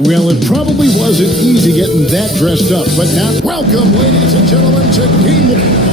Well, it probably wasn't easy getting that dressed up, but now, welcome, ladies and gentlemen, to Game.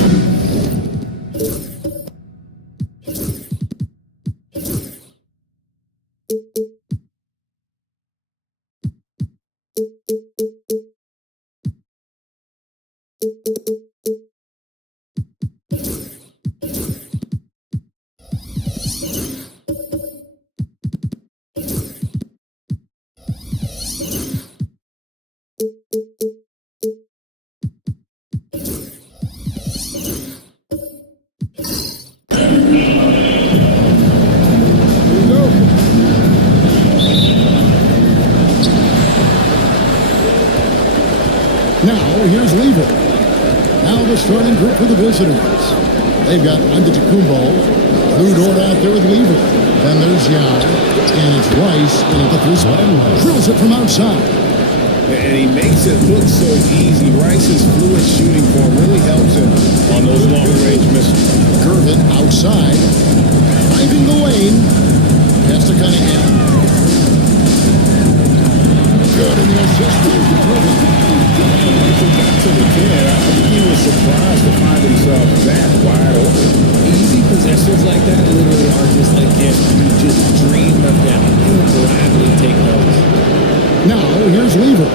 Now, here's Lever. Now the starting group for the visitors. They've got Antetokounmpo, Lou Dort out there with Lever. Then there's Yao, and it's Rice in at the three spot. Drills it from outside. And he makes it look so easy. Rice's fluid shooting form really helps him on those long-range misses. Gervin outside, finding the lane. Pass to Cunningham. Good in the assist to Gervin. To the 10, I think he was surprised to find himself that wide open. Easy possessions like that literally are just like if you just dream of them. You gladly take those. Now, here's Lever.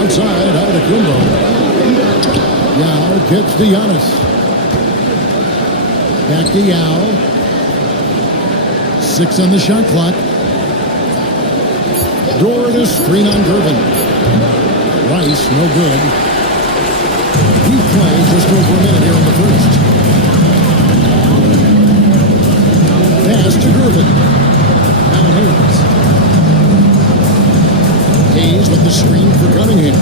Outside, out of Kumbo. Yao kicks to Giannis. Back to Yao. 6 on the shot clock. Dort is screen on Gervin. Rice, no good. He played just over a minute here in the first. Pass to Gervin. Now Hayes. Hayes with the screen for Cunningham.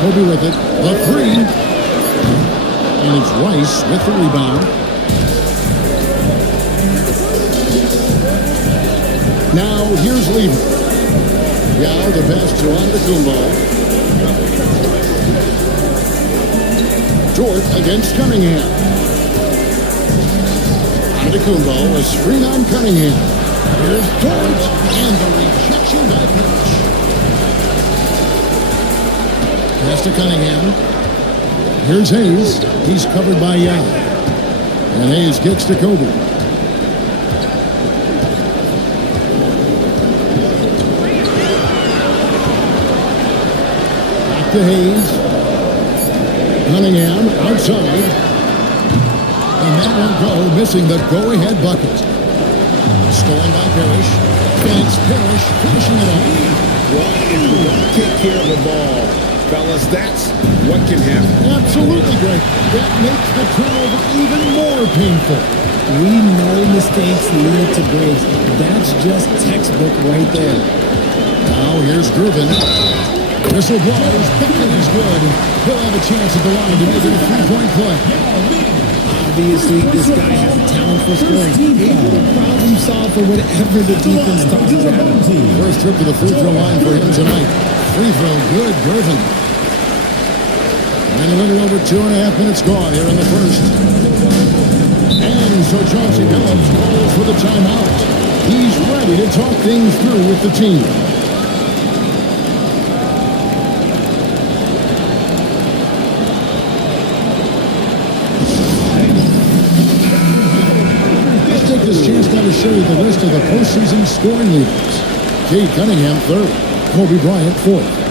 Kobe with it. The 3. And it's Rice with the rebound. Now here's Lever. Yao the pass to Antetokounmpo. Dort against Cunningham. Antetokounmpo, a screen on Cunningham. Here's Dort, and the rejection by Parrish. Pass to Cunningham. Here's Hayes. He's covered by Yao. And Hayes kicks to Kobe. Back to Hayes. Cunningham outside. And that won't go, missing the go-ahead bucket. Stolen by Parrish. And it's Parrish finishing it off. Well, if you don't take care of the ball, fellas, that's what can happen. Absolutely great. That makes the turnover even more painful. We know mistakes lead to breaks. That's just textbook right there. Now here's Gervin. Whistle blows. Bucket is good. He'll have a chance at the line to make it a three-point play. Obviously, this guy has a talent for scoring. Able to problem solve for whatever the defense tosses at him. First trip to the free throw line for him tonight. Free throw good, Gervin. And a little over 2.5 minutes gone here in the first. And so Chauncey Billups calls for the timeout. He's ready to talk things through with the team. Take this chance now to show you the list of the postseason scoring leaders. Cade Cunningham, 3rd. Kobe Bryant, 4th.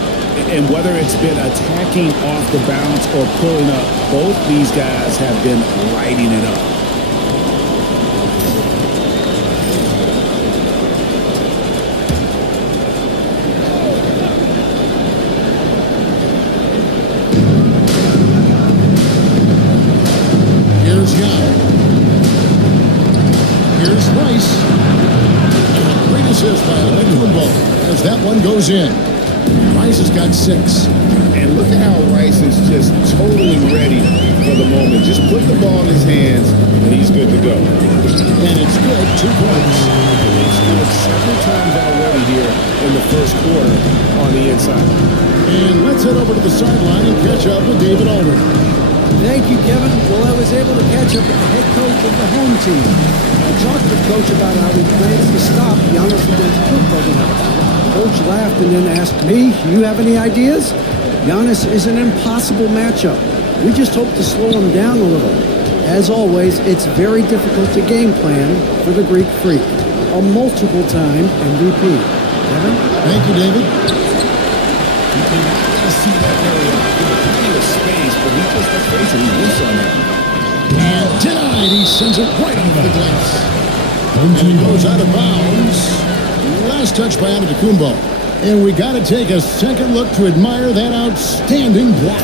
And whether it's been attacking off the bounce or pulling up, both these guys have been lighting it up. Here's Yao. Here's Rice. And a great assist by Antetokounmpo as that one goes in. Rice has got 6. And look at how Rice is just totally ready for the moment. Just put the ball in his hands, and he's good to go. And it's good, 2 points. He's scored several times already here in the first quarter on the inside. And let's head over to the sideline and catch up with David Aldridge. Thank you, Kevin. Well, I was able to catch up with the head coach of the home team. I talked to the coach about how he plans to stop Giannis Antetokounmpo tonight. Coach laughed and then asked me, "You have any ideas?" Giannis is an impossible matchup. We just hope to slow him down a little. As always, it's very difficult to game plan for the Greek Freak, a multiple-time MVP. Kevin? Thank you, David. You can see that area. Plenty of space, but he just lets face it. He whiffs on that. And denied. He sends it right off the glass. And he goes out of bounds. Last touch by Antetokounmpo. And we got to take a second look to admire that outstanding block.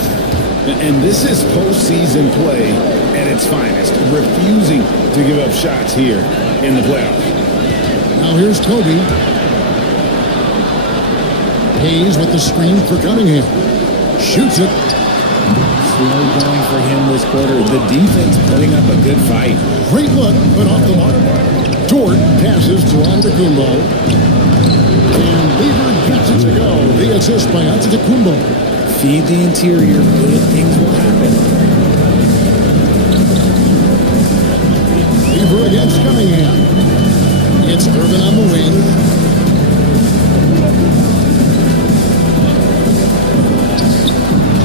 And this is postseason play at its finest, refusing to give up shots here in the playoffs. Now here's Kobe. Hayes with the screen for Cunningham. Shoots it. flow going for him this quarter. The defense putting up a good fight. Great look, but off the mark. Dort passes to Antetokounmpo. And Weaver gets it to go. The assist by Antetokounmpo. Feed the interior. Good things will happen. Weaver against Cunningham. It's Irvin on the wing.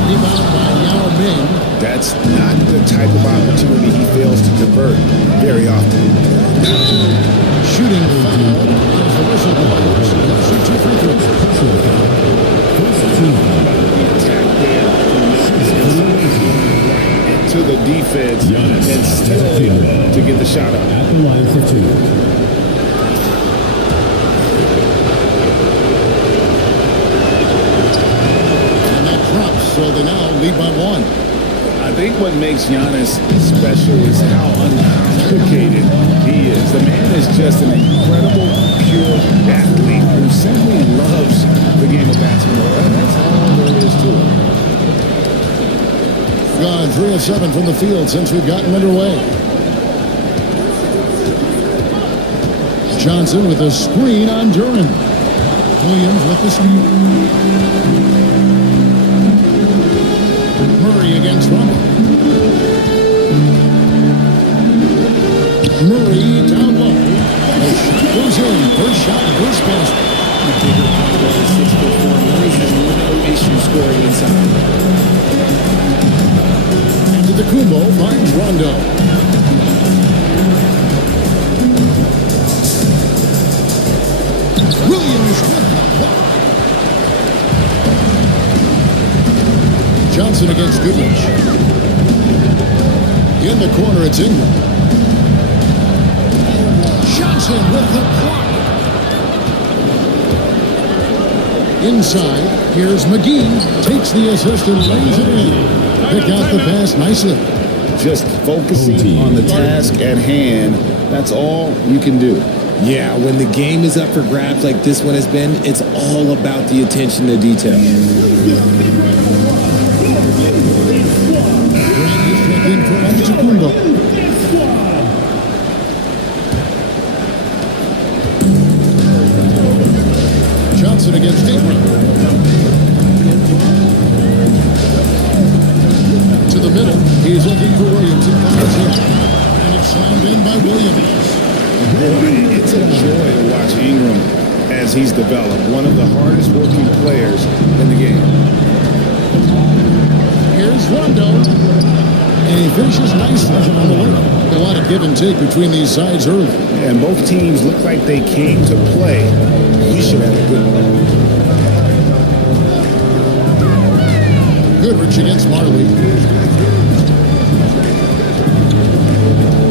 Rebound by Yao Ming. That's not the type of opportunity he fails to convert very often. Shooting foul as the whistle blows. He'll shoot 2 free throws. To the defense and still able to get the shot up. At the line for 2. And that drops, so they now lead by 1. I think what makes Giannis special is how uncomplicated he is. The man is just an incredible, pure athlete who simply loves the game of basketball. That's all there is to it. Gone 3 of 7 from the field since we've gotten underway. Johnson with a screen on Duran. Williams with the steal. Murray against Rumble. Murray down low. The shot goes in. First shot, first basket. The bigger power is 6'4". Murray has no issue scoring inside. Antetokounmpo finds Rondo. Williams with the block. Johnson against Goodrich. In the corner, it's Ingram. Johnson with the block. Inside, here's McGee. Takes the assist and lays it in. Pick out the pass nicely. Just focusing on the task at hand. That's all you can do. Yeah, when the game is up for grabs like this one has been, it's all about the attention to detail. In for Antetokounmpo. Johnson against Ingram. To the middle, he's looking for Williams. It comes in, and it's slammed in by Williams. Boy, it's a joy to watch Ingram as he's developed. One of the hardest working players in the game. Here's Rondo, and he finishes nicely on the layup. A lot of give and take between these sides early. And both teams look like they came to play. He should have a good one. Goodrich against Marley.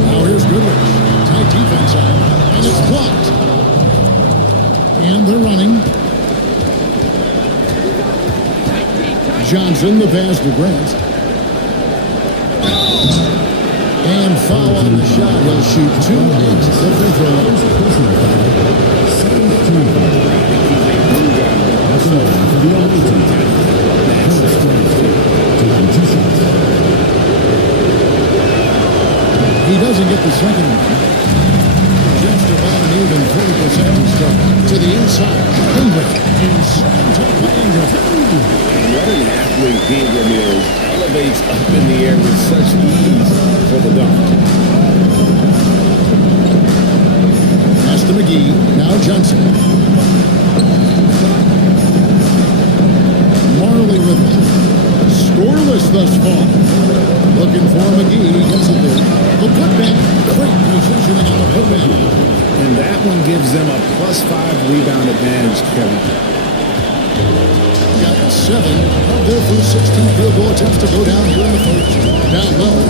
Now here's Goodrich. Tight defense on him, and it's blocked. And they're running. Johnson, the pass to Grant. And foul on the shot. He'll shoot 2 into the free throw. He doesn't get the second one. Just about an even 40% to start. To the inside. Ingram. And slammed up by Ingram. What an athlete Ingram is. Elevates up in the air with such ease for the dunk. Pass to McGee. Now Johnson. Marley with it. Scoreless thus far. Looking for McGee. He gets it there. The putback. Great positioning on the putback. And that one gives them a +5 rebound advantage, Kevin. Got 7 of their first 16 field goal attempts to go down here in the first. Down low.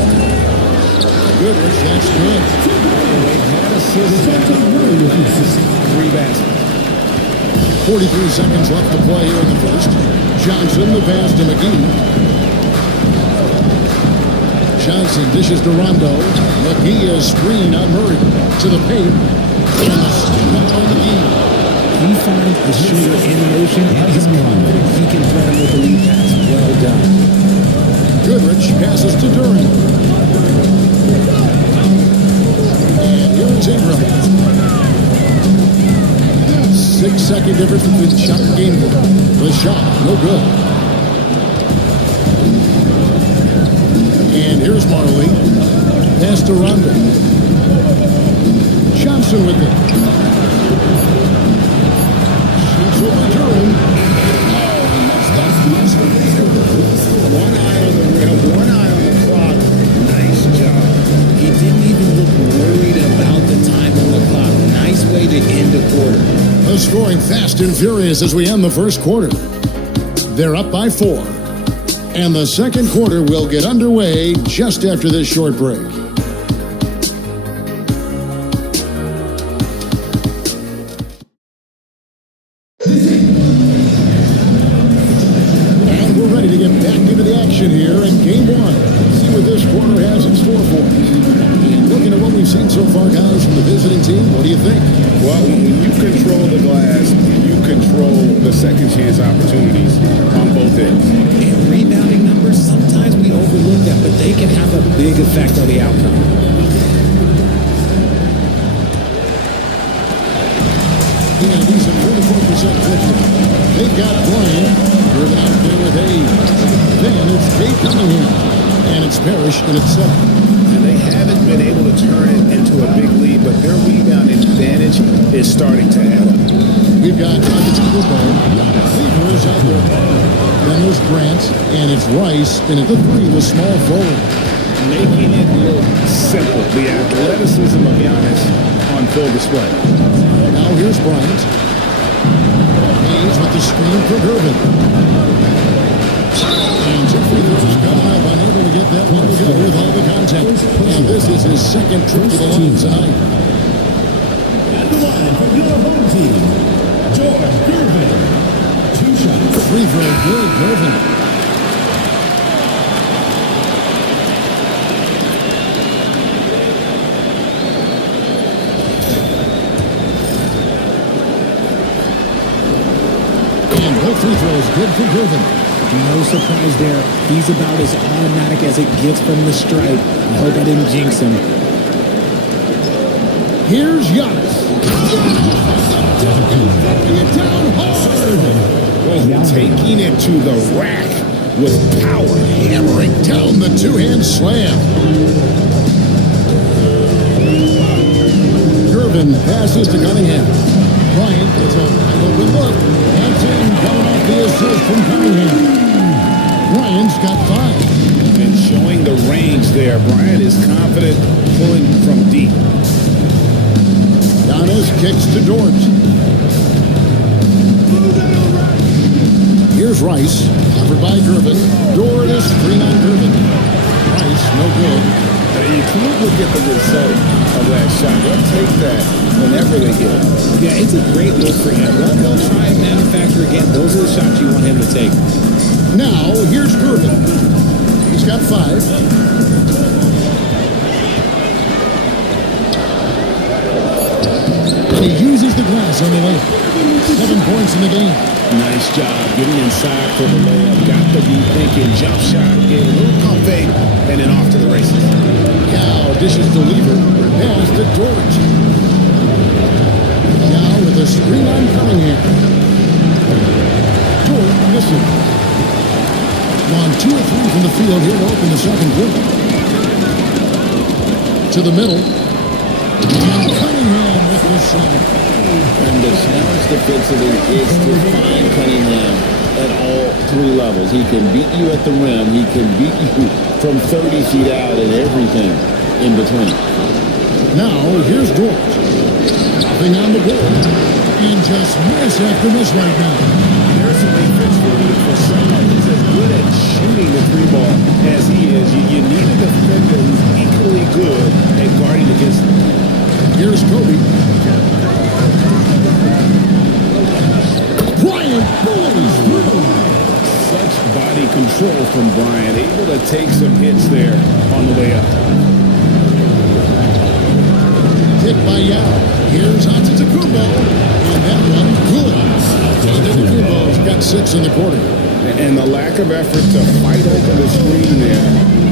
Goodrich, that's good. They had assists now. 3 baskets. 43 seconds left to play here in the first. Johnson, the pass to McGee. Johnson dishes to Rondo. McGee is screened on Murray. To the paint. And the step up on McGee. He finds the shooter in motion and he's confident he can threat him with the lead pass. Well done. Goodrich passes to Duran. And here's Ingram. 6-second difference between the shot and game ball. The shot, no good. And here's Marley. Pass to Rondo. Johnson with it. Shoots over Duran. One eye on the rim, one eye on the clock. Nice job. He didn't even look worried about the time on the clock. Nice way to end the quarter. The scoring fast and furious as we end the first quarter. They're up by 4. And the second quarter will get underway just after this short break. And we're ready to get back into the action here in game 1. See what this quarter has in store for us. And looking at what we've seen so far, guys, from the visiting team, what do you think? Well, when you control the glass, you control the second chance opportunities on both ends. And rebounding numbers, sometimes we overlook that, but they can have a big effect on the outcome. And he's at 44% clip. They've got Bryant. Irvin out there with Hayes. Then it's Kate Cunningham. And it's Parrish in its set. And they haven't been able to turn it into a big lead, but their rebound advantage is starting to add up. We've got Antetokounmpo. Cleaver is out there. Then there's Grant. And it's Rice. And at the 3, the small forward. Making it look simple. The athleticism of Giannis on full display. Now here's Bryant. Hayes with the screen for Irvin. And Jeffrey is coming up, unable to get that one to go with all the contact. And this is his second trip to the line tonight. At the line from your home team, George Irvin. 2 shots. Free throw, good, Irvin. And both free throws, good for Irvin. No surprise there. He's about as automatic as it gets from the stripe. I hope I didn't jinx him. Here's Giannis. Dropping it down hard. Oh, taking it to the rack with power. Hammering down the two-hand slam. Irvin passes to Cunningham. Bryant gets a wide open look. That's in, coming off the assist from Cunningham. Bryant's got 5. And showing the range there. Bryant is confident pulling from deep. Giannis kicks to Dort. Here's Rice, offered by Irvin. Dort is screen on Irvin. Rice, no good. You can't look at the result of that shot. They'll take that whenever they get it. Yeah, it's a great look for him. They'll try and manufacture again. Those are the shots you want him to take. Now, here's Irvin. He's got 5. He uses the glass on the way. 7 points in the game. Nice job getting inside for the layup. Got the deep thinking. Jump shot. Get a little pump fake. And then off to the races. Now dishes to Lever. Pass to Dort. Now with a screen on Cunningham. Dort missing. Gone 2 or 3 from the field here to open the second quarter. To the middle. And Cunningham with the shot. And the challenge defensively is to find Cunningham at all 3 levels. He can beat you at the rim. He can beat you from 30 feet out and everything in between. Now, here's Dort. Nothing on the board. And just miss after miss right now. There's some defense for someone who's as good at shooting the 3-ball as he is. You need a defender who's equally good at guarding against him. Here's Kobe. Bryant bullies through. Such body control from Bryant, able to take some hits there on the way up. Hit by Yao. Here's Antetokounmpo. And that one good. Antetokounmpo's got 6 in the quarter. And the lack of effort to fight over the screen there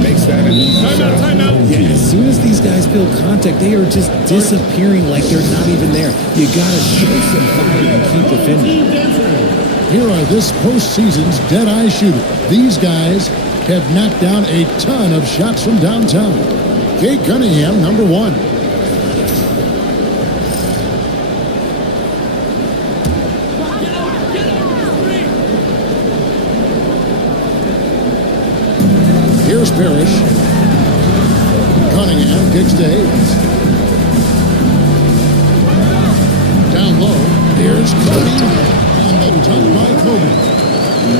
makes that an easy shot. Yeah, as soon as these guys feel contact, they are just disappearing like they're not even there. You gotta show some fire and keep defending. Here are this postseason's dead-eye shooters. These guys have knocked down a ton of shots from downtown. Kate Cunningham, number 1. Here's Parrish. Cunningham kicks to Hayes. Down low. Here's Kobe. And then dunk by Kobe.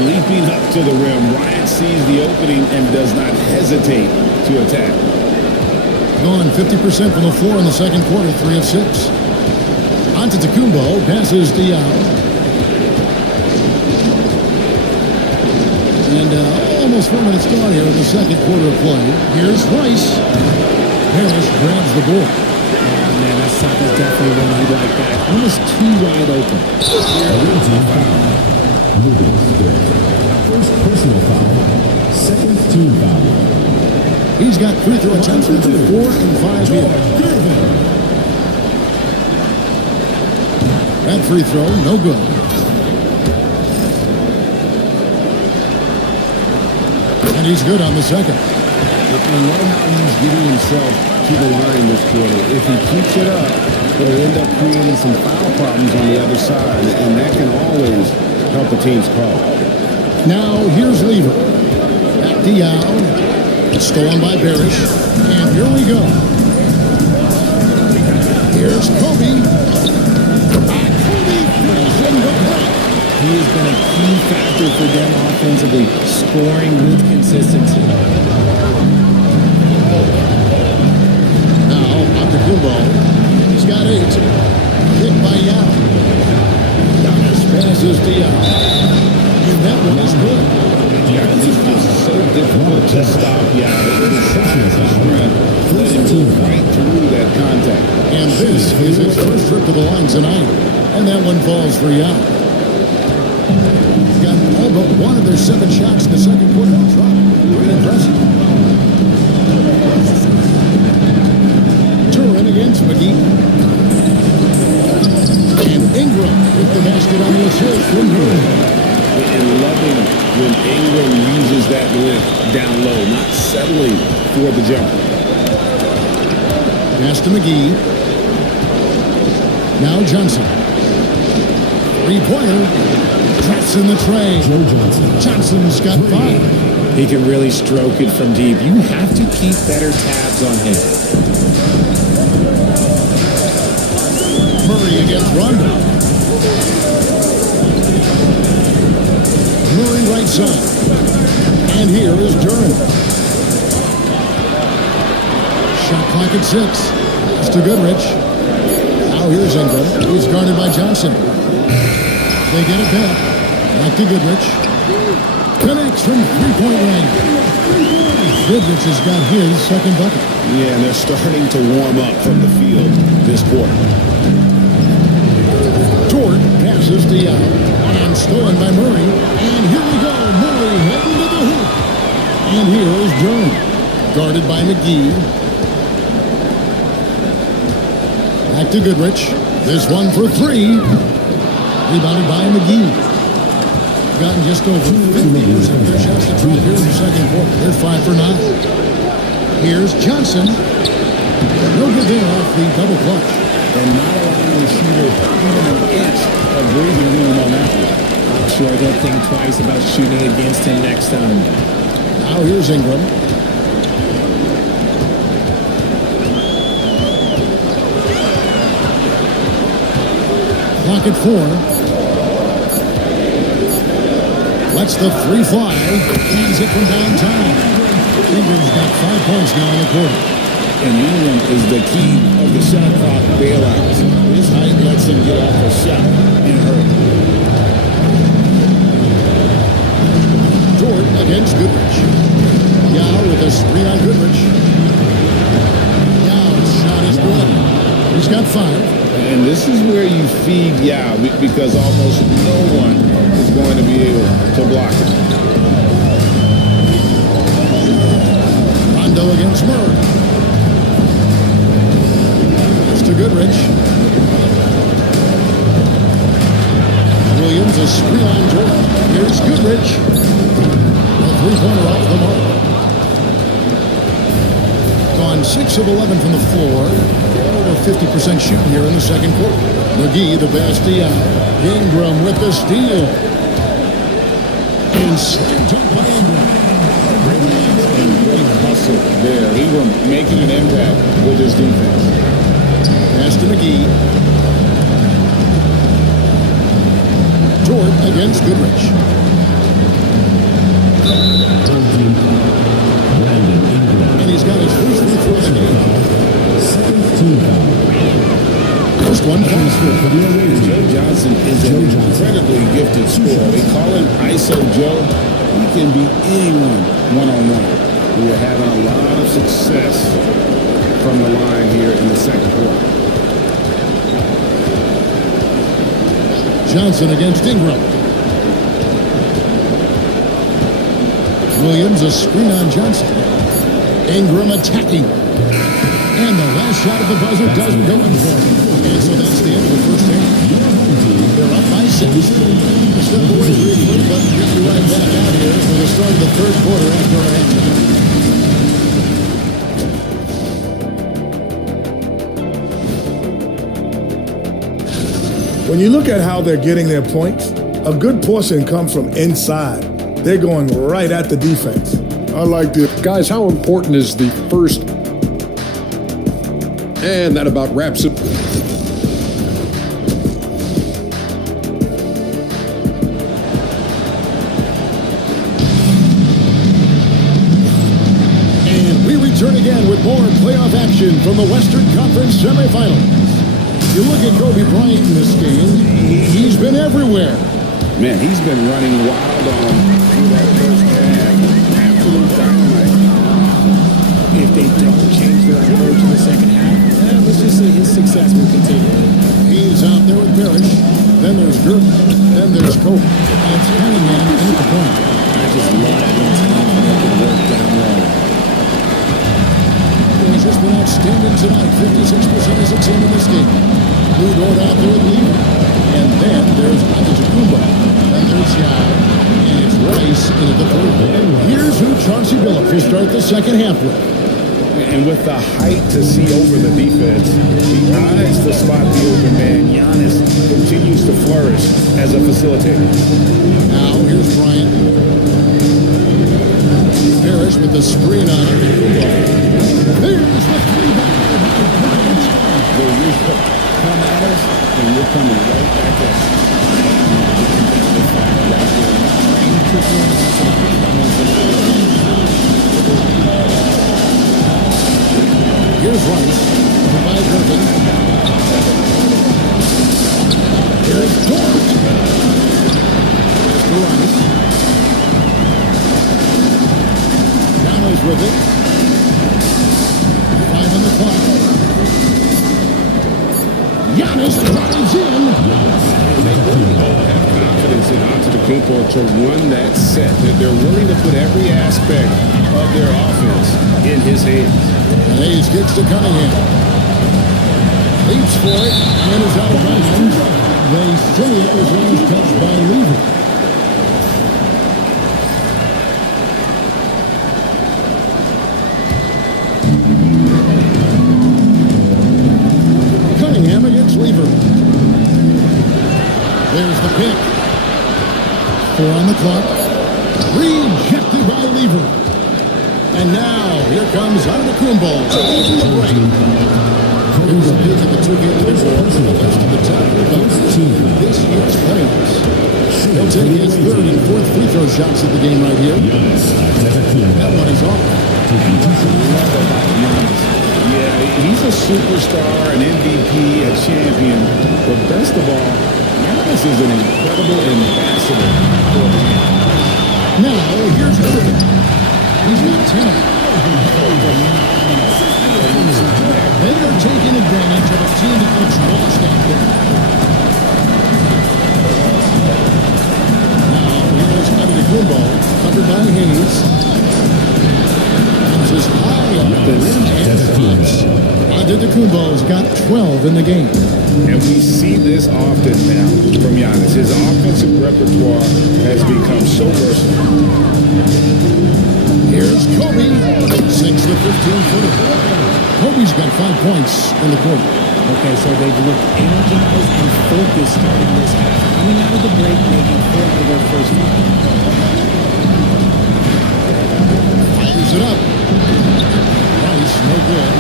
Leaping up to the rim, Bryant sees the opening and does not hesitate to attack. Gone 50% from the floor in the second quarter, 3 of 6. Antetokounmpo passes Diallo. And almost 4 minutes gone here in the second quarter of play. Here's Rice. Parrish grabs the board. Man, that shot is definitely one you like that. Almost too wide open. First personal foul. Second team foul. He's got free throw attempts number 4 and 5 here. That free throw, no good. And he's good on the second. And know how he's getting himself to the line this quarter. If he keeps it up, it'll end up creating some foul problems on the other side, and that can always help a team's call. Now here's Lever. Back Diallo. Stolen by Parrish. And here we go. Here's Kobe. Kobe finishing the block. He has been a key factor for them offensively, scoring with consistency. Now, Antetokounmpo. He's got 8. Hit by Yao. Giannis passes Diallo. And that one is good. Yeah, this is so difficult to stop. Yeah, the size and strength let him move right through that contact. And this is his first trip to the line tonight. And that one falls for Yao. Got all but one of their 7 shots in the second quarter to drop. Very impressive. Turin against McGee. And Ingram with the basket on the assist from Turin. And loving when Ingram uses that lift down low, not settling for the jumper. Pass to McGee. Now Johnson. 3-pointer. Drops in the tray. Johnson's got 5. He can really stroke it from deep. You have to keep better tabs on him. Murray against Rondo. Murray right side. And here is Durham. Shot clock at 6. It's to Goodrich. Now here's Ingram. He's guarded by Johnson. They get it back. Back to Goodrich. Connects from 3-point range. Goodrich has got his second bucket. Yeah, and they're starting to warm up from the field this quarter. Tort passes to Yao. And stolen by Murray. And here we go. Murray heading to the hoop. And here is Durham. Guarded by McGee. Back to Goodrich. This one for 3. Rebounded by McGee. Gotten just over 50% of their shots to drop here in the second quarter. They're 5 for 9. Here's Johnson. No good there off the double clutch. And not allowing the shooter even an inch of breathing room on that one. I'm sure they'll think twice about shooting against him next time. Now here's Ingram. Clock at 4. Lets the 3 fly. Hands it from downtown. Ingram's got 5 points now in the quarter. And Ingram is the key of the shot clock bailouts. His height lets him get off a shot in a hurry. Jordan against Goodrich. Yao with a screen on Goodrich. Yao's shot is good. He's got 5. And this is where you feed Yao because almost no one is going to be able to block it. Rondo against Murray. It's to Goodrich. Williams, a screen on Jordan. Here's Goodrich. A three-pointer off the mark. Gone 6 of 11 from the floor. Over 50% shooting here in the second quarter. McGee, the best Dion. Ingram with the steal. And slammed up by Ingram. Great hustle there. Ingram making an impact with his defense. Pass to McGee. Jordan against Goodrich. And he's got his first free throw of the game. First one comes through. Joe Johnson is an incredibly gifted scorer. They call him ISO Joe. He can beat anyone one-on-one. We are having a lot of success from the line here in the second quarter. Johnson against Ingram. Williams, a screen on Johnson. Ingram attacking. And the last shot of the buzzer doesn't go in for him. And so that's the end of the first half. They're up by 6. Step forward briefly, but we'll be right back out here for the start of the third quarter after our halftime. When you look at how they're getting their points, a good portion comes from inside. They're going right at the defense. I like this. Guys, how important is the first? And that about wraps it. And we return again with more playoff action from the Western Conference semifinals. You look at Kobe Bryant in this game, he's been everywhere. Man, he's been running wild on that first half. Absolute dynamite. If they don't change their approach in the second half, let's just say his success will continue. He's out there with Parrish. Then there's Gurton. Then there's Kobe. And it's Cunningham in the point. I just love when teams make it work down low. He's just been outstanding tonight. 56% as a team in this game. Lou Dort out there with Lever. And then there's Antetokounmpo. Then there's Yao. And it's Rice into the third. And here's who Chauncey Billups will start the second half with. And with the height to see over the defense, the eyes to spot the open man, Giannis continues to flourish as a facilitator. Now here's Bryant. Parrish with the screen on him. There's the three-ball by Bryant. Well, you come at us, and we're coming right back at you. Here's Rice. By Griffin. Here's Dort. To Rice. Giannis with it. 5 on the clock. Giannis drives in. Confidence in Antetokounmpo to run that set. They're willing to put every aspect of their offense in his hands. And Hayes kicks to Cunningham. Leaps for it and is out of bounds. They say it was last touched by Lever. Cunningham against Lever. There's the pick. 4 on the clock. Rejected by Lever. And now, here comes Antetokounmpo to even the break. Here's a look at the two-game leaderboard for the rest of the top this year's playoffs. He'll take his third and fourth free throw shots at the game right here. That one is off. Yeah, he's a superstar, an MVP, a champion. But best of all, Giannis is an incredible ambassador for the game. Now, here's Irving. He's got 10. They are taking advantage of a team that looks lost on Antetokounmpo's got 12 in the game. And we see this often now from Giannis. His offensive repertoire has become so versatile. Here's Kobe. Sinks the 15-footer. Kobe's got 5 points in the quarter. Okay, so they've looked energized and focused starting this half. Coming out of the break, making 4 out of their first 5. Fires it up. Rice, no good.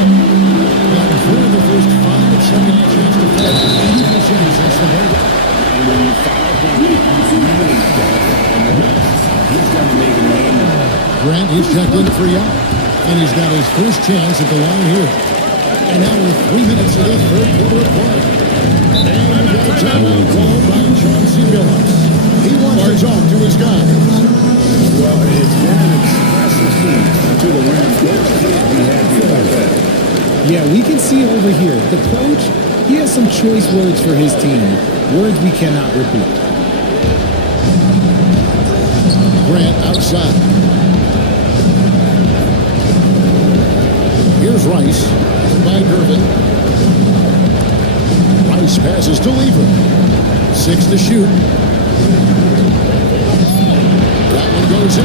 Got 4 of the first 5, second chance to play. 80% since the break. And when you foul him, really he's going to make a name. Grant, he's checked in for Young. And he's got his first chance at the line here. And now we're 3 minutes into the third quarter of play. And we got a timeout called by Chauncey Billups. He wants to talk to his guys. Well, it's been an expressive team to the Rams. Coach can't be happy about that. Yeah, we can see over here. The coach, he has some choice words for his team. Words we cannot repeat. Grant outside. Here's Rice by Durbin. Rice passes to Lever. 6 to shoot. That one goes in.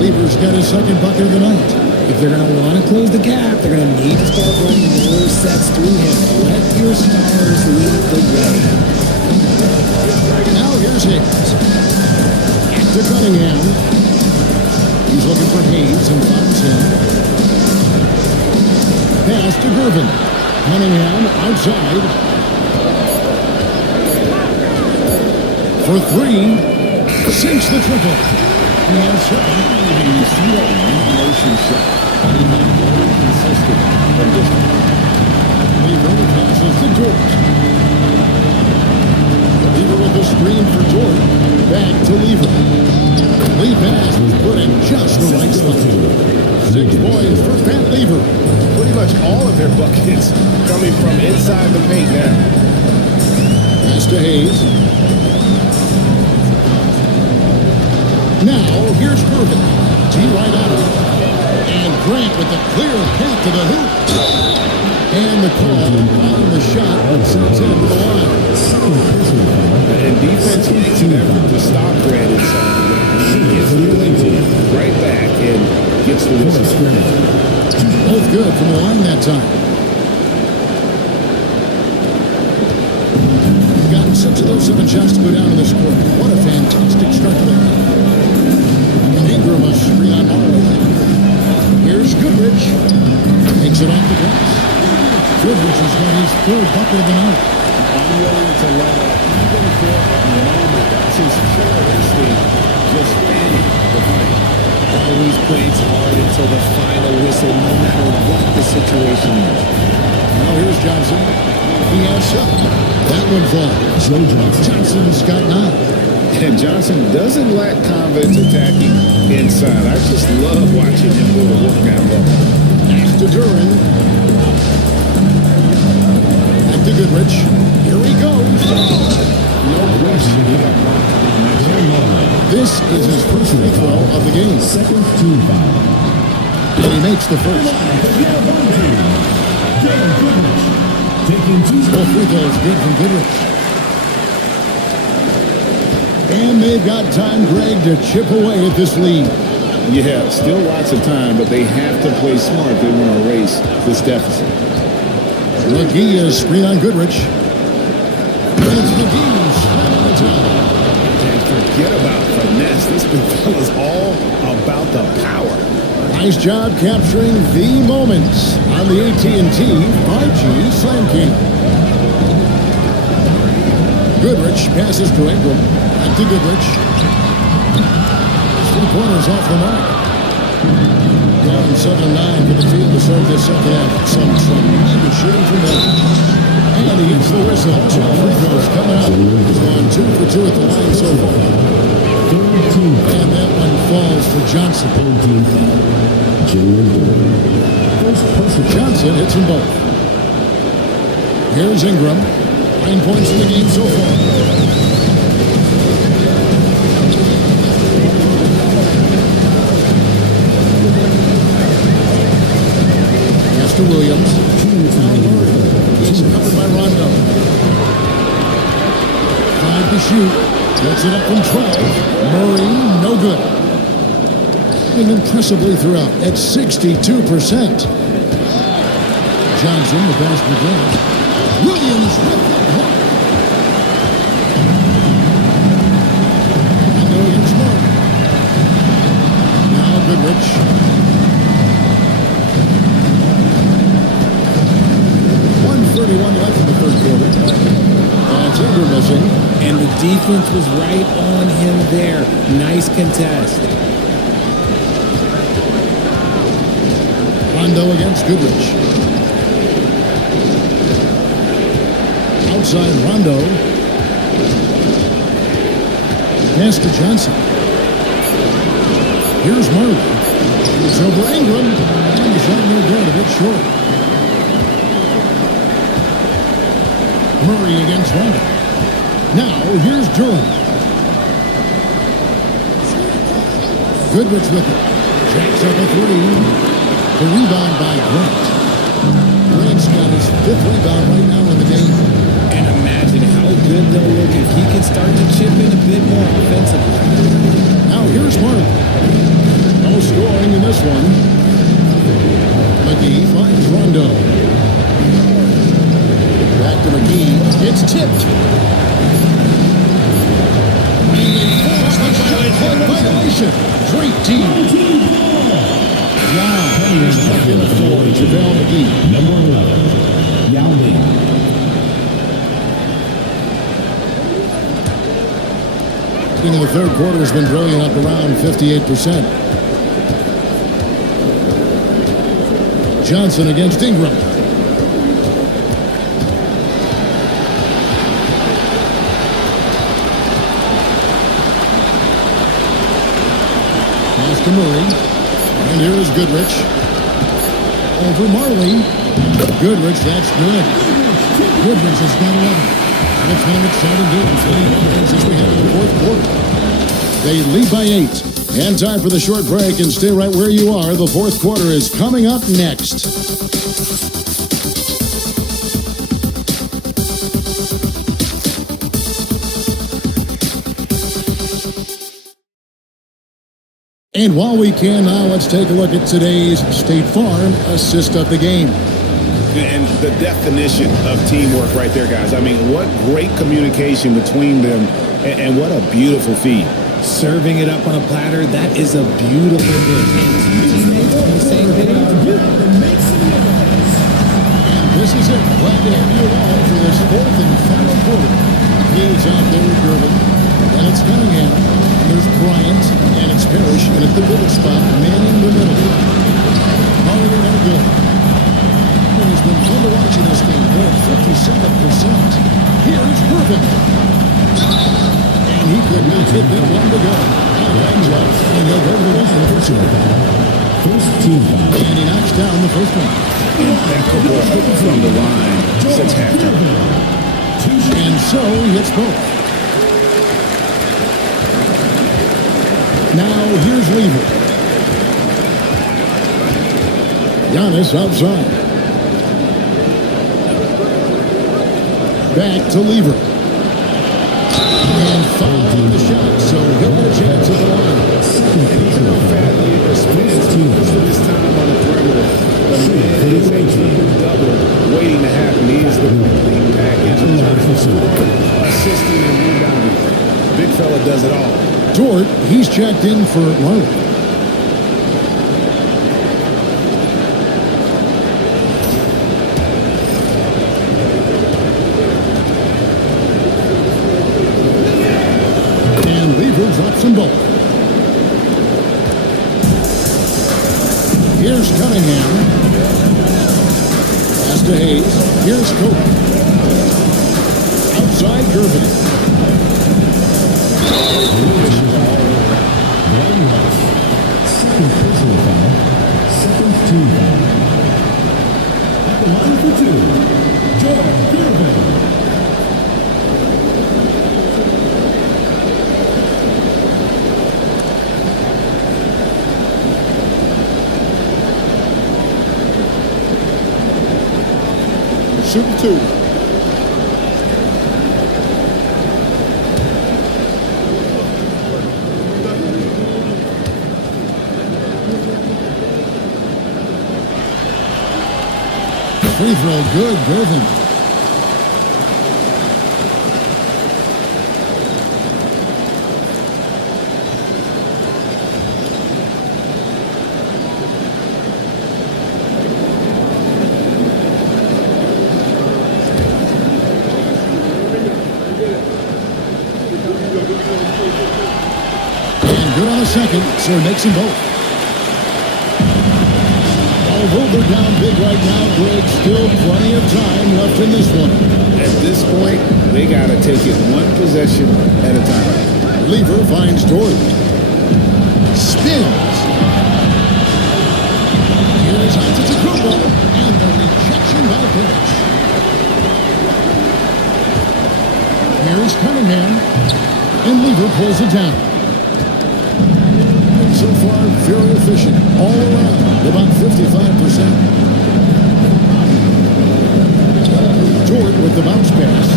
Lever's got his second bucket of the night. If they're going to want to close the gap, they're going to need to start running more sets through him. Let your stars lead the way. Now here's Hayes. Back to Cunningham. He's looking for Hayes and finds him. Pass to Gervin. Cunningham outside. For 3. Sinks the triple. And second. You see that motion shot. He might be very consistent from distance. Lever passes to Dort. Lever with the screen for Dort. Back to Lever. Lee pass was put in just the right spot. 6 points for Pat Lever. Pretty much all of their buckets coming from inside the paint now. Pass to Hayes. Now, here's Gervin. T right out of it. And Grant with the clear path to the hoop. And the call on the shot that sends him to the line. And defense makes an effort to stop Grant inside. He gets the right back and gets the whistle. Both good from the line that time. Gotten 6 of those 7 shots to go down in this quarter. What a fantastic start to that. And Ingram a screen on Marley. Here's Goodrich. Takes it off the glass. Goodrich has got his 3rd bucket of the night. Unwilling to let up even for a moment. That's his instinct. Just standing the fight. Always plays hard until the final whistle, no matter what the situation is. Now here's Johnson. He has 7. That one falls. Johnson's got 9. And Johnson doesn't lack confidence attacking inside. I just love watching him go to work down low. Back to Duran. Back to Goodrich. Here he goes. No question. This is his first free throw of the game. Second team foul. And he makes the first. Taking 2 Both free throws good from Goodrich. And they've got time, Greg, to chip away at this lead. Yeah, still lots of time, but they have to play smart if they want to erase this deficit. McGee is screen on Goodrich. It's McGee slam on the top. And forget about finesse. This is all about the power. Nice job capturing the moments on the AT&T 5G Slam King. Goodrich passes to Ingram. Back to Goodrich. 3-pointers off the mark. Gone 7-9 for the field to start this second half. Some tremendous shooting from there. And he hits the whistle. 2 free throws coming up. He's gone 2 for 2 at the line so far. And that one falls for Johnson. Johnson hits them both. Here's Ingram. 9 points in the game so far. to Williams. Now Murray. He's covered by Rondo. 5 to shoot. Gets it up from 12. Murray, no good. Hitting impressively throughout at 62%. Johnson, the pass to Jones. Williams with the block. Rondo against Murray. Now Goodrich. 1:31 left in the third quarter. That's Ingram missing. And the defense was right on him there. Nice contest. Rondo against Goodrich. Outside Rondo. Pass to Johnson. Here's Murray. It's over Ingram. And the shot no good, a bit short. Murray against Rondo. Now, here's Durham. Goodrich with it. Jacks up a three. The rebound by Grant. Grant's got his 5th rebound right now in the game. And imagine how good they'll look if he can start to chip in a bit more offensively. Now, here's Murray. No scoring in this one. McGee finds Rondo. Back to McGee. It's tipped. Violation. Great team. Wow. He's stuck in the floor. JaVale McGee. Number 11, Yao Ming. Beginning of the third quarter has been brilliant, up around 58%. Johnson against Ingram. Pass to Murray. And here is Goodrich. Over Marley. Goodrich, that's good. Goodrich has got 11. And it's been an exciting game for the offense as we head to the fourth quarter. They lead by 8. And time for the short break, and stay right where you are. The fourth quarter is coming up next. And while we can now, let's take a look at today's State Farm assist of the game. And the definition of teamwork right there, guys. I mean, what great communication between them, and what a beautiful feed. Serving it up on a platter, that is a beautiful thing. And teammates on the same page. And this is it. Glad to have you along for this fourth and final quarter. He's out there with Gervin. And it's Cunningham. There's Bryant. And it's Parrish. And at the middle spot, manning the middle. Hard and good. It's been fun to watch in this game. They're at 57%. Here's Irvin. And he could not hit that one to go. And he'll go to the line for two. First team foul. And he knocks down the first one. Impeccable from the line. Since halftime. And so he hits both. Now here's Lever. Giannis outside. Back to Lever. And fouled on the shot, so he'll get a chance at the line. Lever spends most of his time on the perimeter. The man is a triple-double waiting to happen. He is the complete package in terms of scoring, assisting, and rebounding. Big fella does it all. Dort, he's checked in for Marley. And Lever drops them both. Here's Cunningham. Pass to Hayes. Here's Kobe. Outside Gervin. Second personal foul. Second team foul. At the line for two, Jordan Irvin. shooting 2. Free throw, good, Griffin. And good on the second, so it makes them both. Although they're down big right now, Greg, still plenty of time left in this one. At this point, they got to take it one possession at a time. Lever finds Dort. Spins. Here's Antetokounmpo, and the rejection by Page. Here's Cunningham, and Lever pulls it down. So far, very efficient all around, about 55%. Dort with the bounce pass.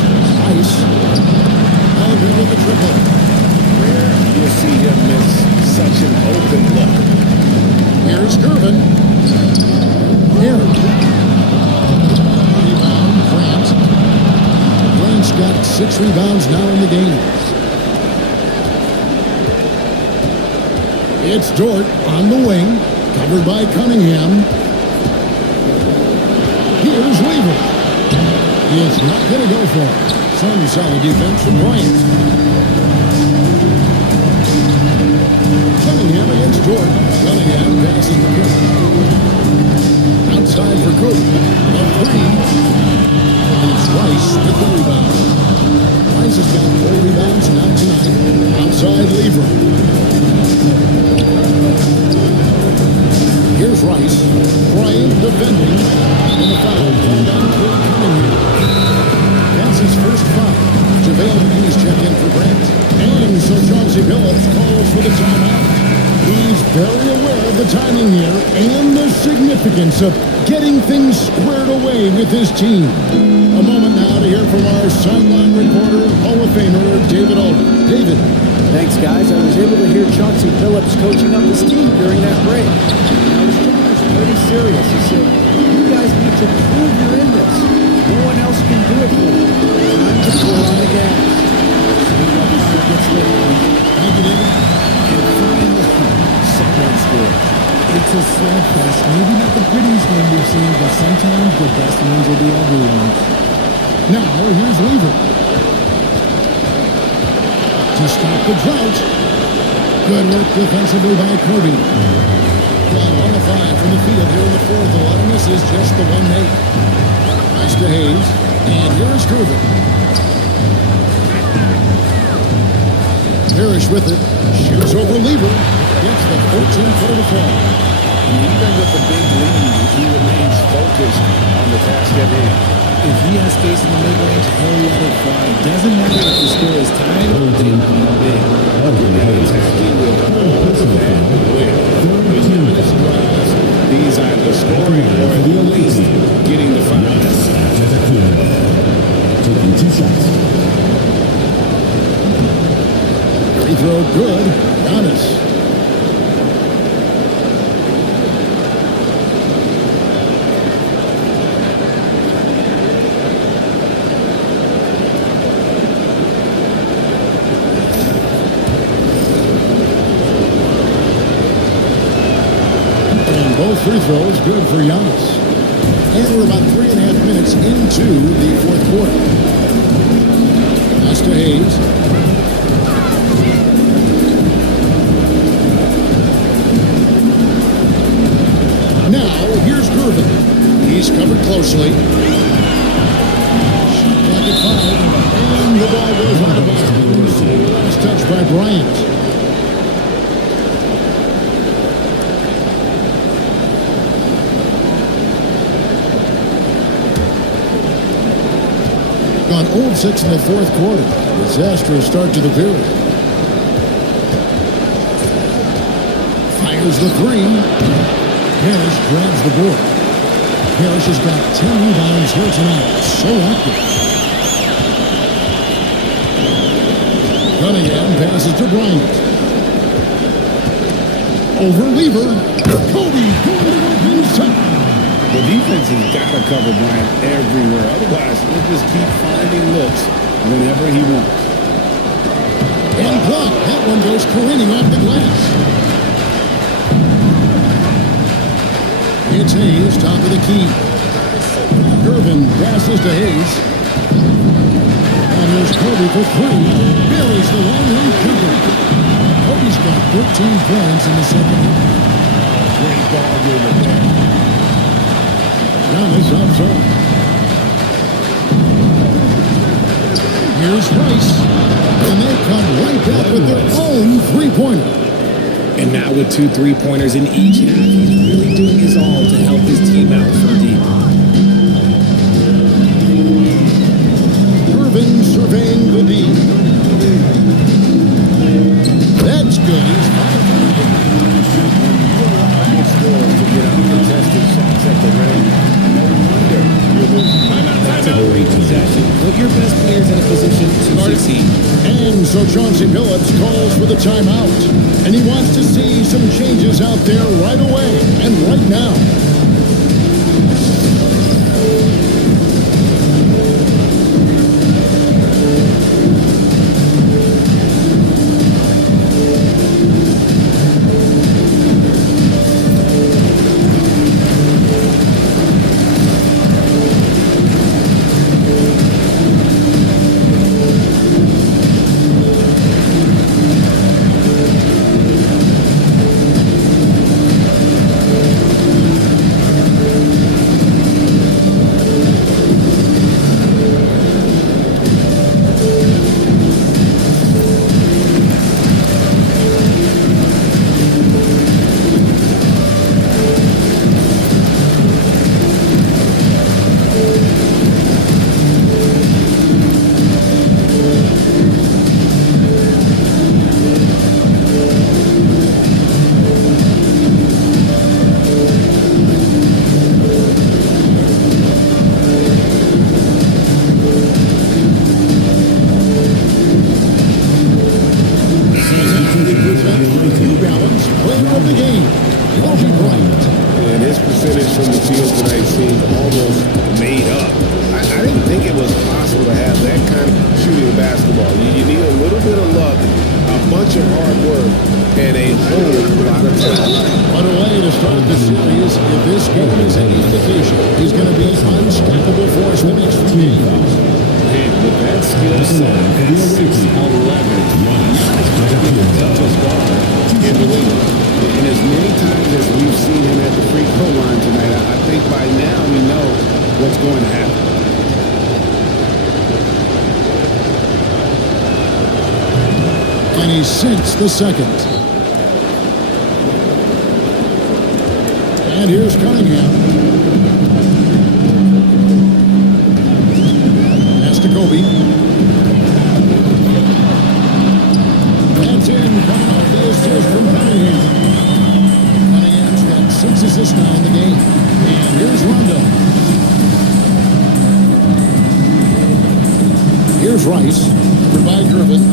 Ice. Alvin with the triple. Rare you'll see him miss such an open look. Here's Gervin. Aaron. Rebound, Grant. Grant's got 6 rebounds now in the game. It's Dort on the wing, covered by Cunningham. Here's Lever. He's not going to go for it. Some solid defense from Bryant. Cunningham against Dort. Cunningham passes the pick. Outside for Cook. A 3. It's Rice with the rebound. Rice has got 4 rebounds now tonight. Outside Lever. Here's Rice. Bryant defending. And the foul called on Cunningham. That's his first foul. JaVale McGee's check in for Grant. And so Chauncey Billups calls for the timeout. He's very aware of the timing here and the significance of getting things squared away with his team. A moment now to hear from our sideline reporter, Hall of Famer David Aldridge. David. Thanks, guys. I was able to hear Chauncey Billups coaching up his team during that break. I was told he was pretty serious. He said, you guys need to prove you're in this. No one else can do it for you. Time to pull on the gas. See what fire gets lit. Thank you, David. And finally, support score. It's a slugfest. Maybe not the prettiest one we've seen, but sometimes the best ones are the ugly ones. Now, here's Lever. To stop the drought. Good work defensively by Kirby. Got 1 of 5 from the field here in the fourth. A lot of misses, just the one made. Pass to Hayes. And here's Kirby. Parrish with it. Shoots over Lever. Gets the 14th to fall. Even with the big lead, he remains focused on the task at hand. If he has space in the mid-range, he'll let it fly. Doesn't matter if the score is tied or big. Attacking with all of that will. With limited drives, these either scoring or at least getting the foul. Taking 2 shots. Free throw good. Giannis. Both free throws good for Giannis. And we're about 3.5 minutes into the fourth quarter. Pass to Hayes. Now, here's Gervin. He's covered closely. Shot clock at 5. And the ball goes out of bounds. Last touch by Bryant. On 0-6 in the fourth quarter. Disastrous start to the period. Fires the 3. Harris grabs the board. Parrish has got 10 rebounds here tonight. So active. Cunningham passes to Bryant. Over Lever. Kobe going to work inside. The defense has got to cover Bryant everywhere. Otherwise, he'll just keep finding looks whenever he wants. And block. That one goes careening off the glass. It's Hayes, top of the key. Irvin passes to Hayes. And there's Kobe for three. Buries the long-range jumper. Kobe's got 13 points in the second. Great ball movement there. Giannis outside. Here's Rice. And they come right back with their own three-pointer. And now with 2 3-pointers in each half, he's really doing his all to help his team out from deep. Irvin surveying the D. That's good. He's 5 Good score to get uncontested shots at the rim. No wonder you're losing. That's a great possession. Put your best players in a position to succeed. And so Chauncey Billups calls for the timeout. And he wants to see some changes out there right away and right now. The second. And here's Cunningham. Pass to Kobe. That's in. Coming off the assist from Cunningham. Cunningham's got 6 assists now in the game. And here's Rondo. Here's Rice. Provide Irvin.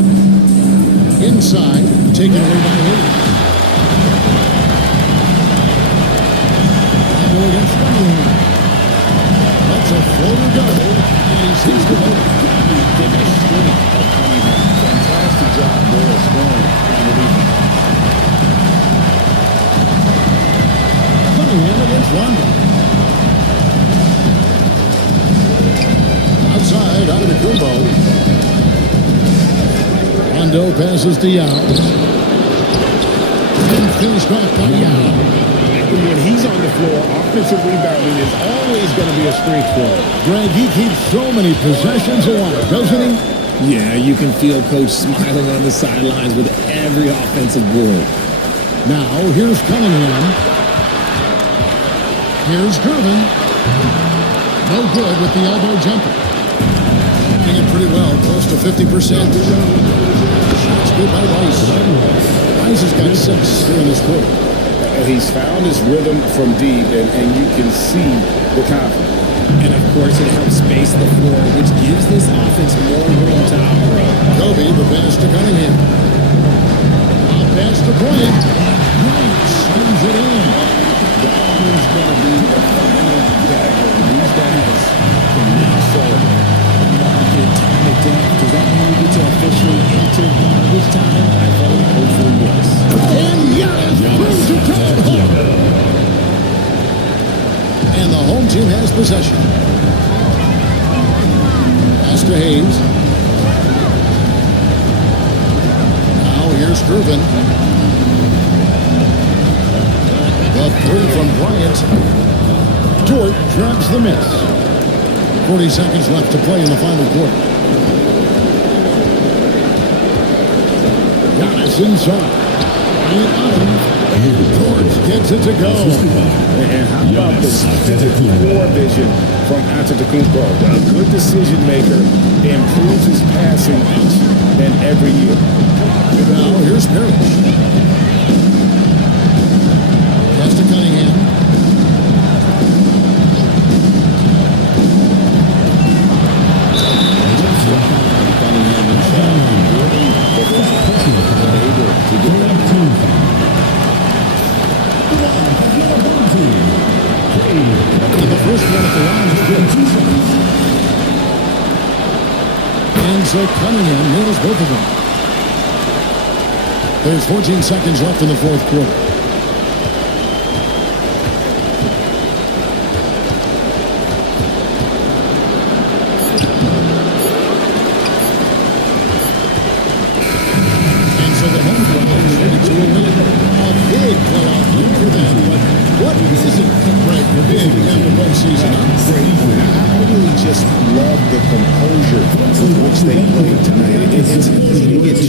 Inside, taken away by Hayes. Rondo against Cunningham. That's a floater go, and he sees the hook. Fantastic job there scoring on the defense. Cunningham against Rondo. Outside, out of the Kumbo. Rondo passes to Yao. And finished off by Yao. When he's on the floor, offensive rebounding is always going to be a strength for him. Greg, he keeps so many possessions alive, doesn't he? Yeah, you can feel Coach smiling on the sidelines with every offensive board. Now, here's Cunningham. Here's Durbin. No good with the elbow jumper. Doing it pretty well, close to 50%. Shots good by Rice. Rice has got 6 here in this quarter. He's found his rhythm from deep, and you can see the confidence. And of course, it helps space the floor, which gives this offense more room to operate. Kobe, the pass to Cunningham. Out pass to Bryant. Bryant sends it in. That is going to be the final dagger. These guys can now celebrate. Market time it down. Does that mean we get to officially enter garbage time? I vote hopefully yes. And Giannis brings it to the home. And the home team has possession. Pass to Hayes. Now here's Gervin. The three from Bryant. Dort grabs the miss. 40 seconds left to play in the final quarter. Giannis inside. Bryant on him. George gets it to go. And how about the floor vision from Antetokounmpo? A good decision maker, improves his passing each and every year. Now here's Parrish. Pass to Cunningham. Cunningham inside. Able to get that. And the first one at the line is good. And so Cunningham nails both of them. There's 14 seconds left in the fourth quarter. And so the home crowd is ready to win a big playoff win for them. But what isn't Greg big in the postseason? I really just love the composure with which they played tonight. It's easy to get to.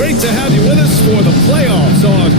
Great to have you with us for the playoffs on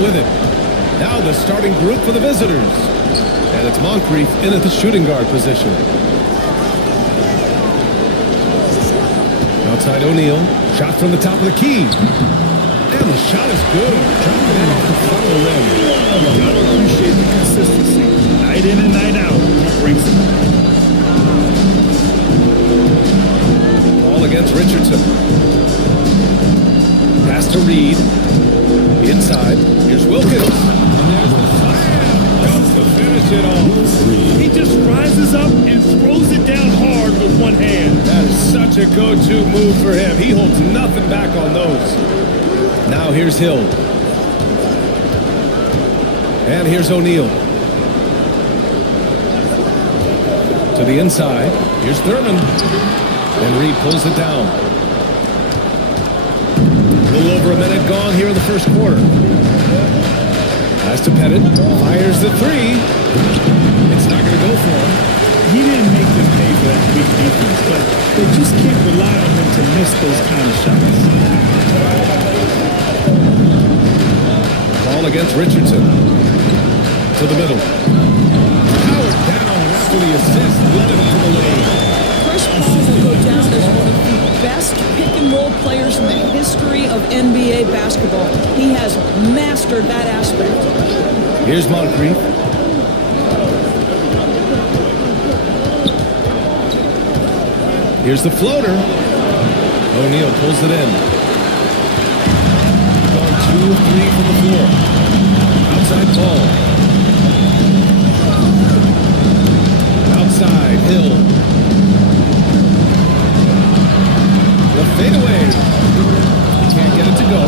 with it. Now the starting group for the visitors. And it's Moncrief in at the shooting guard position. Outside O'Neal. Shot from the top of the key. And the shot is good. Dropping it off the front of the rim. You gotta appreciate the consistency. Night in and night out. Brings it. Ball against Richardson. Pass to Reed. Inside. Here's Wilkins. And there's the slam. Comes to finish it off. He just rises up and throws it down hard with one hand. That is such a go-to move for him. He holds nothing back on those. Now here's Hill. And here's O'Neal. To the inside. Here's Thurman. And Reed pulls it down. A little over a minute gone here in the first quarter. Pass to Pettit. Fires the three. It's not going to go for him. He didn't make them pay for that big defense, but they just can't rely on him to miss those kind of shots. Ball against Richardson. To the middle. Howard down after the assist. Led him to the lane. Chris Paul will go down as one of the best pick-and-roll players in the history of NBA basketball. He has mastered that aspect. Here's Moncrief. Here's the floater. O'Neal pulls it in. Gone 2 of 3 from the floor. Outside ball. Outside, Hill. The fadeaway. Can't get it to go.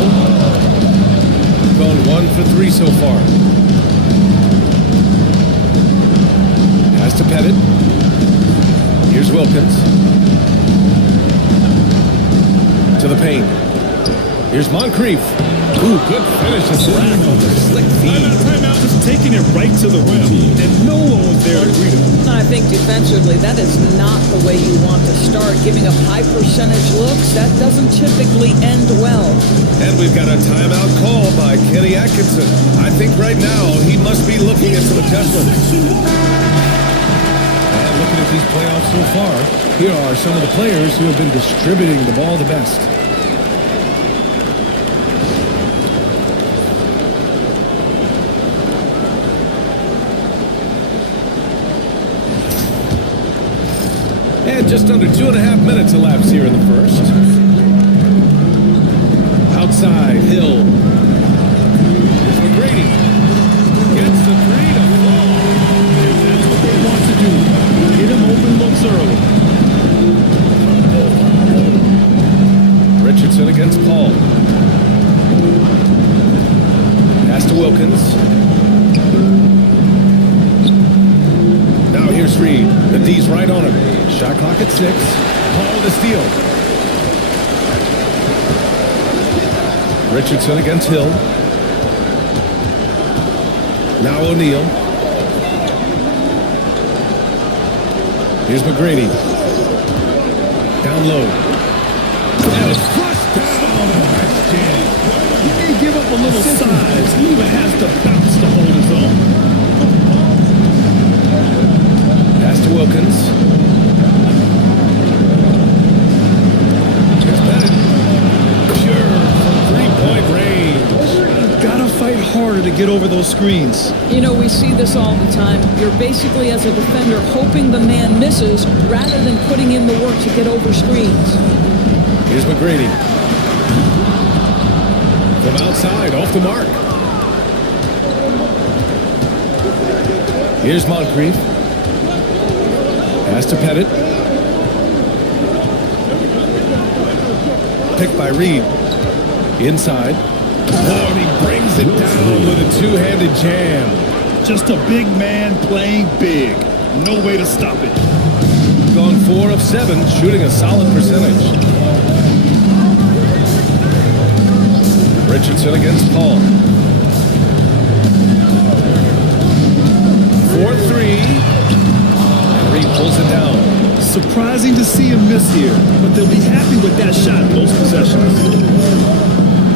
Gone 1 for 3 so far. Pass to Pettit. Here's Wilkins. To the paint. Here's Moncrief. Ooh, good finish at the rack on the slick feed. Timeout, just taking it right to the rim, and no one was there to greet him. I think defensively, that is not the way you want to start. Giving up high percentage looks, that doesn't typically end well. And we've got a timeout call by Kenny Atkinson. I think right now he must be looking at some adjustments. And looking at these playoffs so far, here are some of the players who have been distributing the ball the best. And just under 2.5 minutes elapsed here in the first. Outside, Hill. Here's McGrady. Gets the three to fall. And that's what they want to do. Get him open looks early. Richardson against Paul. Pass to Wilkins. Now here's Reed. The D's right on him. Shot clock at 6. Paul the steal. Richardson against Hill. Now O'Neal. Here's McGrady. Down low. And it's flushed down. Nice jam. He may give up a little size. He even has to bounce to hold his own. Pass to Wilkins. Here's Pettit. Sure, from 3-point range. to get over those screens. You know, we see this all the time. You're basically, as a defender, hoping the man misses rather than putting in the work to get over screens. Here's McGrady. From outside, off the mark. Here's Moncrief. Pass to Pettit. Picked by Reed. Inside. Oh, and he brings it down with a two-handed jam. Just a big man playing big. No way to stop it. Gone 4 of 7, shooting a solid percentage. Richardson against Paul. 4-3. And Reed pulls it down. Surprising to see him miss here, but they'll be happy with that shot most possessions.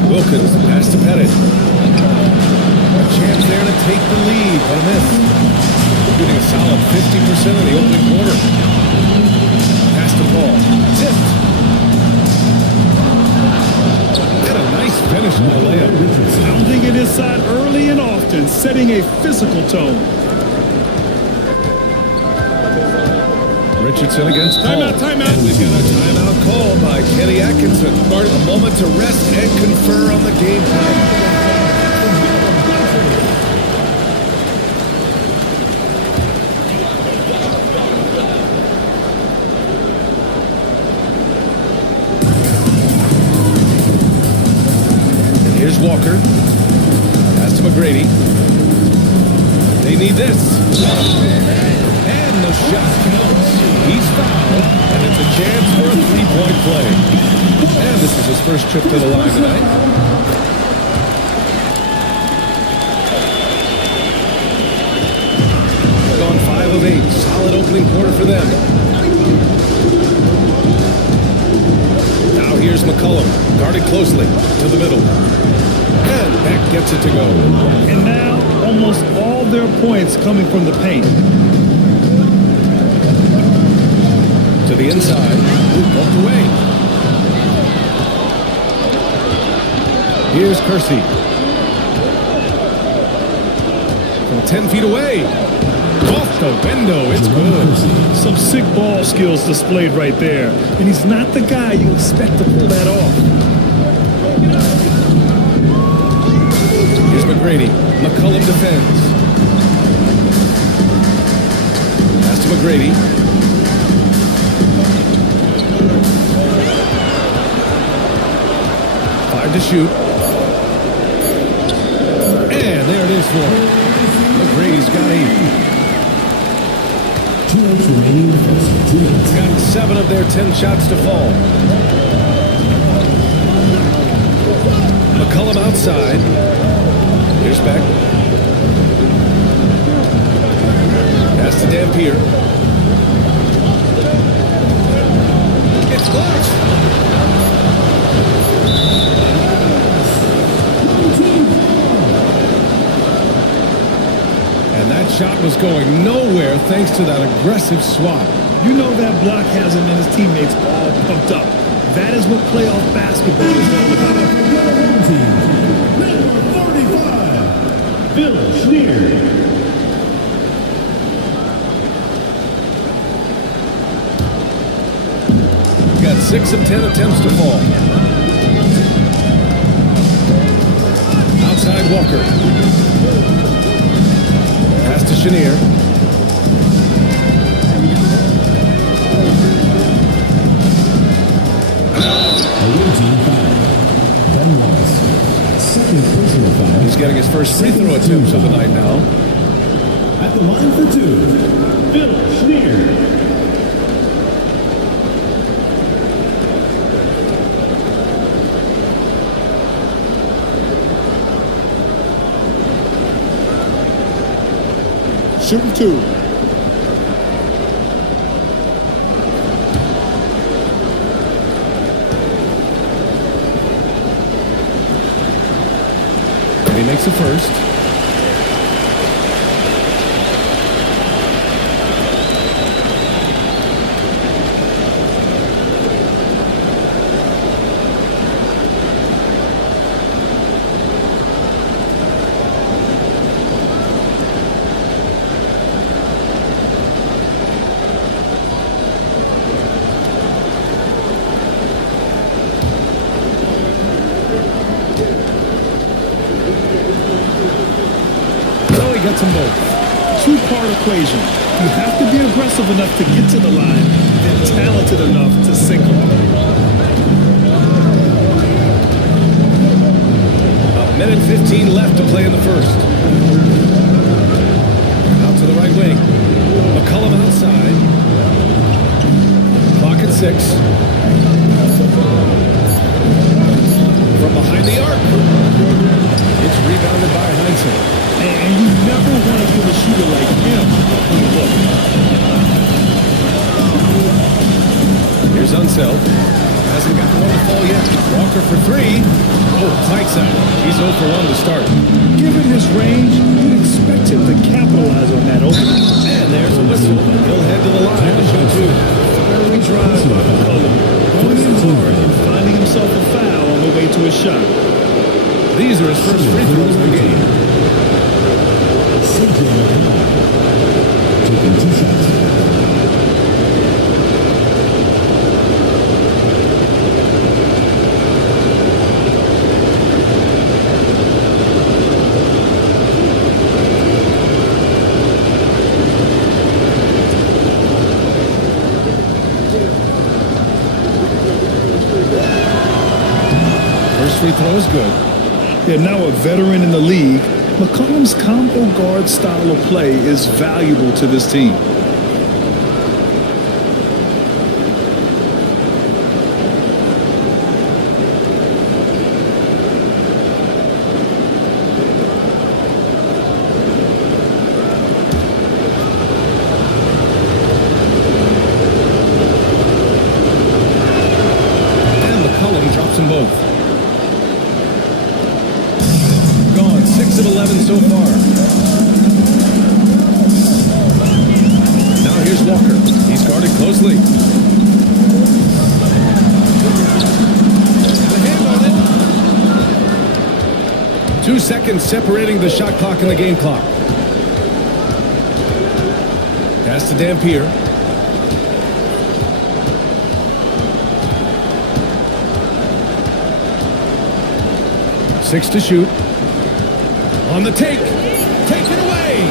Wilkins, pass to Pettit. A chance there to take the lead, but a miss. Shooting a solid 50% in the opening quarter. Pass to Paul. Tipped. And a nice finish on the layup. Pounding it inside early and often, setting a physical tone. Richardson against Paul. Timeout. And we've got a timeout called by Kenny Atkinson. A moment to rest and confer on the game plan. And here's Walker. Pass to McGrady. They need this. And the shot counts. He's fouled, and it's a chance for a three-point play. And this is his first trip to the line tonight. Gone 5 of 8. Solid opening quarter for them. Now here's McCollum, guarded closely to the middle. And that gets it to go. And now, almost all their points coming from the paint. To the inside, poked away. Here's Kersey. From 10 feet away. Off the window, it's good. Some sick ball skills displayed right there. And he's not the guy you expect to pull that off. Here's McGrady. McCollum defends. Pass to McGrady. 5 to shoot. And there it is for him. McGrady's got 8. 2 minutes remaining in the first. 2 minutes. Got 7 of their 10 shots to fall. McCollum outside. Here's Beck. Pass to Dampier. It's close. And that shot was going nowhere thanks to that aggressive swat. You know that block has him and his teammates all pumped up. That is what playoff basketball is all about. Number 45, Bill Schneer. Got 6 of 10 attempts to fall. Outside Walker. Pass to Chenier. Ben Wallace. Second personal foul. He's getting his first free throw attempts of the night now. At the line for 2, Bill Schneer. Shooting 2. And he makes the first. both. Two-part equation. You have to be aggressive enough to get to the line and talented enough to sink them. A minute 15 left to play in the first. Out to the right wing. McCollum outside. Clock at 6. From behind the arc. It's rebounded by Heinsohn. And you never want to give a shooter like him a look. Here's Unseld. Hasn't gotten one to fall yet. Walker for 3. Oh, Pikes out. He's 0 for 1 to start. Given his range, you'd expect him to capitalize on that opening. And there's a whistle. He'll head to the line to shoot 2. Fiery drive by McCollum. Going in hard and finding himself a foul on the way to a shot. These are his first free throws of the game. CJ McCollum taking 2 shots. First free throw is good. They're now a veteran in the league. McCollum's combo guard style of play is valuable to this team. And McCollum drops them both. Gone 6 of 11 so far. Now here's Walker. He's guarded closely. The hand on it. 2 seconds separating the shot clock and the game clock. Pass to Dampier. Six to shoot. On the take. Take it away.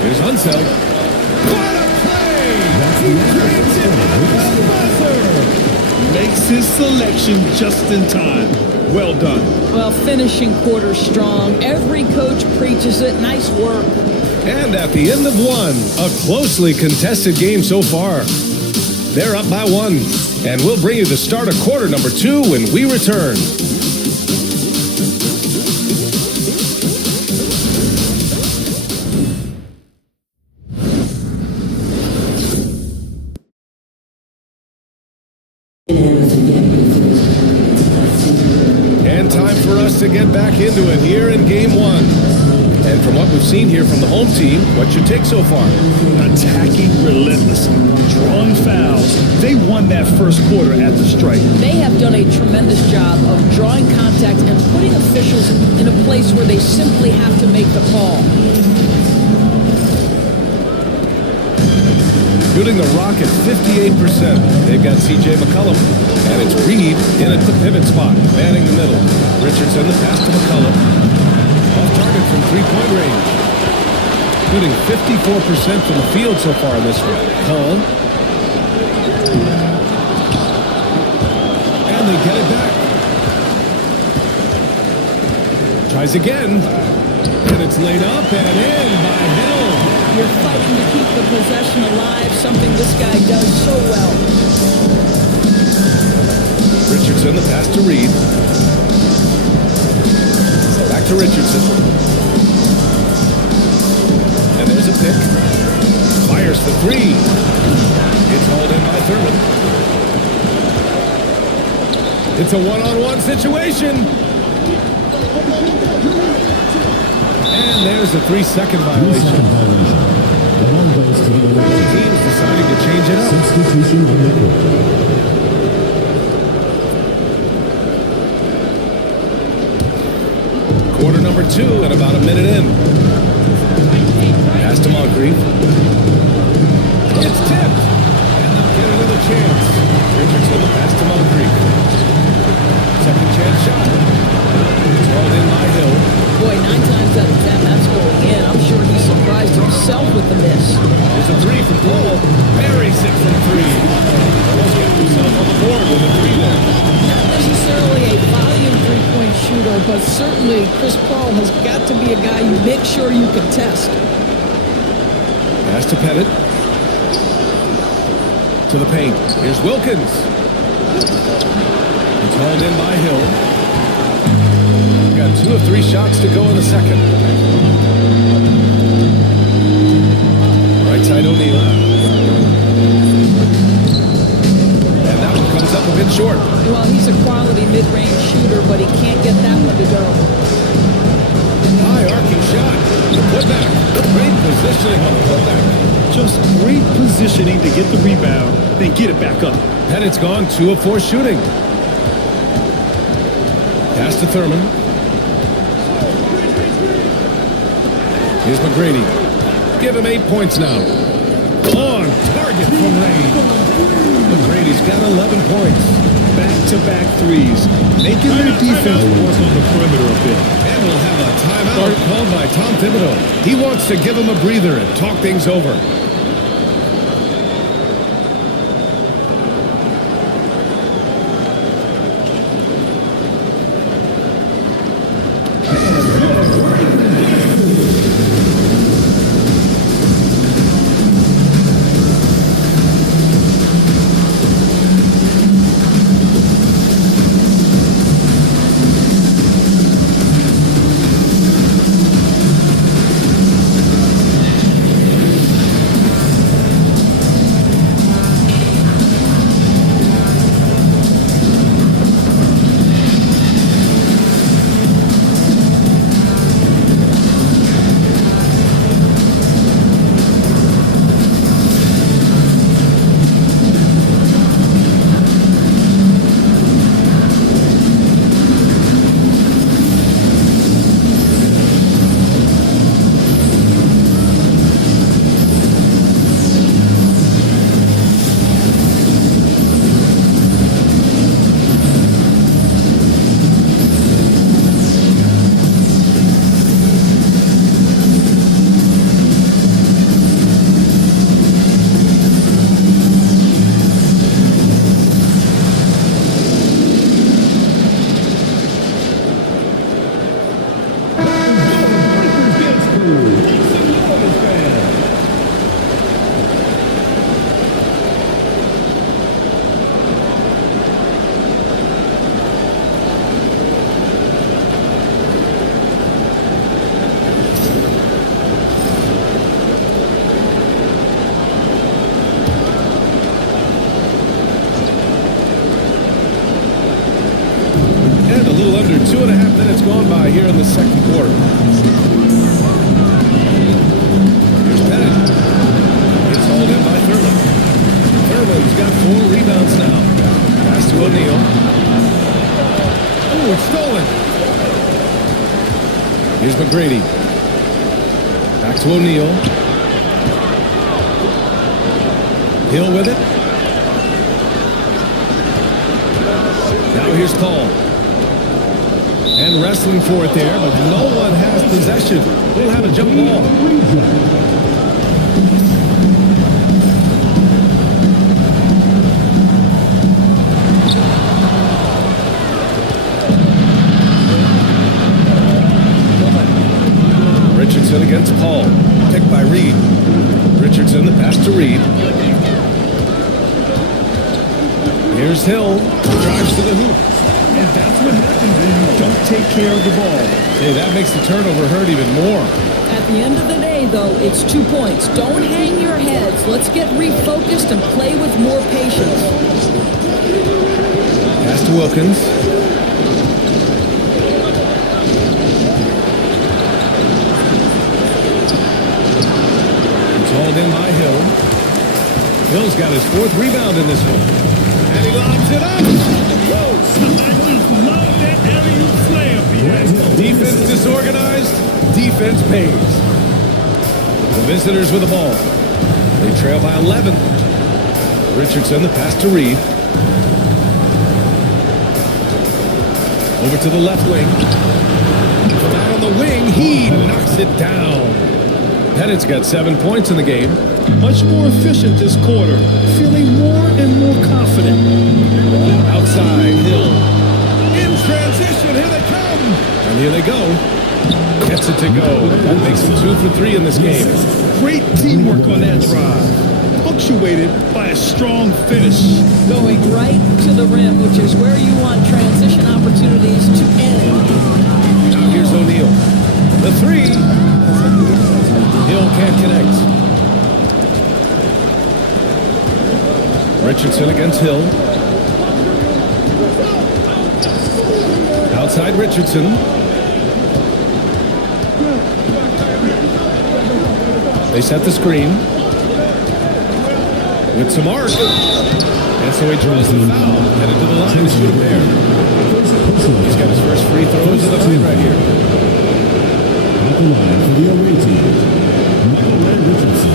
Here's Unseld. What a play! He creates it at the buzzer. Makes his selection just in time. Well done. Well, finishing quarter strong. Every coach preaches it. Nice work. And at the end of 1, a closely contested game so far. They're up by 1. And we'll bring you the start of quarter number 2 when we return. And time for us to get back into it here in game 1. And from what we've seen here from the home team, what's your take so far? Attacking relentlessly, drawing fouls. They won that first quarter at the stripe. They have done a tremendous job of drawing contact and putting officials in a place where they simply have to make the call. Shooting the Rock at 58%. They've got C.J. McCollum. And it's Reed in at the pivot spot, manning the middle. Richardson, the pass to McCollum. Off target from 3-point range. Shooting 54% from the field so far in this one. Hall. And they get it back. Tries again. And it's laid up and in by Hill. You're fighting to keep the possession alive, something this guy does so well. Richardson, the pass to Reed. Back to Richardson. And there's a pick. Fires for 3. It's hauled in by Thurman. It's a one-on-one situation. And there's a 3-second violation. The team's deciding to change it up. Substitution on the court. Quarter number 2 and about a minute in. Pass to Moncrief. It's tipped. And they'll get another chance. Richardson, the pass to Moncrief. Second chance shot. It's hauled in by Hill. Boy, 9 times out of 10, that's going in. I'm sure he surprised himself with the miss. There's a three for Paul. Buries it from 3. Paul's got himself on the board with a 3 there. Not necessarily a volume three-point shooter, but certainly Chris Paul has got to be a guy you make sure you can test. Pass to Pettit. To the paint. Here's Wilkins. It's hauled in by Hill. We've got 2 of 3 shots to go in the second. Right side O'Neal. And that one comes up a bit short. Well, he's a quality mid-range shooter, but he can't get that one to go. High arcing shot. The putback. Great positioning on the putback. Just great positioning to get the rebound, then get it back up. Pettit's gone 2 of 4 shooting. Pass to Thurman. Here's McGrady. Give him 8 points now. On target from range. McGrady's got 11 points. Back-to-back threes, making their defense work on the perimeter a bit. And we'll have a timeout called by Tom Thibodeau. He wants to give him a breather and talk things over. Under 2.5 minutes gone by here in the second quarter. Here's Pettit. It's hauled in by Thurman. Thurman's got 4 rebounds now. Pass to O'Neal. Oh, it's stolen. Here's McGrady. Back to O'Neal. Hill with it. Now here's Paul. And wrestling for it there, but no one has possession. We'll have a jump ball. Richardson against Paul. Picked by Reed. Richardson, the pass to Reed. Here's Hill. Drives to the hoop. And that's what happens when you don't take care of the ball. Hey, that makes the turnover hurt even more. At the end of the day, though, it's 2 points. Don't hang your heads. Let's get refocused and play with more patience. Pass to Wilkins. It's hauled in by Hill. Hill's got his 4th rebound in this one. And he lobs it up. Whoa! Love that alley-oop slam. Defense disorganized, defense pays. The visitors with the ball. They trail by 11. Richardson, the pass to Reed. Over to the left wing. From out on the wing, he knocks it down. Pennett's got 7 points in the game. Much more efficient this quarter. Feeling more and more confident. Outside, Hill. In transition, here they come. And here they go. Gets it to go. That makes him 2 for 3 in this game. Great teamwork on that drive. Punctuated by a strong finish. Going right to the rim, which is where you want transition opportunities to end. Now here's O'Neal. The three. Hill can't connect. Richardson against Hill. Outside Richardson. They set the screen. With some arc. And so he draws the foul. Headed to the line to shoot there. He's got his first free throws of the night right here. At the line for the away team, Michael Red Richardson.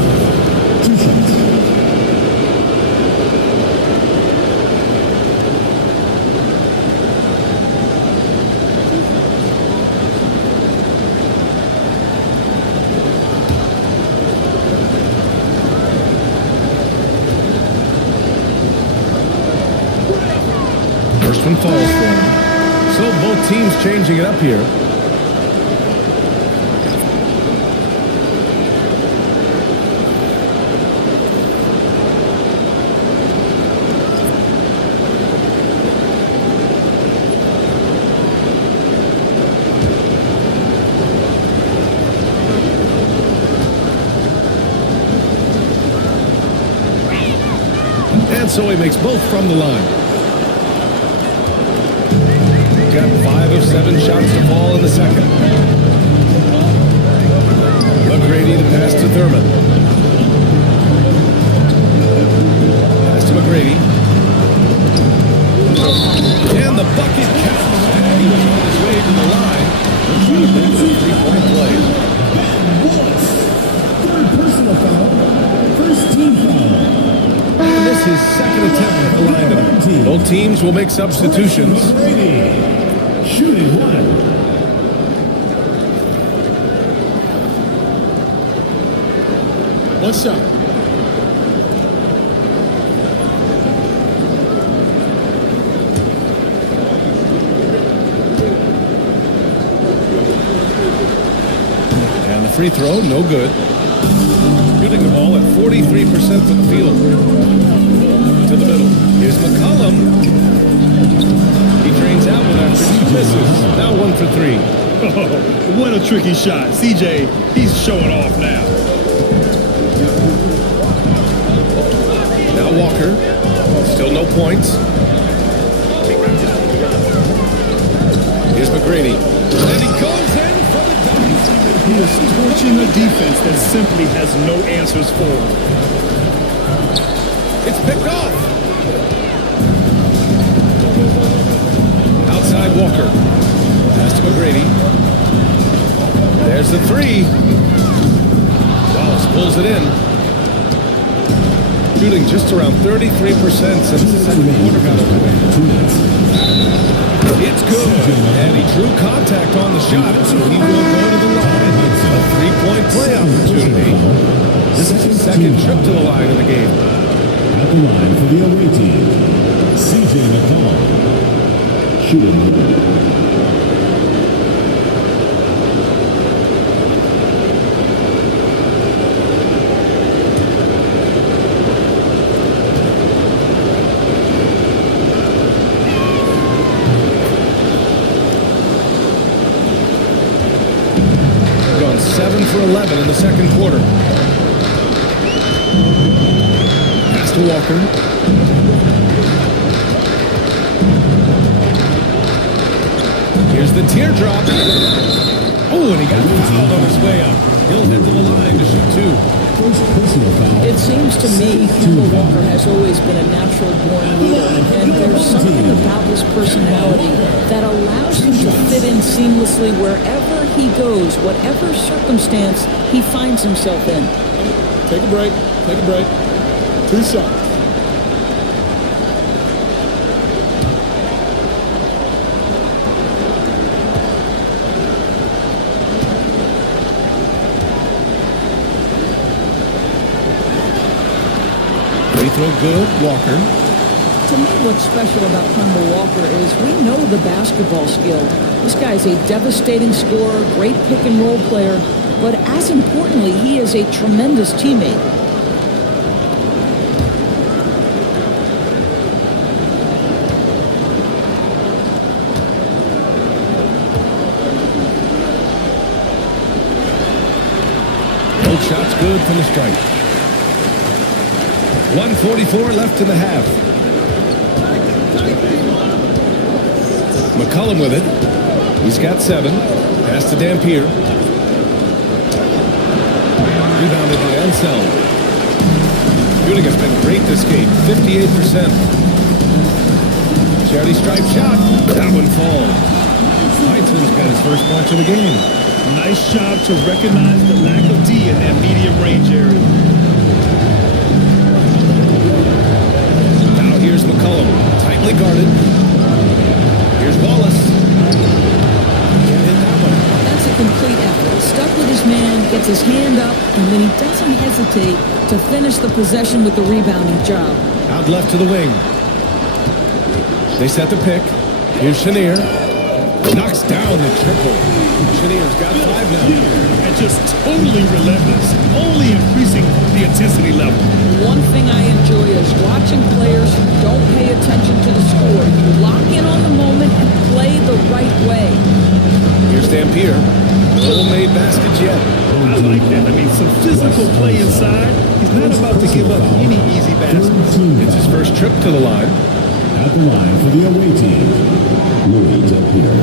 2 shots. First one falls for him. So both teams changing it up here. And so he makes both from the line. Got 5 of 7 shots to fall in the second. McGrady to pass to Thurman. Pass to McGrady. And the bucket counts. And he was on his way to the line. They're trying to bring for a 3-point play. Wallace. 3rd personal foul. 1st team foul. And this is second attempt at the line tonight. Both teams will make substitutions. Shooting 1. What's up? And the free throw, no good. Shooting the ball at 43% from the field. To the middle. Here's McCollum. He drains out one after 2 misses. Now 1 for 3. Oh, what a tricky shot. CJ, he's showing off now. Now Walker. Still no points. Here's McGrady. And he goes in for the dunk. He is torching a defense that simply has no answers for. It's picked off. Outside Walker. Pass to McGrady. There's the 3. Wallace pulls it in. Shooting just around 33% since the second quarter got underway. It's good. And he drew contact on the shot, so he will go to the line. A 3-point play opportunity. This is his second trip to the line in the game. At the line for the away team, CJ McCollum. Shooting 1. Gone 7 for 11 in the second quarter. Pass to Walker. Here's the teardrop. Oh, and he got fouled on his way up. He'll head to the line to shoot 2. It seems to me Kemba Walker has always been a natural-born leader, and there's something about his personality that allows him to fit in seamlessly wherever he goes, whatever circumstance he finds himself in. Take a break. Take a break. 2 shots. throw good. Walker. To me, what's special about Kemba Walker is we know the basketball skill. This guy's a devastating scorer, great pick-and-roll player, but as importantly, he is a tremendous teammate. Both shots good from the stripe. 1:44 left in the half. McCollum with it. He's got 7. Pass to Dampier. Rebounded by Unseld. Shooting has been great this game. 58%. Charity stripe shot. That one falls. Heintzel's got his first points of the game. Nice job to recognize the lack of D in that medium range area. Now here's McCollum. Tightly guarded. Here's Wallace. Can't hit that one. That's a complete effort. Stuck with his man, gets his hand up, and then he doesn't hesitate to finish the possession with the rebounding job. Out left to the wing. They set the pick. Here's Chenier. Knocks down the triple. Chenier's got 5 now. And just totally relentless, only increasing the intensity level. One thing I enjoy is watching players who don't pay attention to the score. You lock in on the moment and play the right way. Here's Dampier. No made baskets yet. I like that. I mean, some physical play inside. He's not about to give up any easy baskets. It's his first trip to the line. At the line for the away team, Louis Dampier.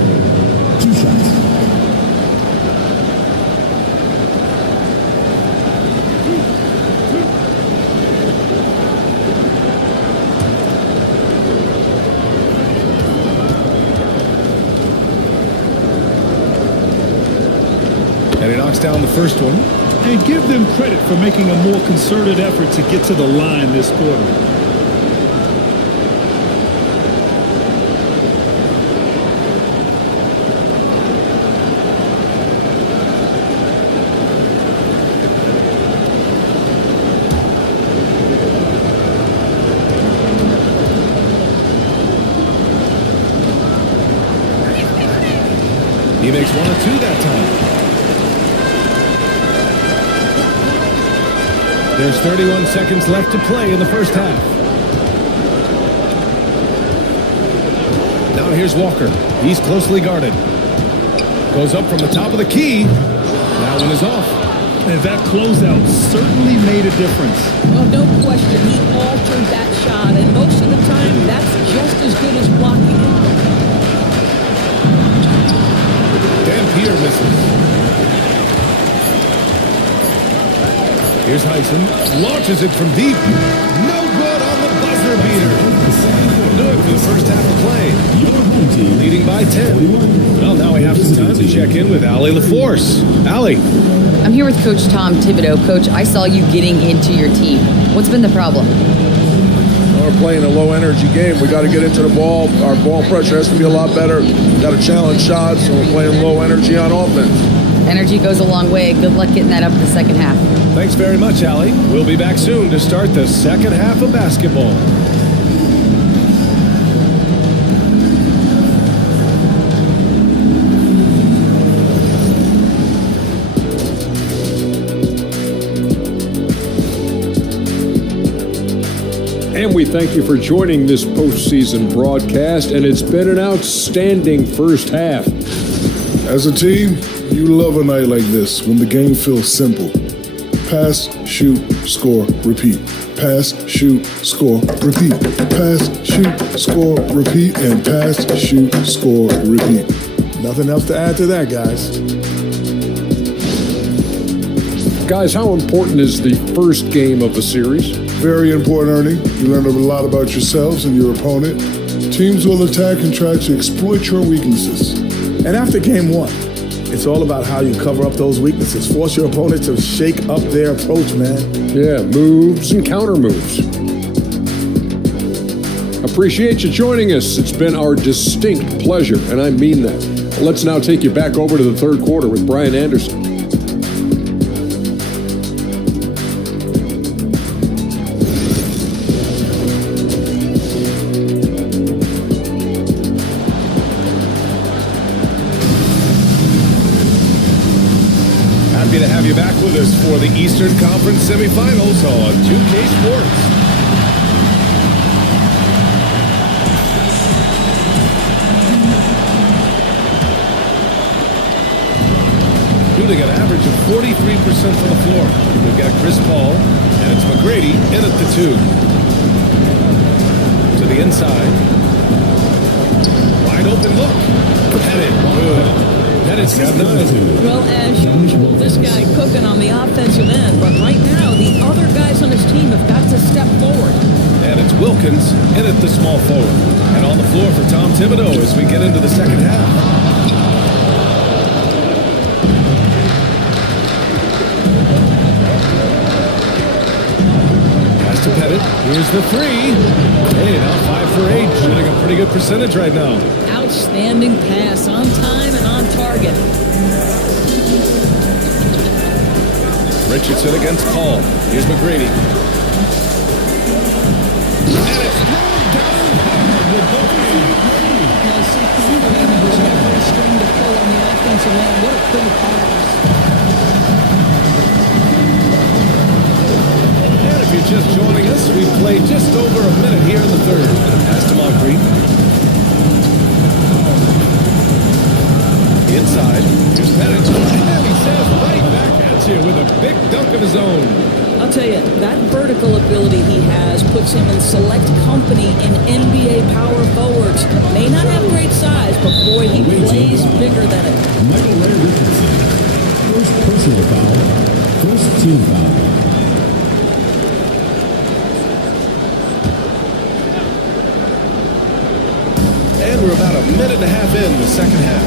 2 shots. And he knocks down the first one. And give them credit for making a more concerted effort to get to the line this quarter. He makes 1 or 2 that time. There's 31 seconds left to play in the first half. Now here's Walker. He's closely guarded. Goes up from the top of the key. That one is off. And that closeout certainly made a difference. Well, no question, he altered that shot, and most of the time, that's just as good as blocking it. Dampier misses. Here's Heisen. Launches it from deep. No good on the buzzer beater. That'll do it for the first half of play. Leading by 10. Well, now we have some time to check in with Allie LaForce. Allie. I'm here with Coach Tom Thibodeau. Coach, I saw you getting into your team. What's been the problem? We're playing a low-energy game. We got to get into the ball. Our ball pressure has to be a lot better. Got to challenge shots, and we're playing low energy on offense. Energy goes a long way. Good luck getting that up in the second half. Thanks very much, Allie. We'll be back soon to start the second half of basketball. And we thank you for joining this postseason broadcast, and it's been an outstanding first half. As a team, you love a night like this when the game feels simple. Pass, shoot, score, repeat. Pass, shoot, score, repeat. Pass, shoot, score, repeat. And pass, shoot, score, repeat. Nothing else to add to that, guys. Guys, how important is the first game of the series? Very important, Ernie. You learn a lot about yourselves and your opponent. Teams will attack and try to exploit your weaknesses. And after game 1, it's all about how you cover up those weaknesses. Force your opponent to shake up their approach, man. Yeah, moves and counter moves. Appreciate you joining us. It's been our distinct pleasure, and I mean that. Let's now take you back over to the third quarter with Brian Anderson. to have you back with us for the Eastern Conference semifinals on 2K Sports. Shooting an average of 43% from the floor. We've got Chris Paul, and it's McGrady in at the 2. To the inside. Wide open look. Pettit, good. Pettit's got 9. Well, as usual, this guy cooking on the offensive end, but right now the other guys on his team have got to step forward. And it's Wilkins in at the small forward. And on the floor for Tom Thibodeau as we get into the second half. To Pettit. Here's the 3. Hey, now 5 for 8. Shooting a pretty good percentage right now. Outstanding pass, on time and on target. Richardson against Paul. Here's McGrady. And it's thrown down hard with the 3. String to pull on the offensive end. What a pretty pass. If you're just joining us, we've played just over a minute here in the third. Pass to Moncrief. Inside. Here's Pettit. And he says right back at you with a big dunk of his own. I'll tell you, that vertical ability he has puts him in select company in NBA power forwards. May not have great size, but boy, he plays bigger than it. Michael Ray Richardson. First personal foul. First team foul. And we're about a minute and a half in the second half.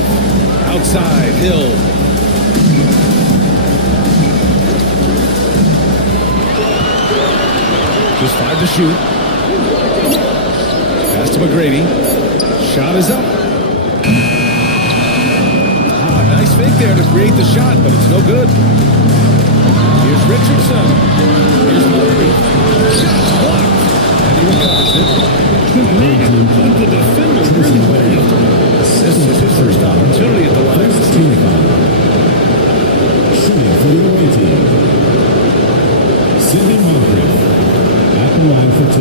Outside, Hill. Just 5 to shoot. Pass to McGrady. Shot is up. Nice fake there to create the shot, but it's no good. Here's Richardson. Here's Moncrief. Shot's blocked. And he recovers it. The defender really went after him. This is his first opportunity at the line. Shooting for the away team. Sidney Moncrief at the line for 2.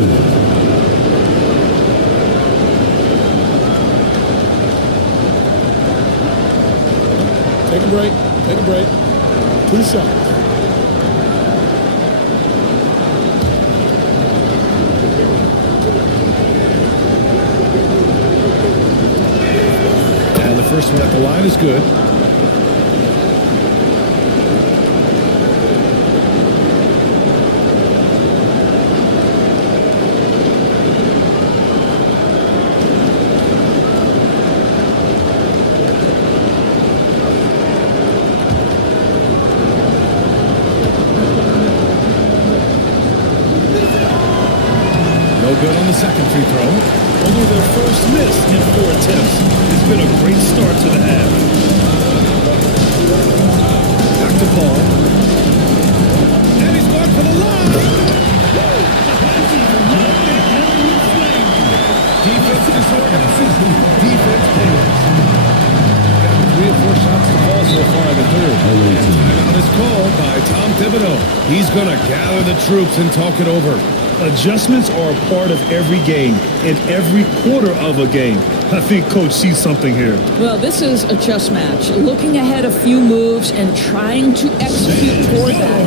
Take a break. Take a break. 2 shots. First one at the line is good. No good on the second free throw. Only their first miss in 4 attempts. It's been a great start to the half. Back to Paul. And he's going for the line. Defense disorganized. Defense pays. Got 3 or 4 shots to fall so far in the third. Timeout is called by Tom Thibodeau. He's going to gather the troops and talk it over. Adjustments are a part of every game and every quarter of a game. I think Coach sees something here. Well, this is a chess match. Looking ahead a few moves and trying to execute toward that.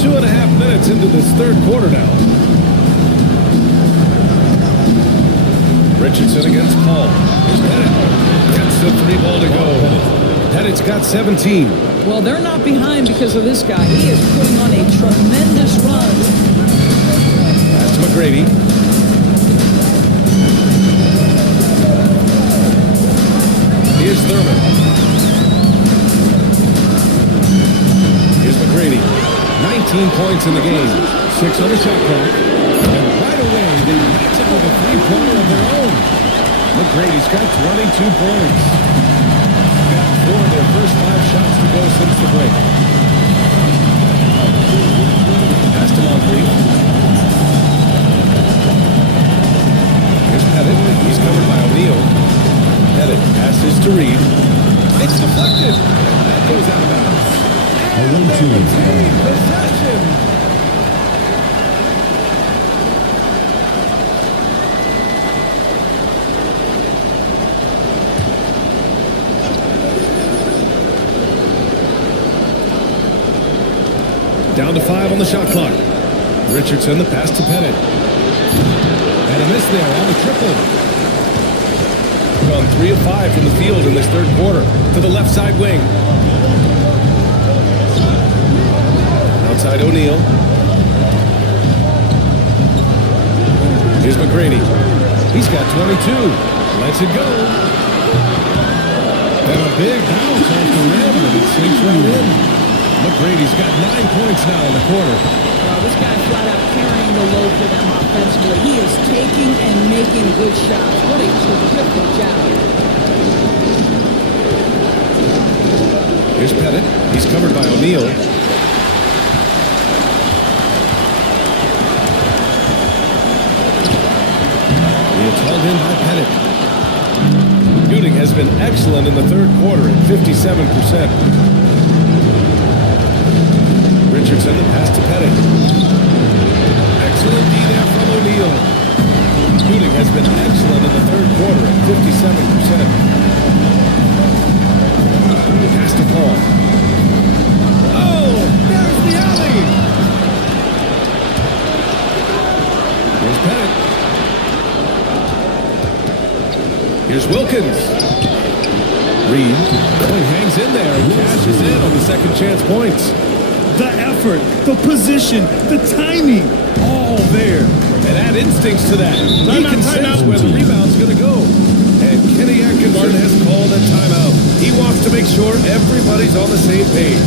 2.5 minutes into this third quarter now. Richardson against Paul. Here's Pettit. Gets the 3 ball to go. Pettit's got 17. Well, they're not behind because of this guy. He is putting on a tremendous run. Pass to McGrady. Here's Thurman. Here's McGrady. 19 points in the game. 6 on the shot clock. And right away, they match it with a 3-pointer of their own. McGrady's got 22 points. Got 4 of their first 5 shots to go since the break. Pass to Moncrief. Here's Pettit. He's covered by O'Neal. Pettit passes to Reed. It's deflected. That goes out of bounds. And they retain possession. Down to 5 on the shot clock. Richardson, the pass to Pettit. And a miss there on the triple. Gone 3 of 5 from the field in this third quarter. To the left side wing. Outside O'Neal. Here's McGrady. He's got 22. Lets it go. And a big bounce off the rim, and it sinks right in. McGrady's got 9 points now in the quarter. Well, this guy flat out carrying the load for them offensively. He is taking and making good shots. What a terrific job. Here's Pettit. He's covered by O'Neal. It's held in by Pettit. Shooting has been excellent in the third quarter at 57%. Richardson, the pass to Pettit. Excellent D there from O'Neal. Shooting has been excellent in the third quarter at 57%. Pass to Paul. Oh, there's the alley. Here's Pettit. Here's Wilkins. Reed. Oh, he hangs in there and cashes in on the second chance points. The effort, the position, the timing, all there. And add instincts to that. He can sense where the rebound's going to go. And Kenny Atkinson has called a timeout. He wants to make sure everybody's on the same page.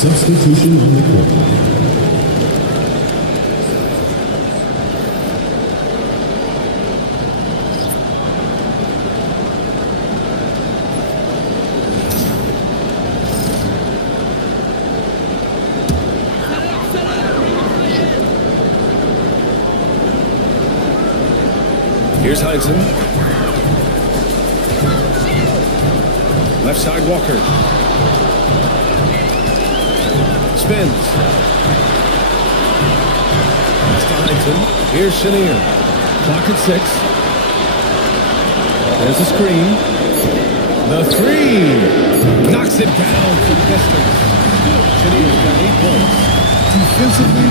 Substitution on the court. Here's Heinzen. Left side Walker. Spins. Johnson. Here's Chenier. Clock at 6. There's a screen. The 3. Knocks it down from distance. Chenier's got 8 points. Defensively,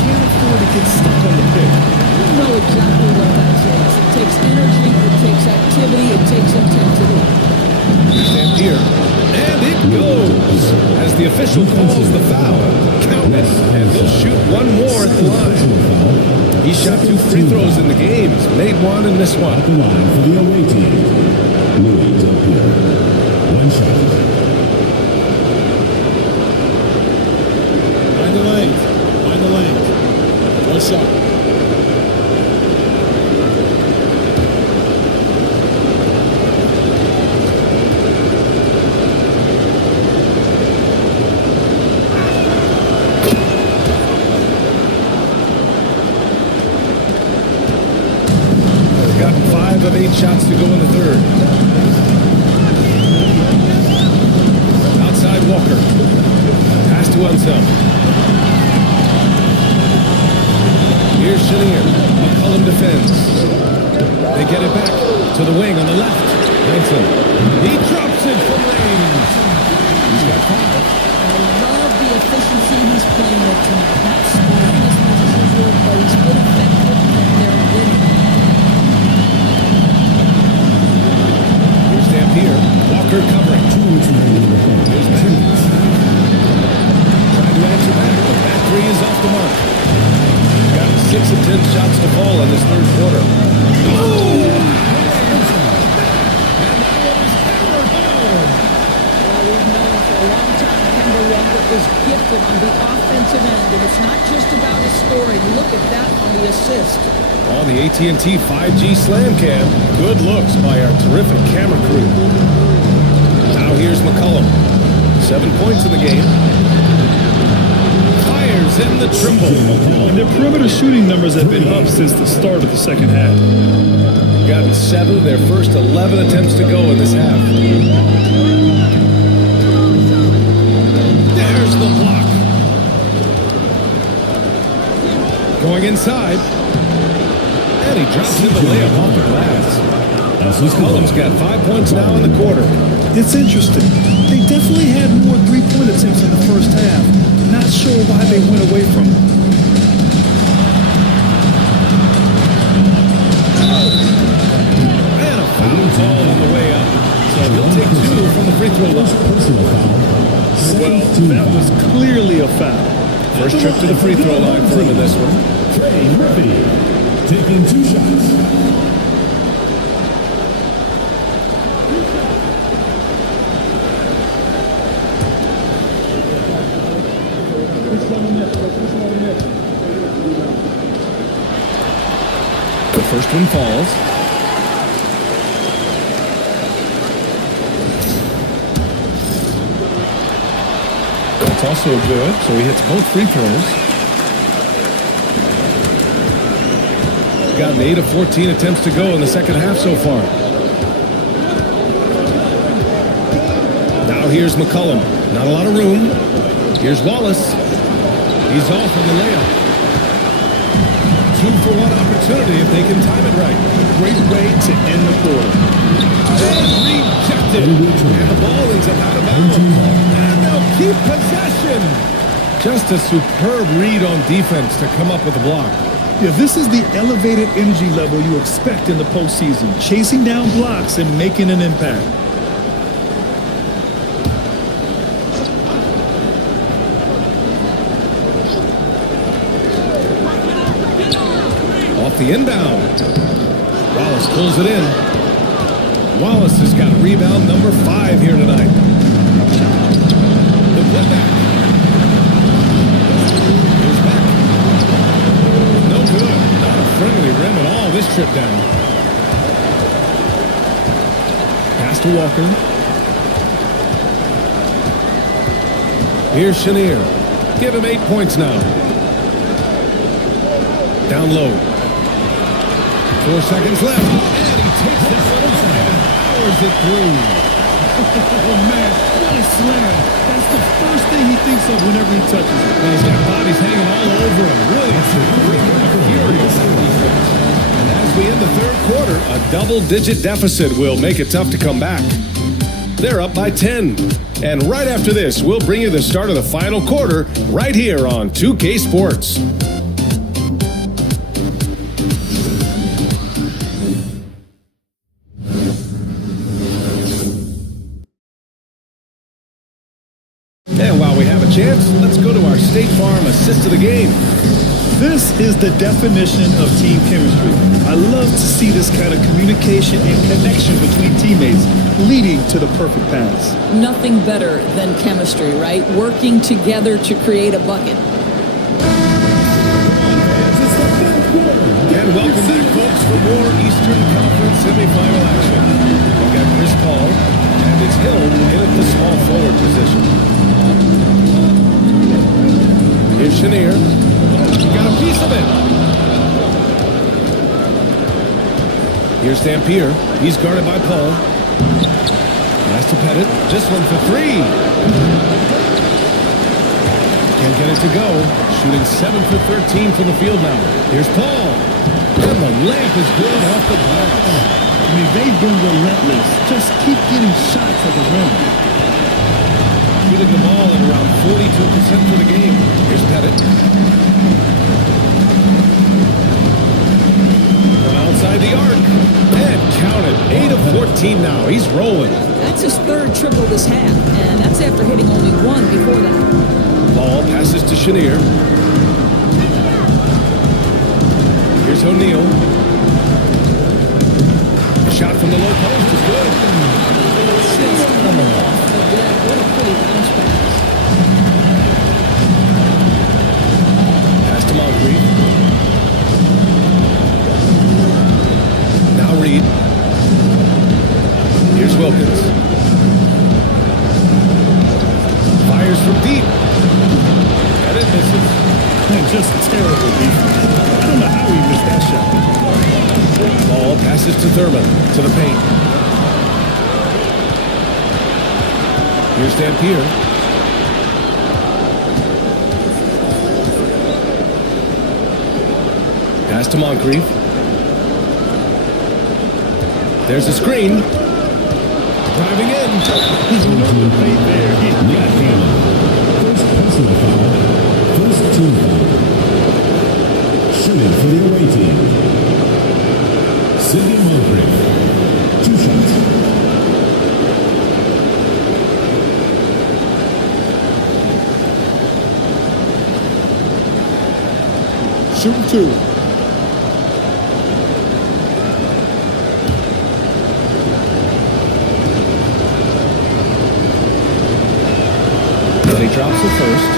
can't afford to get stuck on the pick. You know exactly what that takes. It takes energy, it takes activity, it takes intensity. And here, and it goes. As the official calls the foul, count it, and he'll shoot one more at the line. He shot 2 free throws in the game. He's made one and missed one. At the line for the away team, Louis Delpierre. 1 shot. Find the lane. Find the lane. 1 shot. Got 5 of 8 shots to go in the third. Outside Walker. Pass to Unseld. Here's Chenier. McCollum defends. They get it back to the wing on the left. Hanson. He drops it from range. He's got 5. I love the efficiency he's playing with tonight. Not scoring as much as usual, but he's been effective and they're winning. Here's Dampier. Walker covering. Here's Matt. Trying to answer back, but that 3 is off the mark. Got 6 of 10 shots to fall in this third quarter. Well, we've known for a long time Kemba Walker is gifted on the offensive end, and it's not just about his scoring. Look at that on the assist. On the AT&T 5G Slam Cam, good looks by our terrific camera crew. Now here's McCollum. 7 points in the game. Fires in the triple. And their perimeter shooting numbers have been up since the start of the second half. Gotten 7 of their first 11 attempts to go in this half. There's the block. Going inside. And he drops in the layup off the glass. McCollum's got 5 points now in the quarter. It's interesting. They definitely had more three-point attempts in the first half. Not sure why they went away from it. And a foul call on the way up. So he'll take 2 from the free throw line. Well, that was clearly a foul. First trip to the free throw line for him in this one. Trey Murphy taking 2 shots. The first one falls. That's also good, so he hits both free throws. Gotten 8 of 14 attempts to go in the second half so far. Now here's McCollum. Not a lot of room. Here's Wallace. He's off on the layup. 2-for-1 opportunity if they can time it right. Great way to end the quarter. And rejected. And the ball ends up out of bounds. And they'll keep possession. Just a superb read on defense to come up with a block. Yeah, this is the elevated energy level you expect in the postseason. Chasing down blocks and making an impact. Off the inbound. Wallace pulls it in. Wallace has got rebound number 5 here tonight. The putback. Here's back. No good. Not a friendly rim at all this trip down. Pass to Walker. Here's Chenier. Give him 8 points now. Down low. 4 seconds left. And he takes that one and powers it through. Oh, man, what a slam. That's the first thing he thinks of whenever he touches it. And he's got bodies hanging all over him. Really, it's a great effort here furious at defense. And as we end the third quarter, a double-digit deficit will make it tough to come back. They're up by 10. And right after this, we'll bring you the start of the final quarter right here on 2K Sports. And while we have a chance, let's go to our State Farm assist of the game. This is the definition of team chemistry. I love to see this kind of communication and connection between teammates leading to the perfect pass. Nothing better than chemistry, right? Working together to create a bucket. And welcome back, folks, for more Eastern Conference semifinal action. We've got Chris Paul, and it's Hill in at the small forward position. Here's Chenier. Got a piece of it. Here's Dampier. He's guarded by Paul. Nice to Pettit. This one for three. Can't get it to go. Shooting 7 for 13 from the field now. Here's Paul. And the layup is good off the glass. I mean, they've been relentless. Just keep getting shots at the rim. Shooting the ball at around 42% for the game. Here's Pettit. From outside the arc. And count it. 8 of 14 now. He's rolling. That's his third triple this half, and that's after hitting only one before that. Ball passes to Chenier. Here's O'Neal. Shot from the low post is good. Just coming off the deck. What a pretty bounce pass. Pass to Moncrief. Now Reed. Here's Wilkins. Fires from deep. And it misses. And just terrible defense. I don't know how he missed that shot. Ball passes to Thurman. To the paint. Here's Dampier. Pass to Moncrief. There's a screen. Driving in. He's right there. He got him. First personal foul. First team foul. Shooting for the away team. Sidney Moncrief. 2 shots. Shooting 2. He drops it first.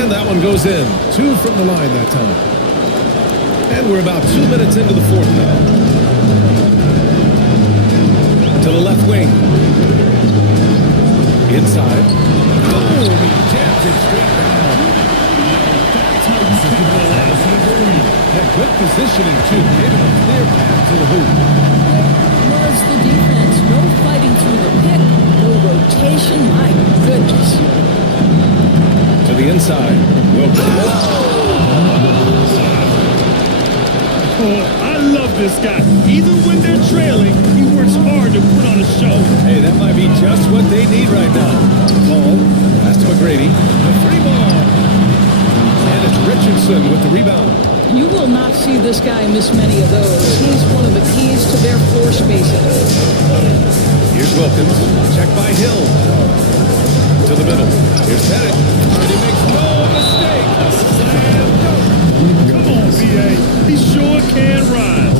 And that one goes in. 2 from the line that time. And we're about 2 minutes into the fourth now. To the left wing. Inside. Boom! He jams it straight down. That's how you keep the last one. Yeah, good positioning, too. Giving a clear path to the hoop. Was the defense. No fighting through the pick. No rotation. My goodness. To the inside. Wilkins. Oh, I love this guy. Even when they're trailing, he works hard to put on a show. Hey, that might be just what they need right now. Ball. Pass to McGrady. The 3 ball. And it's Richardson with the rebound. You will not see this guy miss many of those. He's one of the keys to their floor spacing. Here's Wilkins. Checked by Hill. To the middle. Here's Pettit. And he makes no mistake. Come on, VA. He sure can ride.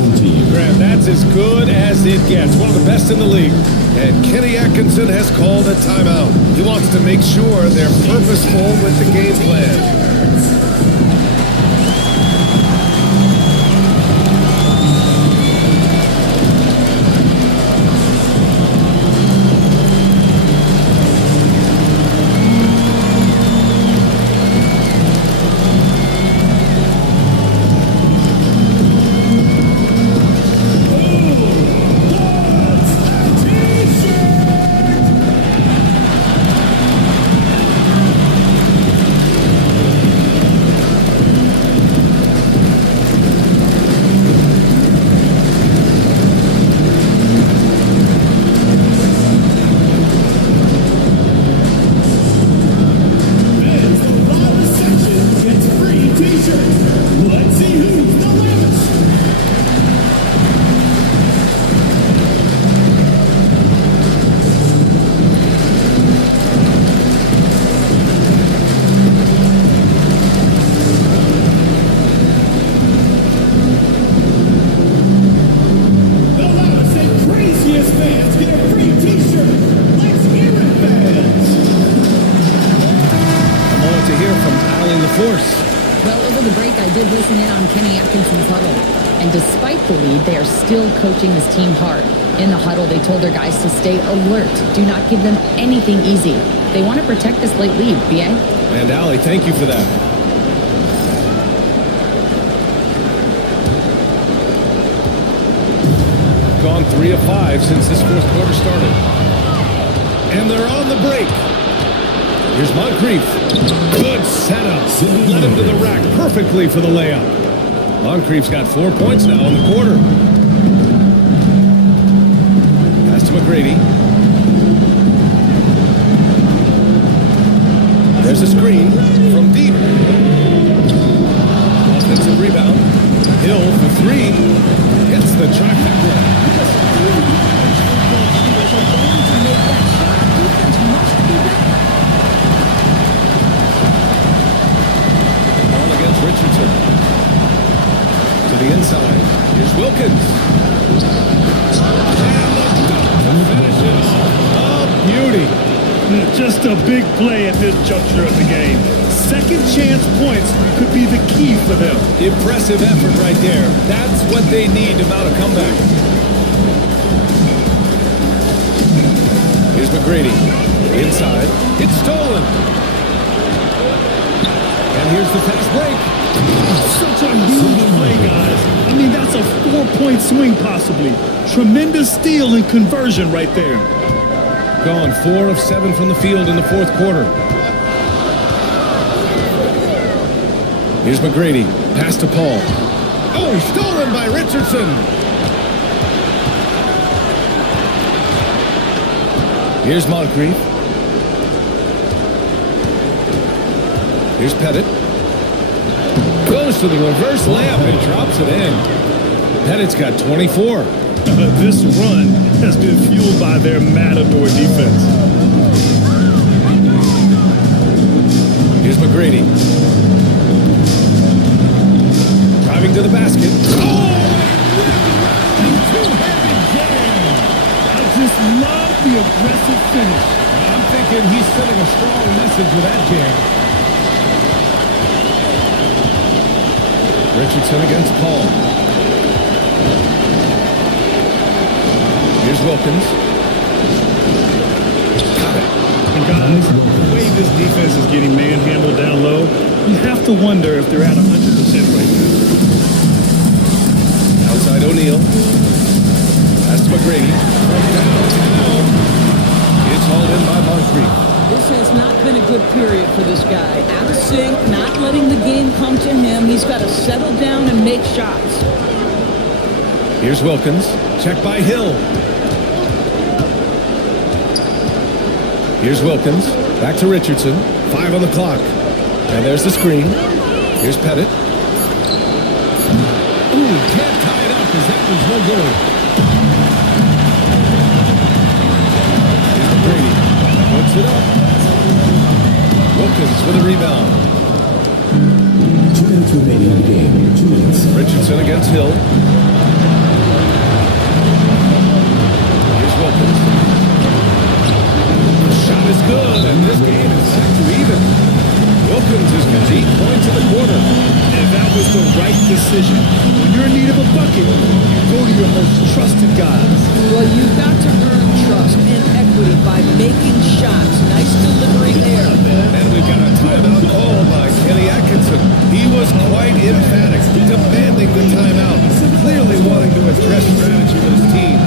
Graham, that's as good as it gets. One of the best in the league. And Kenny Atkinson has called a timeout. He wants to make sure they're purposeful with the game plan. force. Well, over the break, I did listen in on Kenny Atkinson's huddle. And despite the lead, they are still coaching this team hard. In the huddle, they told their guys to stay alert. Do not give them anything easy. They want to protect this late lead, B.A. And Allie, thank you for that. Gone 3 of 5 since this fourth quarter started. And they're on the break. Here's Moncrief. Good setup. Led him to the rack perfectly for the layup. Moncrief's got 4 points now in the quarter. Pass to McGrady. There's a screen from deep. Offensive rebound. Hill for 3. Hits the trifecta. Ball against Richardson. To the inside. Here's Wilkins. And the finish it off. Oh, beauty. Just a big play at this juncture of the game. Second chance points could be the key for them. Impressive effort right there. That's what they need to mount a comeback. Here's McGrady. Inside. It's stolen. And here's the fast break. Such a huge play, guys. I mean, that's a 4-point swing possibly. Tremendous steal and conversion right there. Gone 4 of 7 from the field in the fourth quarter. Here's McGrady. Pass to Paul. Oh, stolen by Richardson. Here's Moncrief. Here's Pettit. Goes to the reverse layup and drops it in. Pettit's got 24. This run has been fueled by their Matador defense. Here's McGrady. Driving to the basket. I just love the aggressive finish. I'm thinking he's sending a strong message with that jam. Richardson against Paul. Here's Wilkins. Got it. And guys, the way this defense is getting manhandled down low, you have to wonder if they're at 100% right now. Outside O'Neal. Pass to McGrady. Downtown. It's hauled in by Moncrief. This has not been a good period for this guy. Out of sync, not letting the game come to him. He's got to settle down and make shots. Here's Wilkins. Check by Hill. Here's Wilkins. Back to Richardson. 5 on the clock. And there's the screen. Here's Pettit. Ooh, can't tie it up because that was no good. Here's McGrady. Puts it up. Wilkins with a rebound. 2 minutes remaining in the game. 2 minutes. Richardson against Hill. Here's Wilkins. The shot is good, and this game is back to even. Wilkins has got 8 points in the quarter. And that was the right decision. When you're in need of a bucket, you go to your most trusted guys. Well, you've got to earn trust and equity by making shots. Nice delivery there. And we've got a timeout call by Kenny Atkinson. He was quite emphatic, demanding the timeout, clearly wanting to address strategy with his team.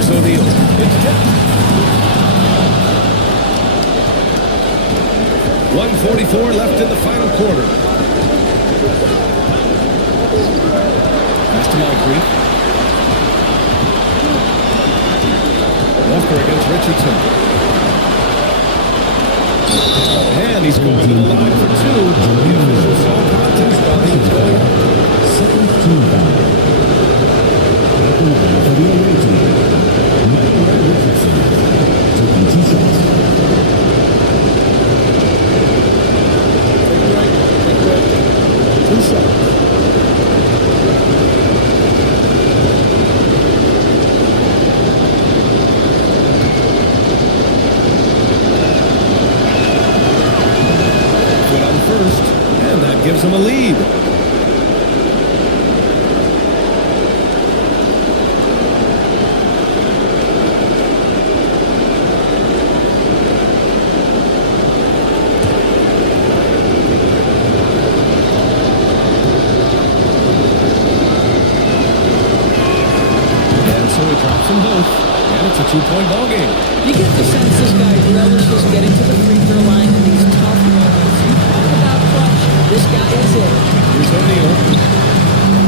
Here's O'Neal. It's tipped. 1:44 left in the final quarter. Pass to Moncrief. Walker against Richardson. And he's going to the line for two. The official saw contest while he was going up. Second team foul. Second foul for the away team. Michael Richardson taking 2 shots. Take right. 2 shots. First, and that gives them a lead. And so he drops them both, and it's a 2-point ball game. You get the sense this guy relishes getting to the free throw line in these tough moments. You talk about clutch. This guy is it. Here's O'Neal.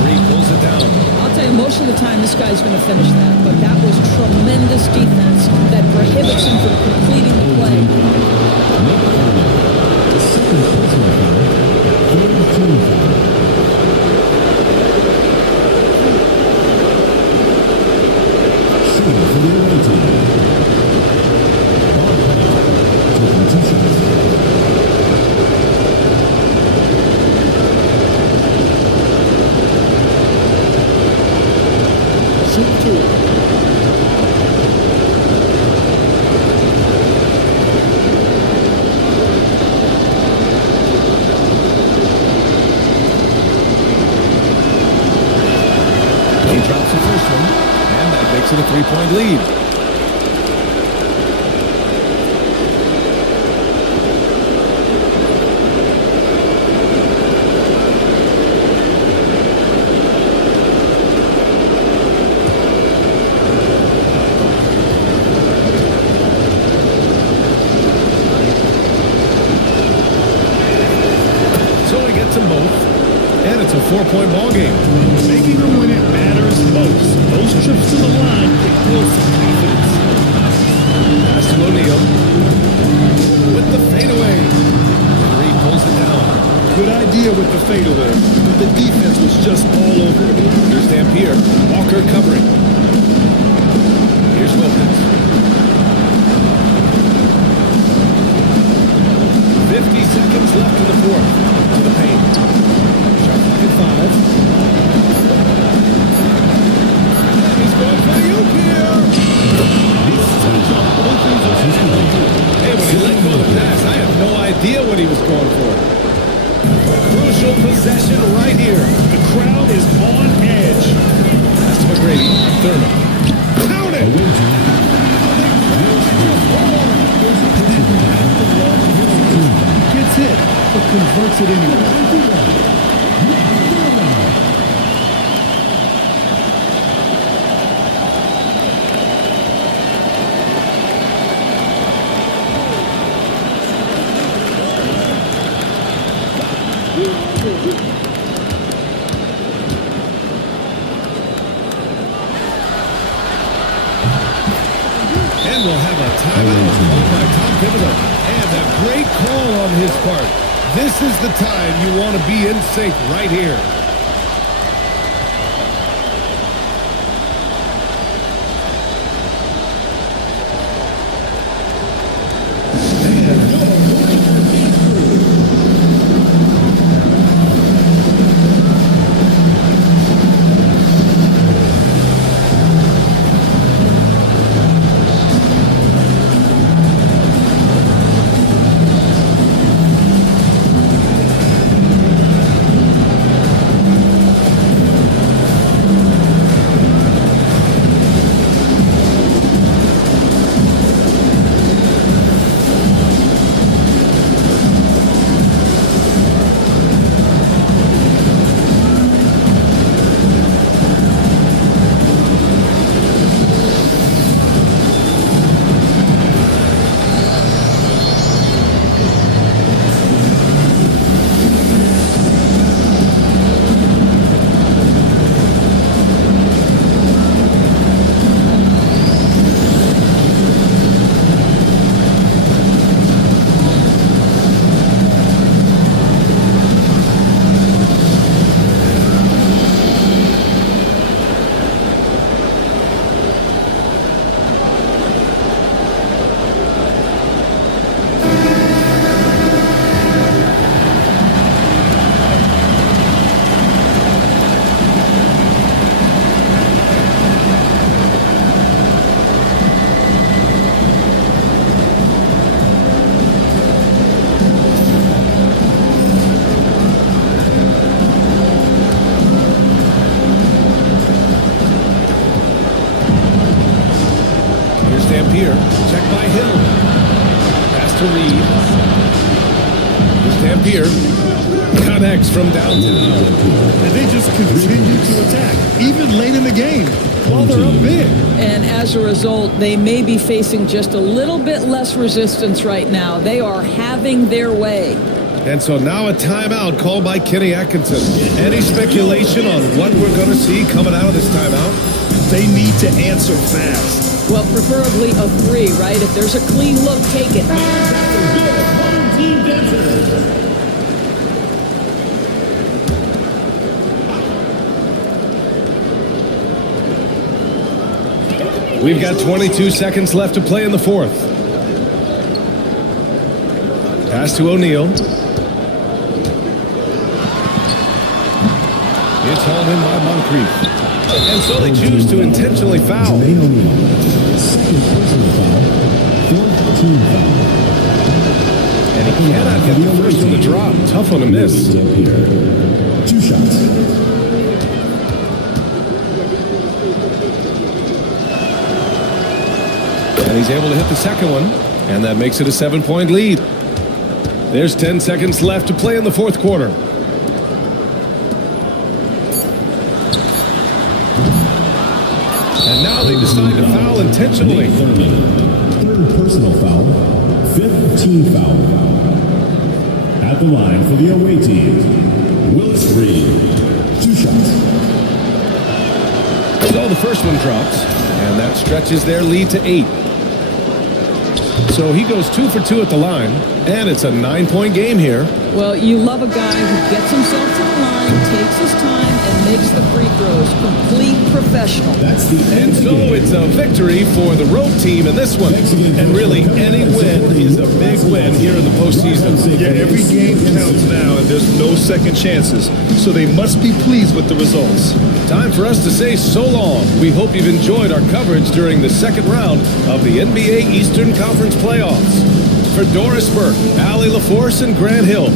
Reed pulls it down. I'll tell you, most of the time this guy's going to finish that, but that was tremendous defense that prohibits him from completing the play. Second personal foul. Third team foul. Shooting for the away team. Bob Powell taking 2 shots. Shoot 2. He drops the first one, and that makes it a 3-point lead. So he gets them both, and it's a 4-point ball game. Making them when it matters most. Those trips to the line can build some confidence. Pass to O'Neal. With the fadeaway. Reed pulls it down. Good idea with the fadeaway, but the defense was just all over it. Here's Dampier. Walker covering. Here's Wilkins. 50 seconds left in the fourth. To the paint. Shot clock at 5. He's going for you here. He's such a Hey, when he let go of the pass, I have no idea what he was going for. Crucial possession right here. The crowd is on edge. Pass to McGrady. Thurman. Count it! Gets hit, but converts it anyway. And we'll have a timeout called by Tom Thibodeau. And a great call on his part. This is the time you want to be in sync right here. to lead. Dampier connects from downtown. And they just continue to attack, even late in the game, while they're up big. And as a result, they may be facing just a little bit less resistance right now. They are having their way. And so now a timeout called by Kenny Atkinson. Any speculation on what we're going to see coming out of this timeout? They need to answer fast. Well, preferably a 3, right? If there's a clean look, take it. We've got 22 seconds left to play in the fourth. Pass to O'Neal. It's hauled in by Moncrief. And so they choose to intentionally foul. Jermaine O'Neal, second personal foul, fourth team foul. And he cannot get the first one to drop. Tough one to miss. Dampier, 2 shots. And he's able to hit the second one, and that makes it a 7-point lead. There's 10 seconds left to play in the fourth quarter. And now they decide to foul intentionally. Third personal foul, fifth team foul. At the line for the away team, Willis Reed, 2 shots. So the first one drops, and that stretches their lead to 8. So he goes 2 for 2 at the line, and it's a 9-point game here. Well, you love a guy who gets himself to the line, takes his time, and makes the free throws. Complete professional. That's the And so it's a victory for the road team in this one. And really, any win is a big win here in the postseason. Yeah, every game counts now, and there's no second chances. So they must be pleased with the results. Time for us to say so long. We hope you've enjoyed our coverage during the second round of the NBA Eastern Conference playoffs. For Doris Burke, Allie LaForce, and Grant Hill,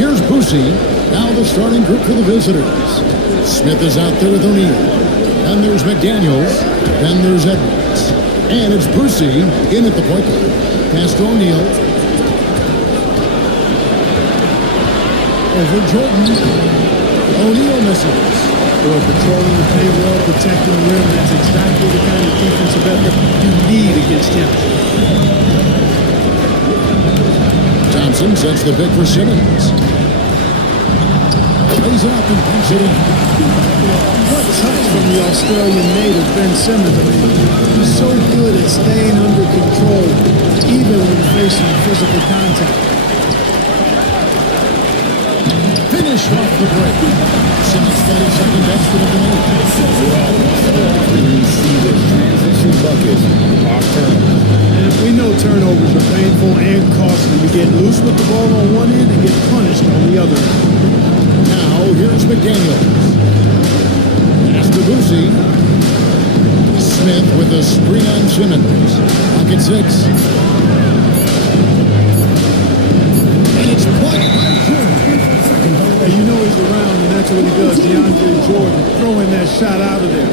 Here's Boosie. Now the starting group for the visitors. Smith is out there with O'Neal. Then there's McDaniels. Then there's Edwards. And it's Boosie in at the point guard. Pass to O'Neal. Over Jordan. O'Neal misses. Boy, patrolling the paint well, protecting the rim, that's exactly the kind of defensive effort you need against him. Thompson sets the pick for Simmons. Lays it up and punks it in. What touch from the Australian native, Ben Simmons. I mean, he's so good at staying under control, even when facing physical contact. Finish off the break. Simmons got his second best of the night. We see the transition buckets off turnovers. And we know turnovers are painful and costly. You get loose with the ball on one end and get punished on the other end. Now, here's McDaniels. Pass to Boosie. Smith with a screen on Simmons. Pocket 6. And it's blocked by Jordan. Hey, you know he's around, and that's what he does. DeAndre Jordan throwing that shot out of there.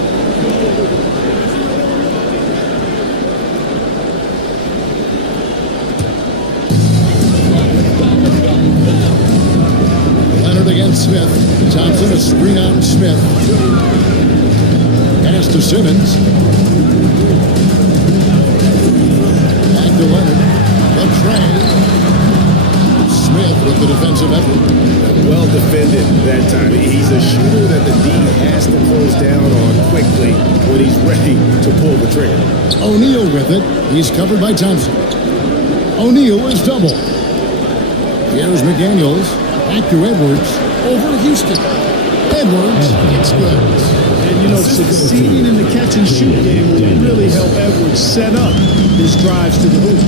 Leonard against Smith. Thompson a screen on Smith. Pass to Simmons. Back to Leonard. The tray. Smith with the defensive effort. Well defended that time. He's a shooter that the D has to close down on quickly when he's ready to pull the trigger. O'Neal with it. He's covered by Thompson. O'Neal is double. Here's McDaniels. Back to Edwards. Over Houston. Edwards gets good. And, you know, succeeding in the catch-and-shoot game will really help Edwards set up his drives to the hoop.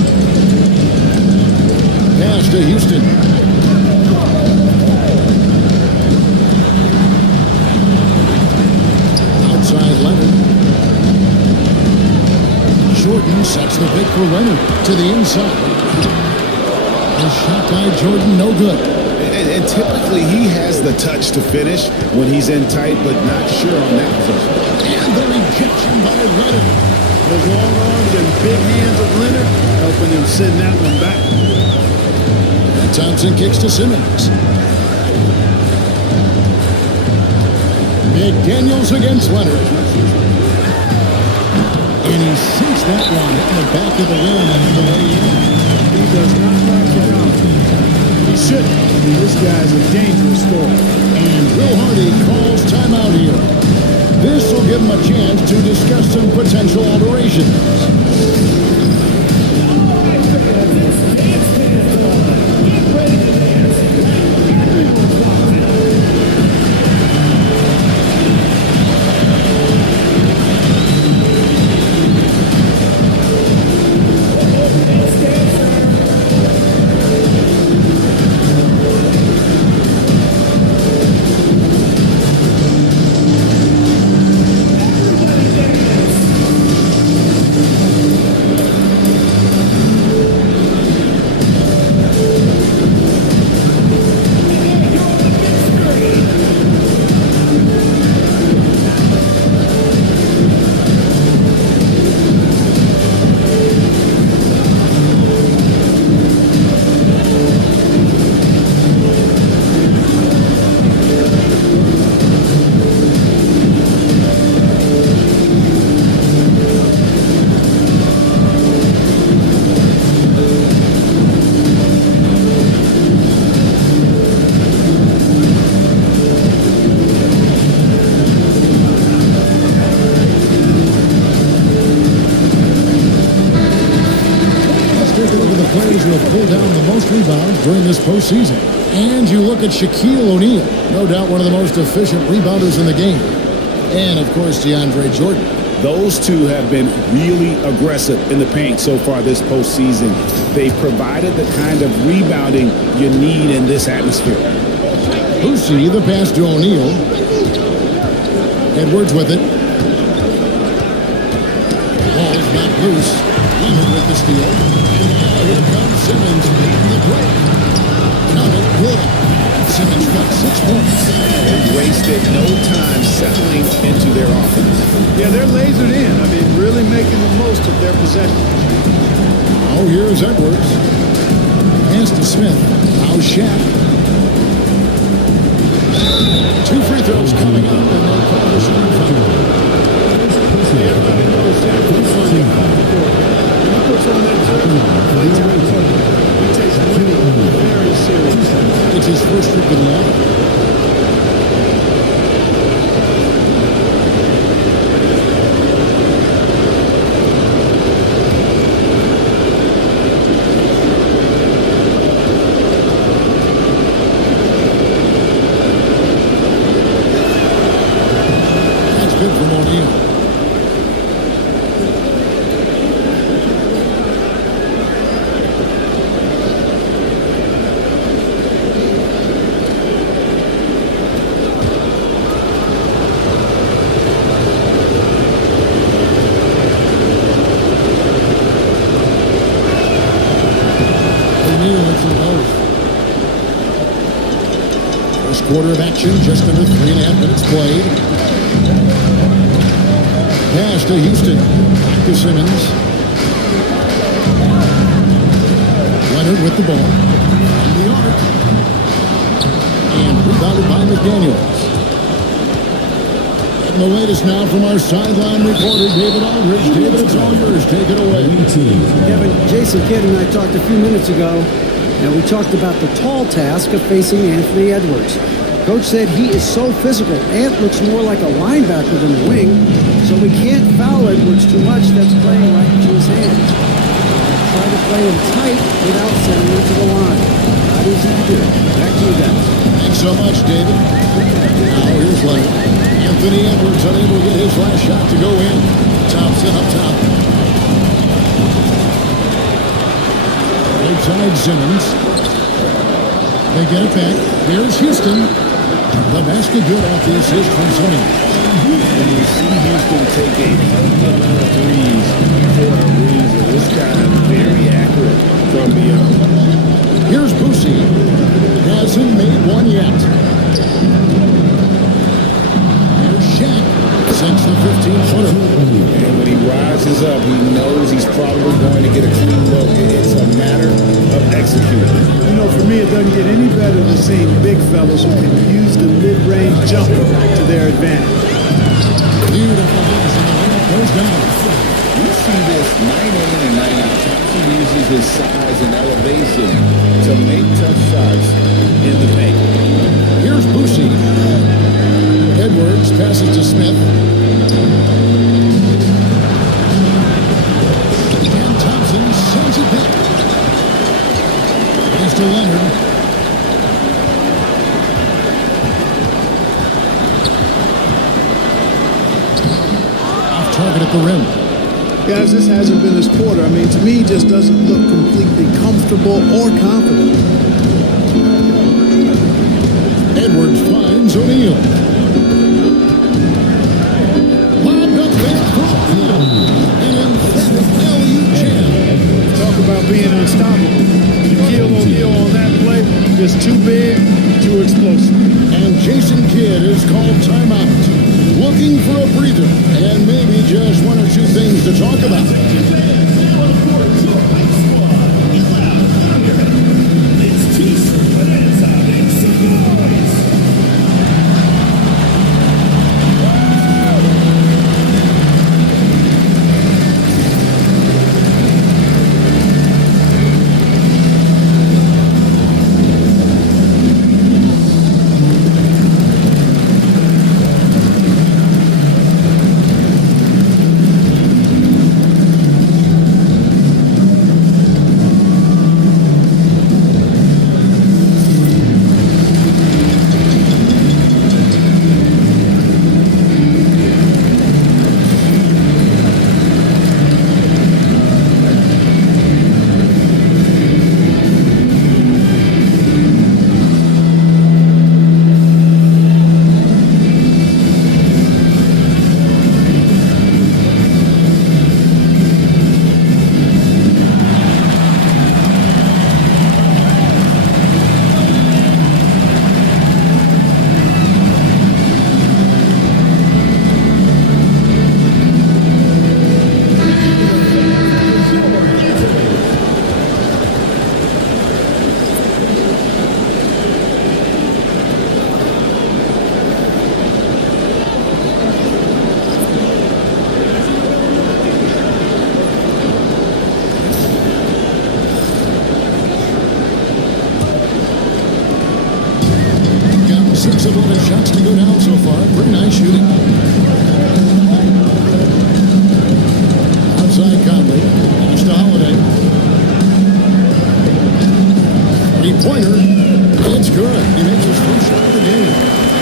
Pass to Houston. Outside Leonard. Jordan sets the pick for Leonard to the inside. The shot by Jordan, no good. And typically he has the touch to finish when he's in tight, but not sure on that position. And the rejection by Leonard. Those long arms and big hands of Leonard helping him send that one back. And Thompson kicks to Simmons. McDaniels against Leonard. And he sinks that one in the back of the rim on the way in. He does not like the count. He shouldn't. This guy's a dangerous scorer. And Will Hardy calls timeout here. This will give him a chance to discuss some potential alterations. Rebounds during this postseason. And you look at Shaquille O'Neal, no doubt one of the most efficient rebounders in the game. And, of course, DeAndre Jordan. Those two have been really aggressive in the paint so far this postseason. They've provided the kind of rebounding you need in this atmosphere. Boosie, the pass to O'Neal. Edwards with it. Ball's not loose. Leonard with the steal. And now here comes Simmons leading the break. Count it good. 6 points. They wasted no time settling into their offense. Yeah, they're lasered in. I mean, really making the most of their possession. Now here's Edwards. Pass to Smith. Now Shaq. 2 free throws coming up, and they'll call the shooting foul. Everybody knows Shaq puts on the court. When he puts on that jersey, he takes winning very seriously. It's his first trip to the line. Good from O'Neal. O'Neal hits them both. First quarter of action, just under 3.5 minutes played. Pass to Houston. Back to Simmons. Leonard with the ball. On the arc. And rebounded by McDaniels. And the latest now from our sideline reporter, David Aldridge. David, it's all yours. Take it away. Kevin, Jason Kidd and I talked a few minutes ago, and we talked about the tall task of facing Anthony Edwards. Coach said he is so physical. Ant looks more like a linebacker than a wing, so we can't foul Edwards too much. That's playing right into his hands. Try to play him tight without sending him to the line. Not easy to do. Back to you guys. Thanks so much, David. Now here's Leonard. Anthony Edwards unable to get his last shot to go in. Thompson up top. Right side Simmons. They get it back. Here's Houston. The basket good off the assist from Simmons. When you see Houston take a amount of threes for a reason, this guy is very accurate from beyond. Here's Boosie. Hasn't made one yet. Here's Shaq. Sinks the 15-footer. And when he rises up, he knows he's probably going to get a clean look. It's a matter of executing. You know, for me, it doesn't get any better than seeing big fellas who can use the mid-range jumper to their advantage. Beautiful pass, and the layup goes down. You see this night in and night out. Thompson uses his size and elevation to make tough shots in the paint. Here's Boosie. Edwards passes to Smith. And Thompson sends it back. Pass to Leonard. Off target at the rim. Guys, this hasn't been his quarter. I mean, to me, he just doesn't look completely comfortable or confident. Edwards finds O'Neal. Lobbed up there for an emphatic LU jam. Talk about being unstoppable. You kill O'Neal on that play, just too big, too explosive. And Jason Kidd is called timeout. Looking for a breather and maybe just one or two things to talk about. 6 of 11 shots to go down so far. Pretty nice shooting. Outside Conley. Pass to Holiday. 3-pointer. It's good. He makes his first shot of the game.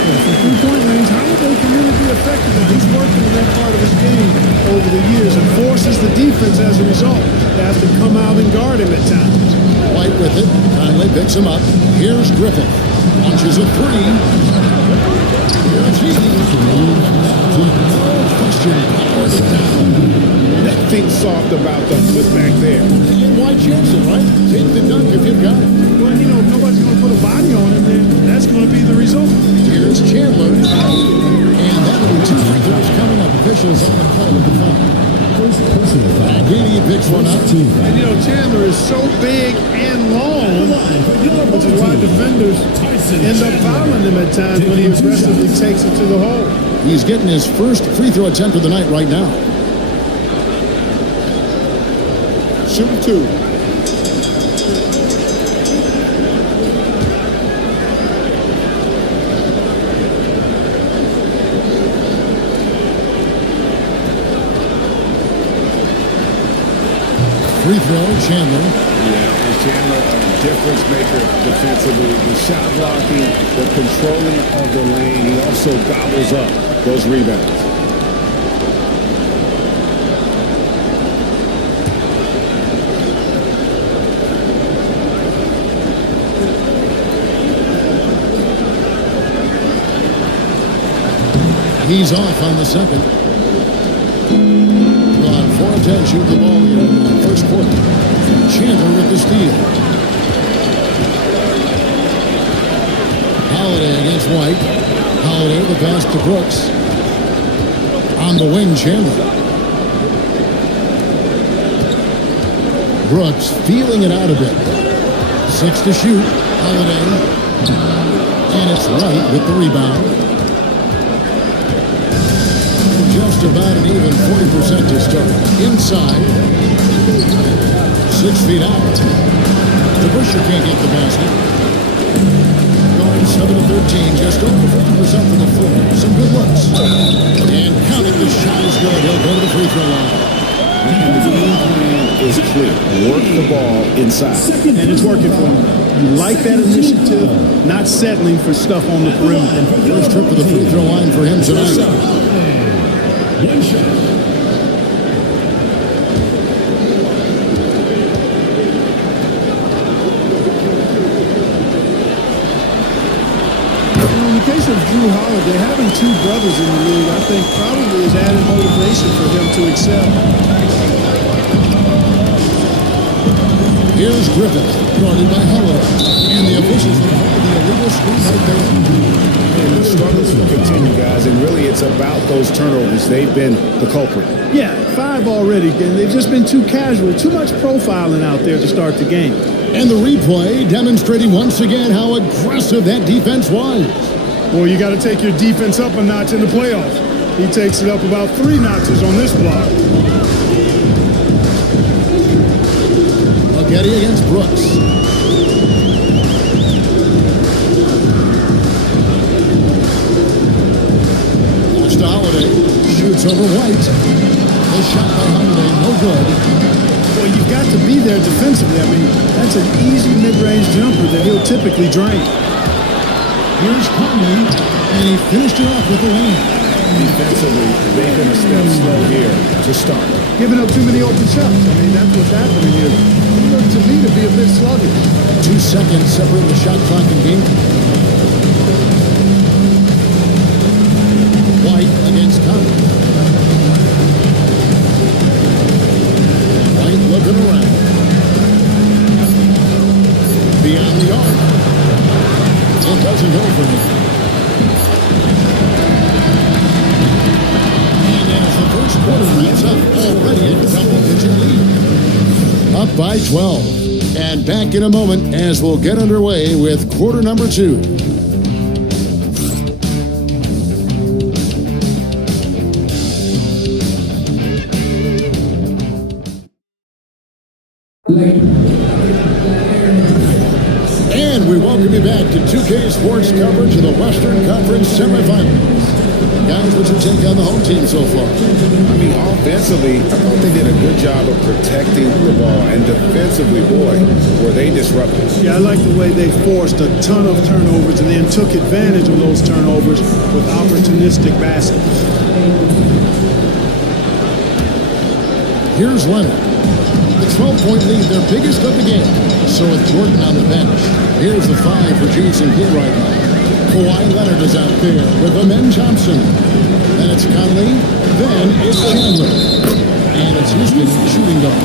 From three-point range, Holiday can really be effective now. He's working in that part of his game over the years and forces the defense as a result. They have to come out and guard him at times. White with it. Conley picks him up. Here's Griffith. Launches a three. Here's he. No question. Powers it down. That thing's soft about the putback there. And why chance it, right? Take the dunk if you've got it. Well, you know, if nobody's going to put a body on him, then that's going to be the result. Here's Chandler. And that'll be 2 free throws coming up. Officials on the call at the foul. And Gady picks one up. And, you know, Chandler is so big and long, which is why defenders end up fouling him at times when he aggressively takes it to the hole. He's getting his first free throw attempt of the night right now. Shoot 2. Free throw, Chandler. Yeah, Chandler, a difference maker defensively. The shot blocking, the controlling of the lane. He also gobbles up those rebounds. He's off on the second. On 4 of 10 shoot the ball here in the first quarter. Chandler with the steal. Holiday against White. Holiday the pass to Brooks. On the wing, Chandler. Brooks feeling it out a bit. 6 to shoot. Holiday. And it's White with the rebound. Just about an even 40% to start. Inside. 6 feet out. DeBusschere can't get the basket. Going 7 of 13, just over 50% from the floor. Some good looks. And counting, the shot is good. He'll go to the free throw line. And the game plan is clear. Work the ball inside. And it's working for him. You like that initiative, not settling for stuff on the perimeter. First trip to the free throw line for him tonight. One shot. In the case of Drew Holiday, having 2 brothers in the league, I think probably is added motivation for him to excel. Here's Griffith, guarded by Holiday. And the officials have called the illegal screen right there. And the struggles will continue, guys, and really it's about those turnovers. They've been the culprit. Yeah, 5 already, and they've just been too casual, too much profiling out there to start the game. And the replay demonstrating once again how aggressive that defense was. Boy, you got to take your defense up a notch in the playoffs. He takes it up about 3 notches on this block. Getty against Brooks. Pass to Holiday. Shoots over White. The shot by Holiday, no good. Well, you've got to be there defensively. I mean, that's an easy mid-range jumper that he'll typically drain. Here's Conley, and he finished it off with the lane. Defensively, they've been a step slow here to start. Giving up too many open shots. I mean, that's what's happening here. He looked to me to be a bit sluggish. 2 seconds separate the shot clock and game. White against Conley. White looking around. Beyond the arc. It doesn't go for him. And as the first quarter wraps up, already a double-digit lead. Up by 12. And back in a moment as we'll get underway with quarter number 2. And we welcome you back to 2K Sports coverage of the Western Conference semifinals. Guys, what's your take on the home team so far? I mean, offensively, I thought they did a good job of protecting the ball. And defensively, boy, were they disruptive. Yeah, I like the way they forced a ton of turnovers and then took advantage of those turnovers with opportunistic baskets. Here's Leonard. The 12-point lead, their biggest of the game. So with Gordon on the bench. Here's the 5 for Jason Kidd right now. Kawhi Leonard is out there with Amen Thompson. Then it's Conley. Then it's Chandler. And it's Houston shooting guard.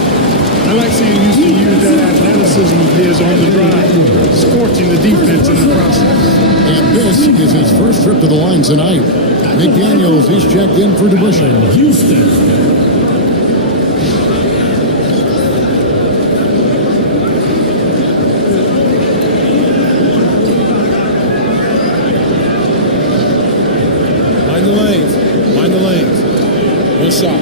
I like seeing Houston use that athleticism of his on the drive, scorching the defense in the process. And this is his first trip to the line tonight. McDaniels is checked in for DeBusschere. Houston. Mind the lanes. One shot.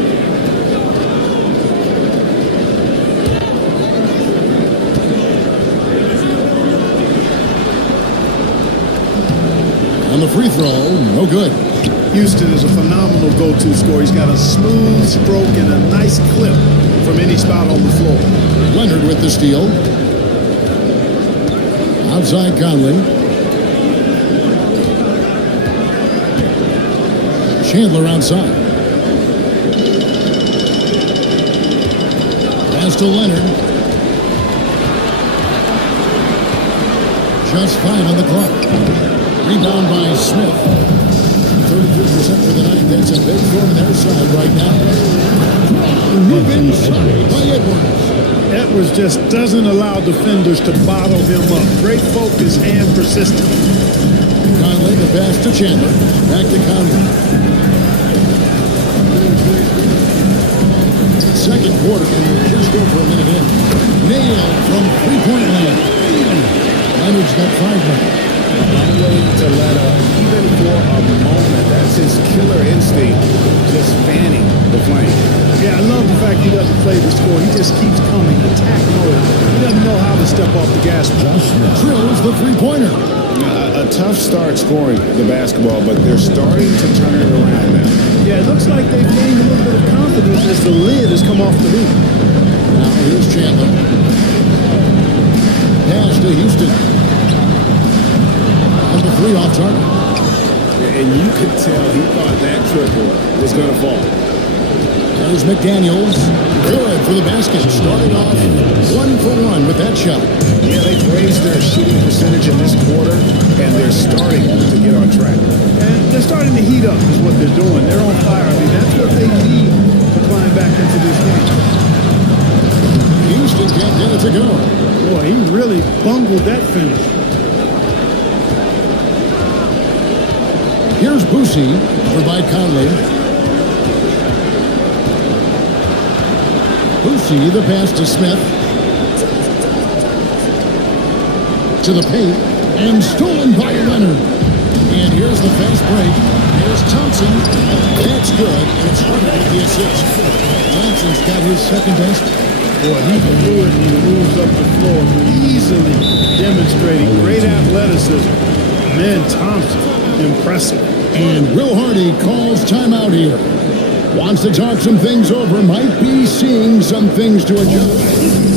On the free throw, no good. Houston is a phenomenal go-to scorer. He's got a smooth stroke and a nice clip from any spot on the floor. Leonard with the steal. Outside Conley. Chandler outside. Pass to Leonard. Just 5 on the clock. Rebound by Smith. 32% for the night. That's a big throw to their side right now. Move inside by Edwards. Edwards just doesn't allow defenders to bottle him up. Great focus and persistence. Conley, the pass to Chandler. Back to Conley. Second quarter, just over a minute in. Nailed from three-point land. Leonard's got 5 now. Unwilling to let up, even for a moment. That's his killer instinct, just fanning the flame. Yeah, I love the fact he doesn't play the score. He just keeps coming, attack mode. He doesn't know how to step off the gas. Drills the three-pointer. A tough start scoring the basketball, but they're starting to turn it around now. Yeah, it looks like they've gained a little bit of confidence as the lid has come off the hoop. Now here's Chandler. Pass to Houston. Number 3 off target. And you could tell he thought that triple was going to fall. There's McDaniels. Good for the basket. Starting off 1 for 1 with that shot. Yeah, they've raised their shooting percentage in this quarter, and they're starting to get on track. And they're starting to heat up is what they're doing. They're on fire. I mean, that's what they need to climb back into this game. Houston can't get it to go. Boy, he really bungled that finish. Here's Boosie for by Conley. Boosie, the pass to Smith. To the paint, and stolen by Leonard. And here's the fast break. Here's Thompson. That's good, and it's Leonard with the assist. Thompson's got his second basket. Boy, he fluidly moves up the floor, easily demonstrating great athleticism. Man, Thompson, impressive. And Will Hardy calls timeout here. Wants to talk some things over, might be seeing some things to adjust.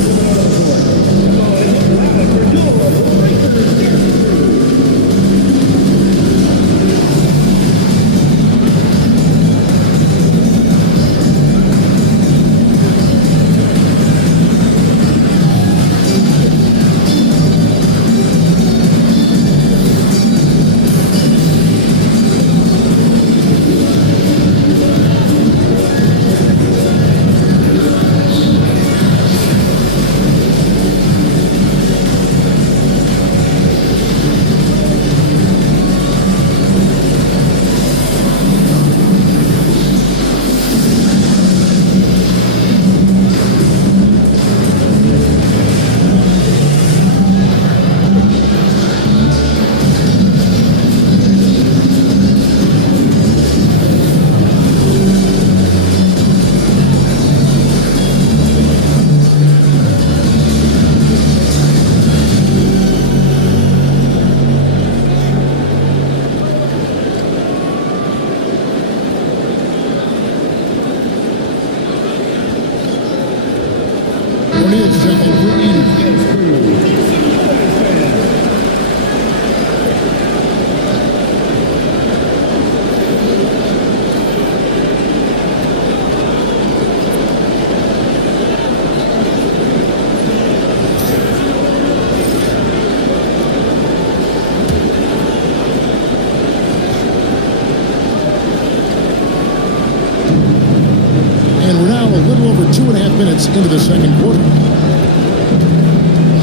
We're 2.5 minutes into the second quarter.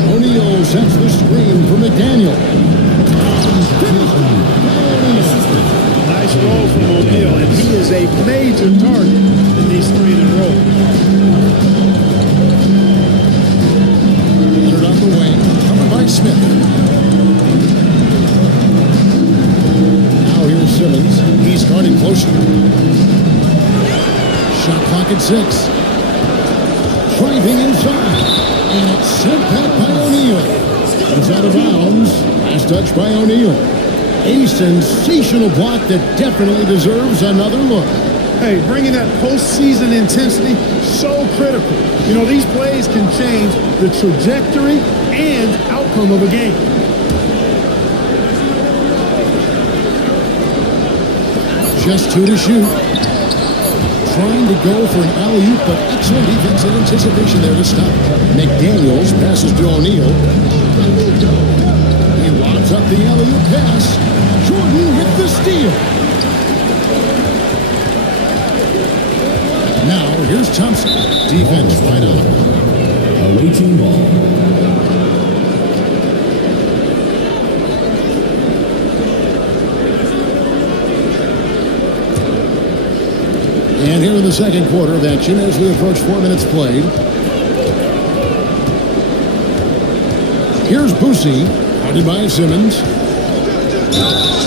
O'Neal sets the screen for McDaniel. Nice roll from O'Neal, and he is a major target in these 3-and-roll. Put it on the wing, covered by Smith. Now here's Simmons. He's guarding closer. Shot clock at 6. Driving inside. And it's sent back by O'Neal. It's out of bounds. Last touch by O'Neal. A sensational block that definitely deserves another look. Hey, bringing that postseason intensity, so critical. You know, these plays can change the trajectory and outcome of a game. Just 2 to shoot. Trying to go for an alley-oop, but excellent defense and anticipation there to stop. McDaniels passes to O'Neal. He lobs up the alley-oop pass. Jordan with the steal. Now, here's Thompson. Defense right on. Awaiting ball. And here in the second quarter of action as we approach 4 minutes played. Here's Boosie, guarded by Simmons.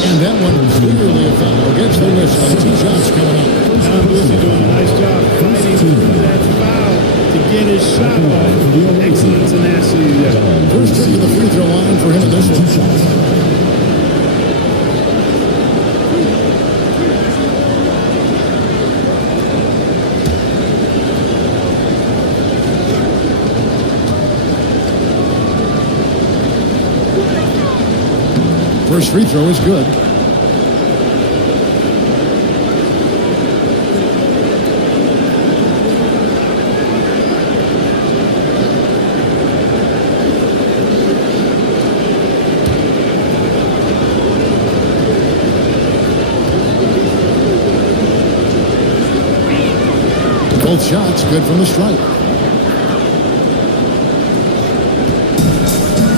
And that one clearly a foul. Gets the whistle. 2 shots coming up. Now Boosie doing a nice job fighting through that foul to get his shot off. Excellent tenacity there. First trip to the free throw line for him in this one. First free throw is good. Both shots good from the stripe.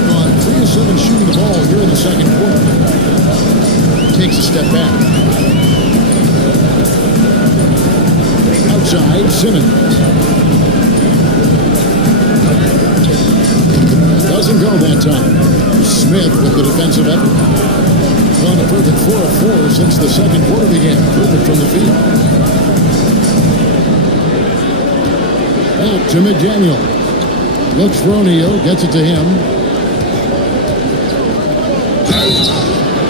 On 3 of 7 shooting the ball here in the second quarter. Takes a step back. Outside, Simmons. Doesn't go that time. Smith with the defensive effort. On a perfect 4 of 4 since the second quarter began. Perfect from the field. Out to McDaniel. Looks for O'Neal, gets it to him.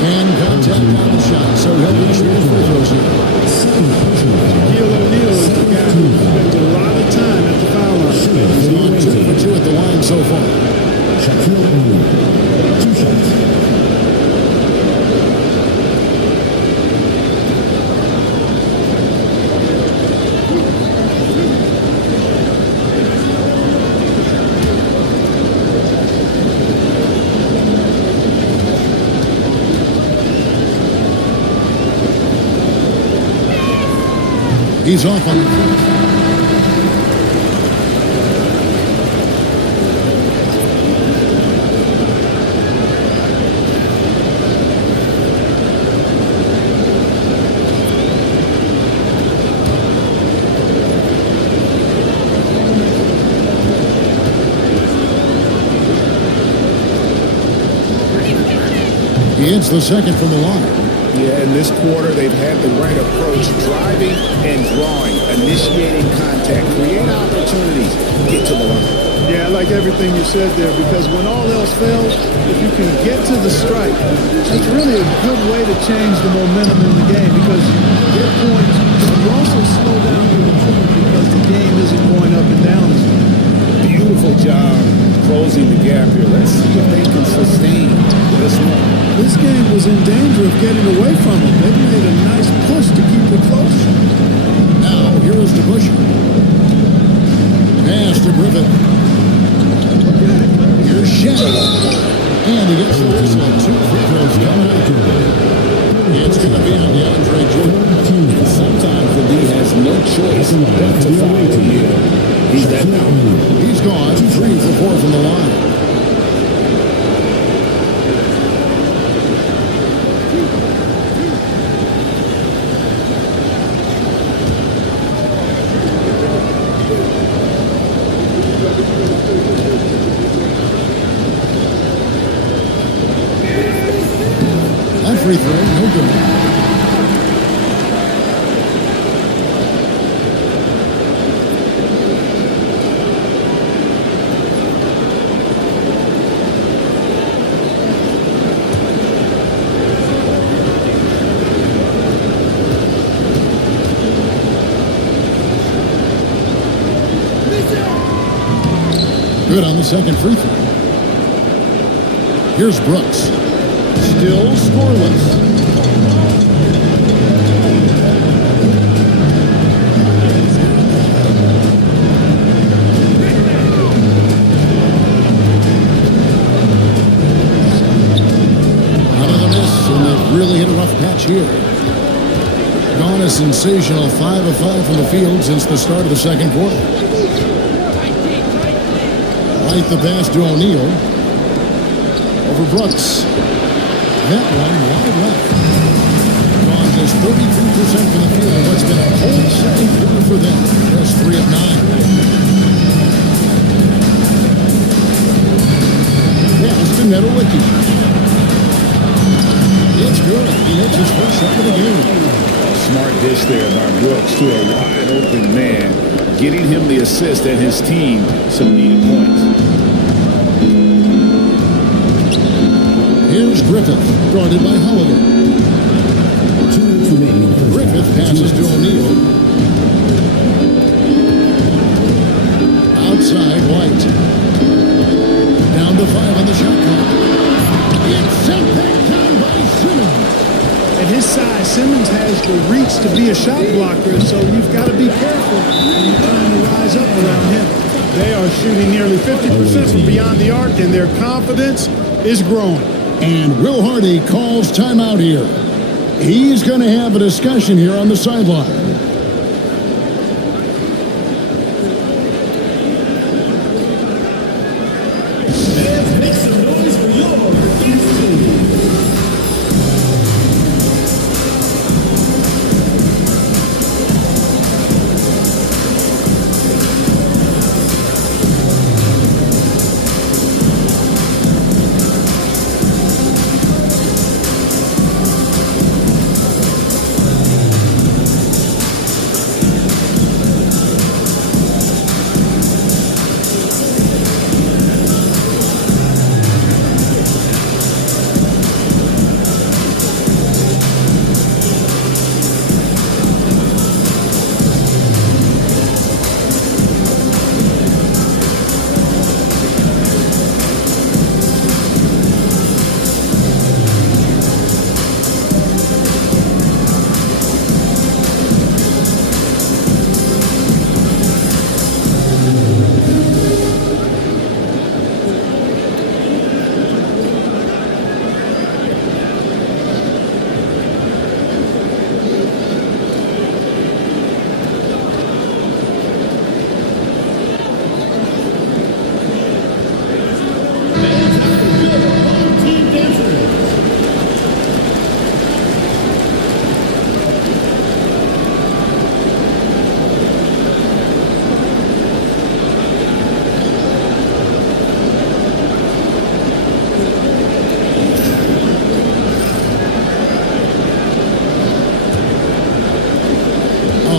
And contact on the shot, so he'll be shooting free throws here. Shaquille O'Neal is the guy who spends a lot of time at the foul line. He's on 2 for 2 at the line so far. Shaquille O'Neal, 2 shots. He's off on the front. He hits the second from the line. Yeah, in this quarter, they've had the right approach, driving and drawing, initiating contact, create opportunities, get to the line. Yeah, I like everything you said there, because when all else fails, if you can get to the strike, that's really a good way to change the momentum in the game, because you get points, but you also slow down your opponent because the game isn't going up and down as much. Beautiful job closing the gap here. Let's see if they can sustain this one. This game was in danger of getting away from them. They made a nice push to keep it close. Now, here is DeBusschere. Pass to Griffin. Here's Shaq. And he gets the whistle. 2 free throws coming up. It's going to be on DeAndre Jordan. Sometimes the D has no choice but to foul O'Neal. Vaughn, 3 for 4 from the line. That free throw, no good. Good on the second free throw. Here's Brooks. Still scoreless. Another miss, and they've really hit a rough patch here. Gone a sensational 5 of 5 from the field since the start of the second quarter. Right the pass to O'Neal. Over Brooks. That one wide left. Gone just 33% from the field in what's been a cold second quarter for them. Just 3 of 9. Pass to Netolicky. It's good. He hits his first shot of the game. Smart dish there by Brooks to a wide open man, getting him the assist and his team some needed points. Here's Griffith, guarded by Holiday. Griffith passes to O'Neal. Outside, White. Down to 5 on the shot clock. It's sent back down by Simmons. At his size, Simmons has the reach to be a shot blocker, so you've got to be careful when you're trying to rise up around him. They are shooting nearly 50% from beyond the arc, and their confidence is growing. And Will Hardy calls timeout here. He's going to have a discussion here on the sideline. Make some noise for your defense team.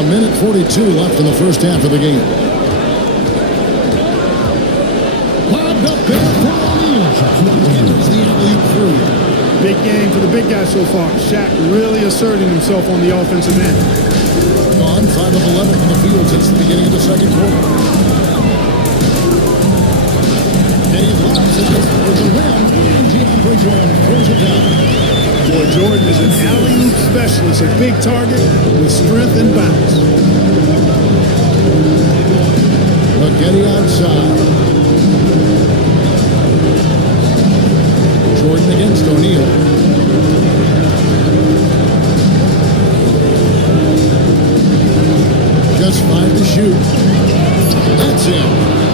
Minute 42 left in the first half of the game. Lobbed up there for O'Neal. Enters the alley-oop through. Big game for the big guy so far. Shaq really asserting himself on the offensive end. Gone 5 of 11 from the field since the beginning of the second quarter. And he lobs it for the win. And DeAndre Jordan throws it down. Boy, Jordan is an alley-oop specialist, a big target with strength and bounce. Getty outside. Jordan against O'Neal. Just 5 to shoot. That's it.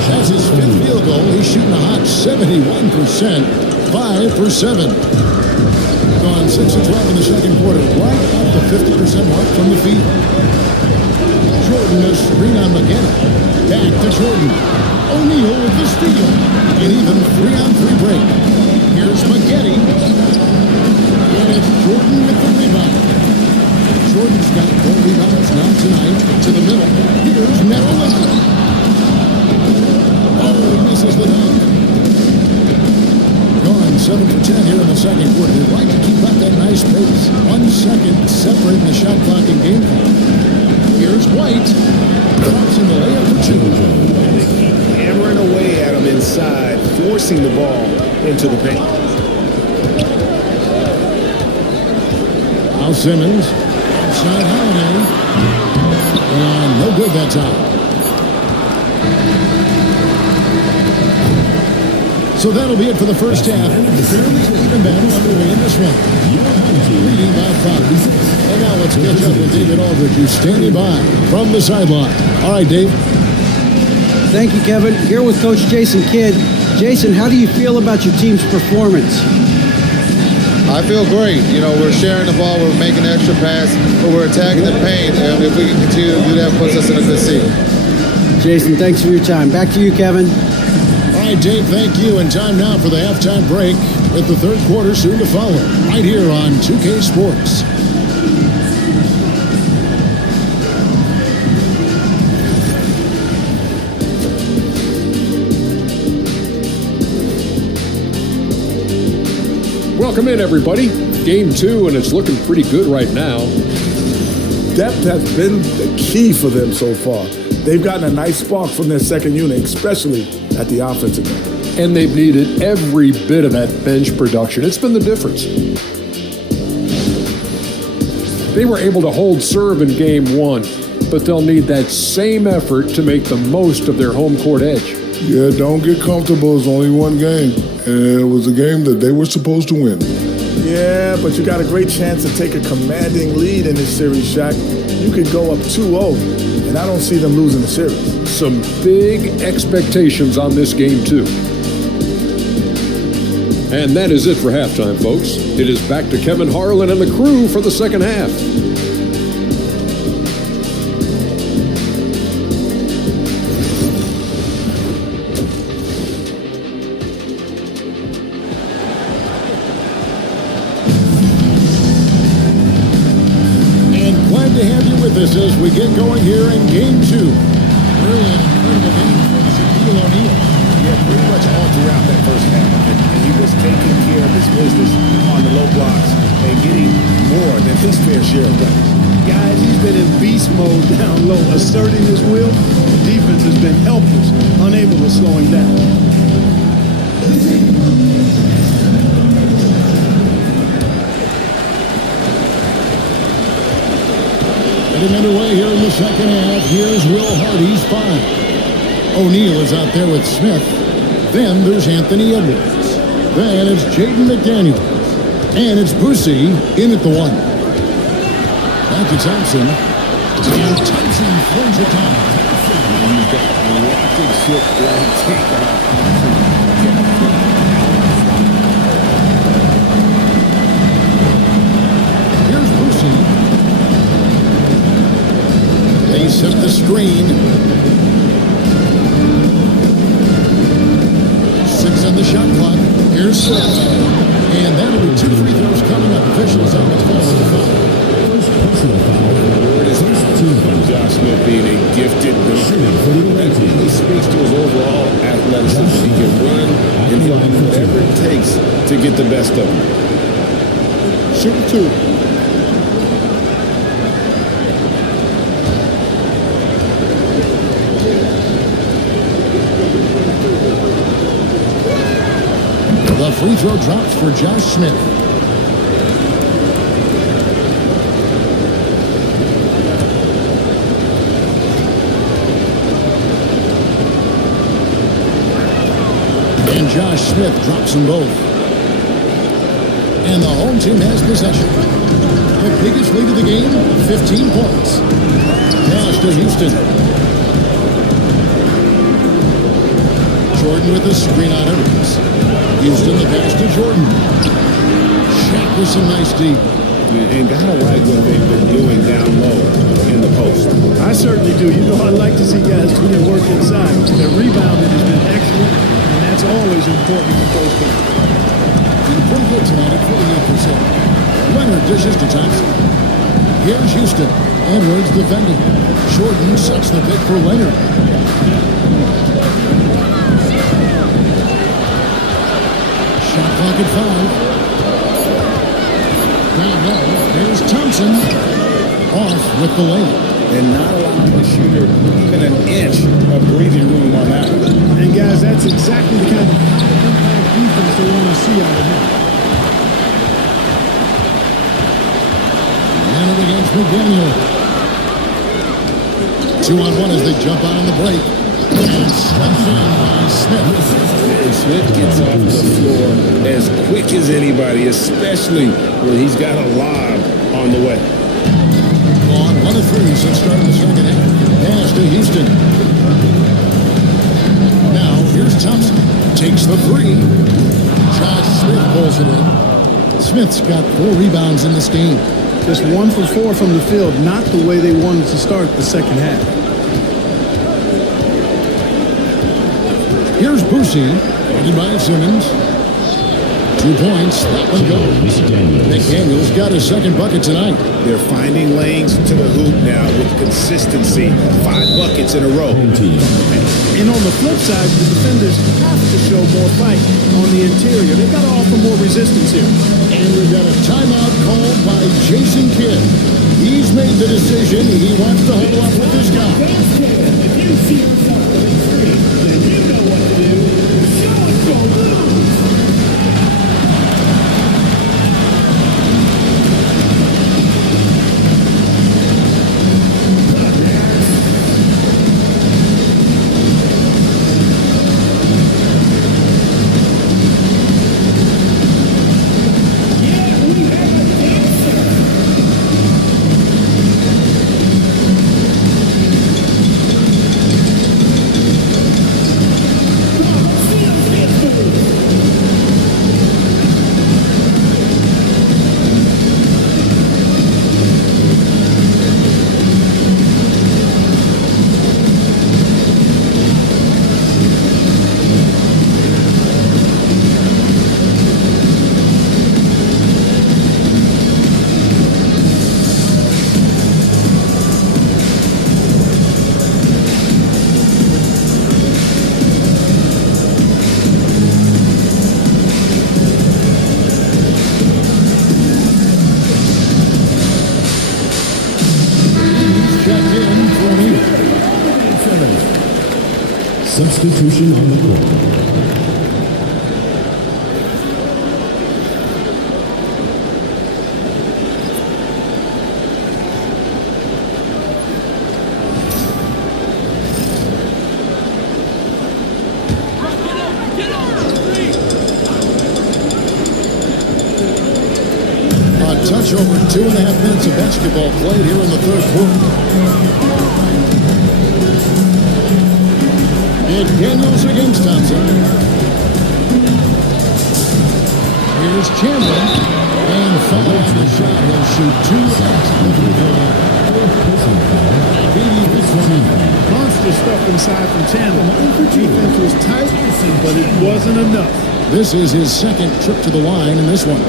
That's his 5th field. He's shooting a hot 71%, 5 for 7. Gone 6 of 12 in the second quarter, right at the 50% mark from the field. Jordan, a screen on McGinnis. Back to Jordan. O'Neal with the steal. An even 3-on-3 break. Here's McGinnis. And it's Jordan with the rebound. Jordan's got 4 rebounds now tonight. To the middle. Here's Merrill. Oh, he misses the dunk. Gone 7 for 10 here in the second quarter. They'd like to keep up that nice pace. 1 second separating the shot clock and game clock. Here's White. Drops in the layup for 2. Hammering away at him inside, forcing the ball into the paint. Al Simmons. Outside Holiday. And no good that time. So that'll be it for the first half. Fairly even battle underway in this one. Leading by 5. And now let's catch up with David Aldridge, who's standing by from the sideline. All right, Dave. Thank you, Kevin. Here with Coach Jason Kidd. Jason, how do you feel about your team's performance? I feel great. You know, we're sharing the ball, we're making extra pass, but we're attacking the paint, and if we can continue to do that, it puts us in a good seat. Jason, thanks for your time. Back to you, Kevin. All right, Dave, thank you. And time now for the halftime break with the third quarter soon to follow, right here on 2K Sports. Welcome in, everybody. Game 2, and it's looking pretty good right now. Depth has been the key for them so far. They've gotten a nice spark from their second unit, especially at the offensive end. And they've needed every bit of that bench production. It's been the difference. They were able to hold serve in Game 1, but they'll need that same effort to make the most of their home court edge. Yeah, don't get comfortable. It's only one game. And it was a game that they were supposed to win. Yeah, but you got a great chance to take a commanding lead in this series, Shaq. You could go up 2-0, and I don't see them losing the series. Some big expectations on this game, too. And that is it for halftime, folks. It is back to Kevin Harlan and the crew for the second half. This as we get going here in Game 2. Really an incredible game from Shaquille O'Neal. Yeah, pretty much all throughout that first half. And he was taking care of his business on the low blocks and getting more than his fair share of dunks. Guys, he's been in beast mode down low, asserting his will. The defense has been helpless, unable to slow him down. Getting underway here in the second half. Here's Will Hardy's 5. O'Neal is out there with Smith. Then there's Anthony Edwards. Then it's Jaden McDaniel. And it's Boosie in at the 1. Back to Thompson. And Thompson throws it down. He's got a rocket ship like takeoff. Here's Boosie. They set the screen. 6 on the shot clock. Here's Smith. And that'll be 2 free throws coming up. Officials on the call for the foul. First personal foul. Josh Smith being a gifted dunker. He speaks to his overall athleticism. He can run and he'll do whatever it takes to get the best of him. Shoot 2. The free throw drops for Josh Smith. And Josh Smith drops them both. And the home team has possession. The biggest lead of the game, 15 points. Pass to Houston. Jordan with the screen on Evans. Houston the pass to Jordan. Shaq with some nice deep. And gotta like what they've been doing down low in the post. I certainly do. You know, I like to see guys do their work inside. Their rebounding has been excellent, and that's always important for both teams. Been pretty good tonight at 48%. Leonard dishes to Thompson. Here's Houston. Edwards defending. Jordan sets the pick for Leonard. Shot clock at 5. Now low. There's Thompson. Off with the layup. And not allowing the shooter even an inch of breathing room on that one. And guys, that's exactly the kind of impact defense they want to see out of him. Leonard against McDaniel. 2-on-1 as they jump out on the break. And smashed in by Smith. And Smith gets off the floor as quick as anybody, especially when he's got a lob on the way. On 1 of 3 since starting the second half. Pass to Houston. Now here's Thompson. Takes the 3. Josh Smith pulls it in. Smith's got 4 rebounds in this game. Just 1 for 4 from the field, not the way they wanted to start the second half. Here's Boosie, guarded by Simmons. 2 points, that one goes. McDaniel's got his second bucket tonight. They're finding lanes to the hoop now with consistency. 5 buckets in a row. And on the flip side, the defenders have to show more fight on the interior. They've got to offer more resistance here. And we've got a timeout called by Jason Kidd. He's made the decision. He wants to huddle up with this guy. If you see yourself on the screen, then you know what to do. Show it, go blue! Substitution on the court. A touch over 2.5 minutes of basketball played here in the third quarter. McDaniels against Thompson. Here's Chandler. And foul on the shot. He'll shoot 2 after the free throw. Monster stuff inside from Chandler. Defense was tight, but it wasn't enough. This is his second trip to the line in this one.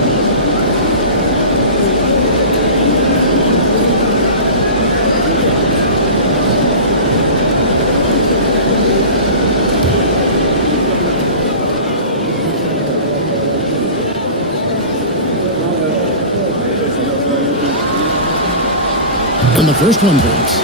And the first one breaks.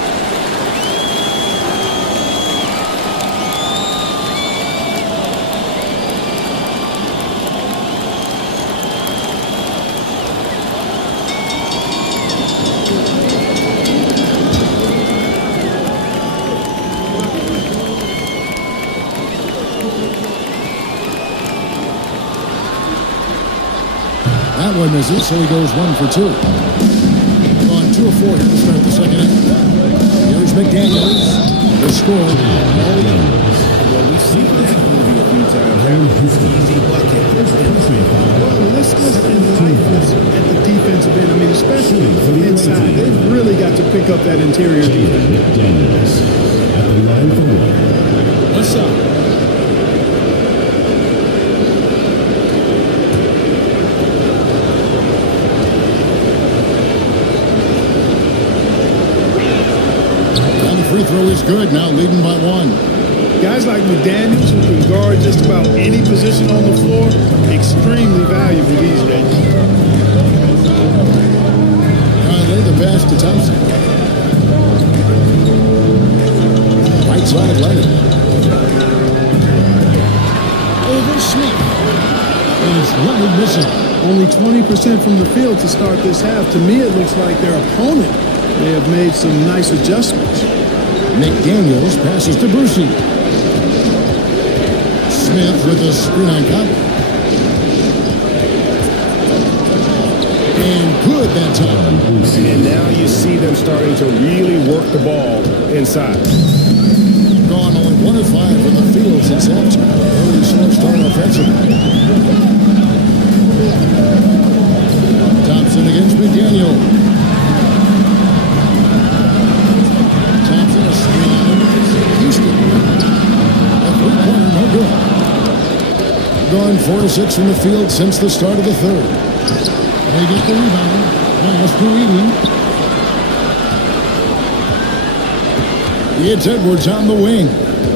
That one misses, so he goes 1 for 2. 2 of 4 here to start the second half. Here's McDaniels. The score. we've seen that movie a few times. Easy bucket. Well, listless and lifeless at the defensive end. I mean, especially inside. They've really got to pick up that interior defense. Daniels at the line for one. What's up? And the free throw is good, now leading by one. Guys like McDaniels, who can guard just about any position on the floor, extremely valuable these days. Conley, the pass to Thompson. Right side, Leonard. Over Smith. And it's Leonard missing. Only 20% from the field to start this half. To me, it looks like their opponent may have made some nice adjustments. McDaniels passes to Brucey. Smith with a screen on Conley. And good that time. And now you see them starting to really work the ball inside. Gone only 1 of 5 from the field since halftime. Early slow start offensively. Thompson against McDaniel. Thompson a screen. Houston. A three-pointer, no good. Gone 4 of 6 from the field since the start of the third. They get the rebound. Pass to Edey. It's Edwards on the wing.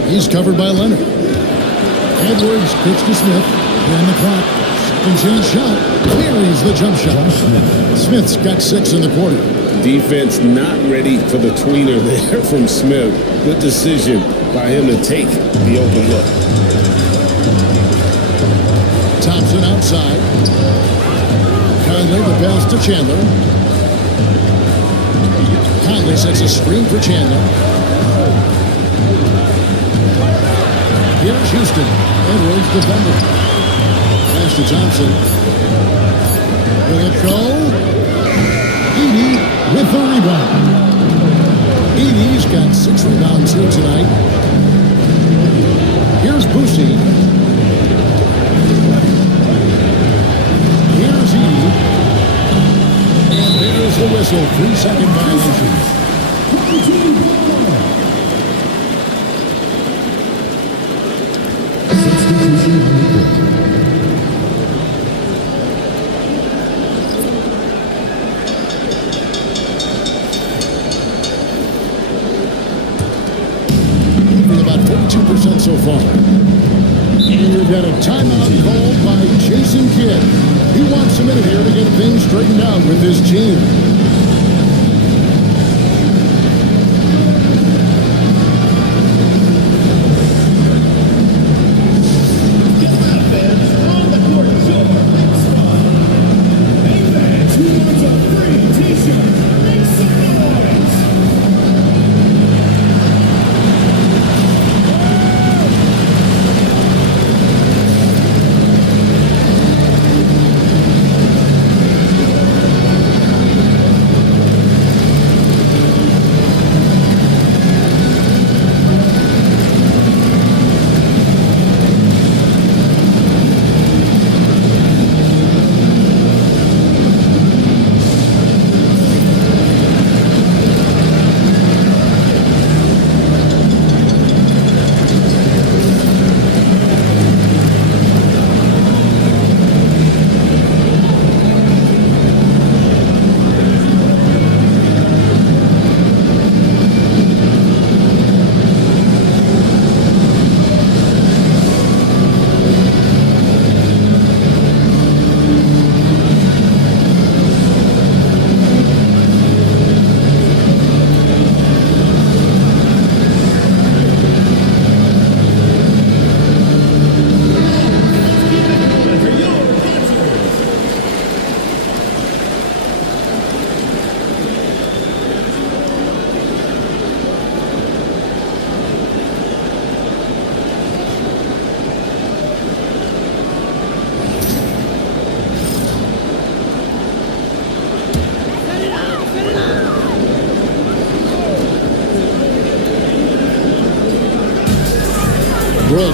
He's covered by Leonard. Edwards kicks to Smith. And the clock. Second chance shot. Carries the jump shot. Smith's got 6 in the quarter. Defense not ready for the tweener there from Smith. Good decision by him to take the open look. Thompson outside. Conley the pass to Chandler. Conley sets a screen for Chandler. Here's Houston. Edwards defender. Pass to Thompson. Will it go? Edey with the rebound. Edey's got 6 rebounds here tonight. Here's Brucey. Here's Edey. And there's the whistle. 3-second violation. About 42% so far. And we've got a timeout called by Jason Kidd. He wants a minute here to get things straightened out with his team.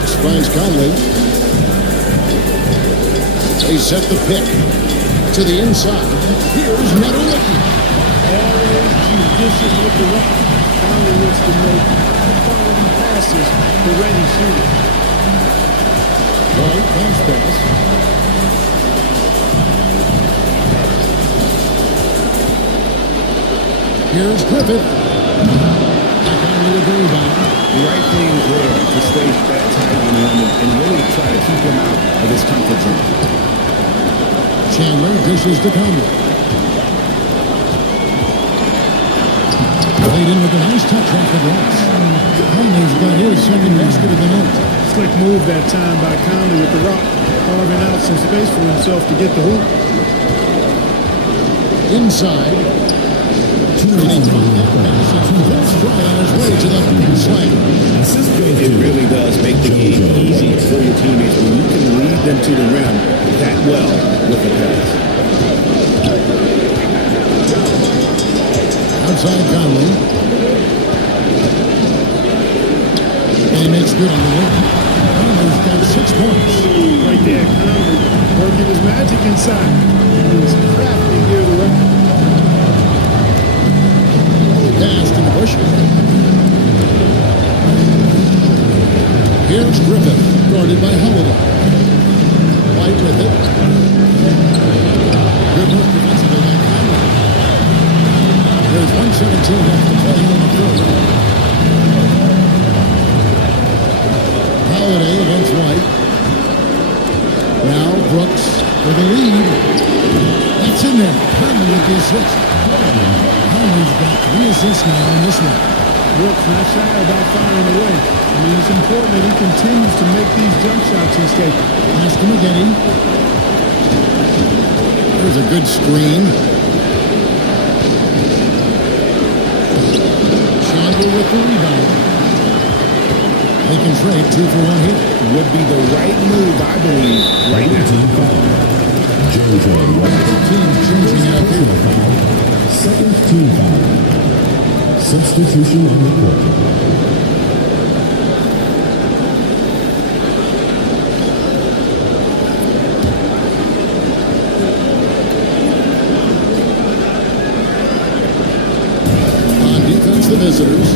Brooks finds Conley. They set the pick to the inside. Here's Madueke. Always judicious with the rock. Conley looks to make high-quality passes for ready shooters. White bounce pass. Here's Griffith. Back on with the rebound. Right thing there to stay that tight on him and really try to keep him out of his comfort zone. Chandler dishes to Conley. Played in with a nice touch off the glass. Conley's got his second basket of the night. Slick move that time by Conley with the rock, carving out some space for himself to get the hoop. Inside. And he dropped that pass full stride on his way to that slam. It really does make the game easy for your teammates when you can lead them to the rim that well with the pass. Outside Conley. And he makes good on the win. Conley's got 6 points. Right there, Conley working his magic inside. He's crafty near the rim. Pass to the bush. Here's Griffith, guarded by Holiday. White with it. Good work defensively by Conley. There's 1:17 left to play in the fourth. Holiday against White. Now Brooks for the lead. That's in there. Conley with the assist. Conley's got 3 assists now in this one. Brooks not shy about firing away. I mean, it's important that he continues to make these jump shots he's taking. Pass to McGinney. There's a good screen. Chandler with the rebound. They can trade 2 for 1 here. Would be the right move, I believe, right now. Team changing out here. Second team foul. Substitution on the court. On defense, the visitors.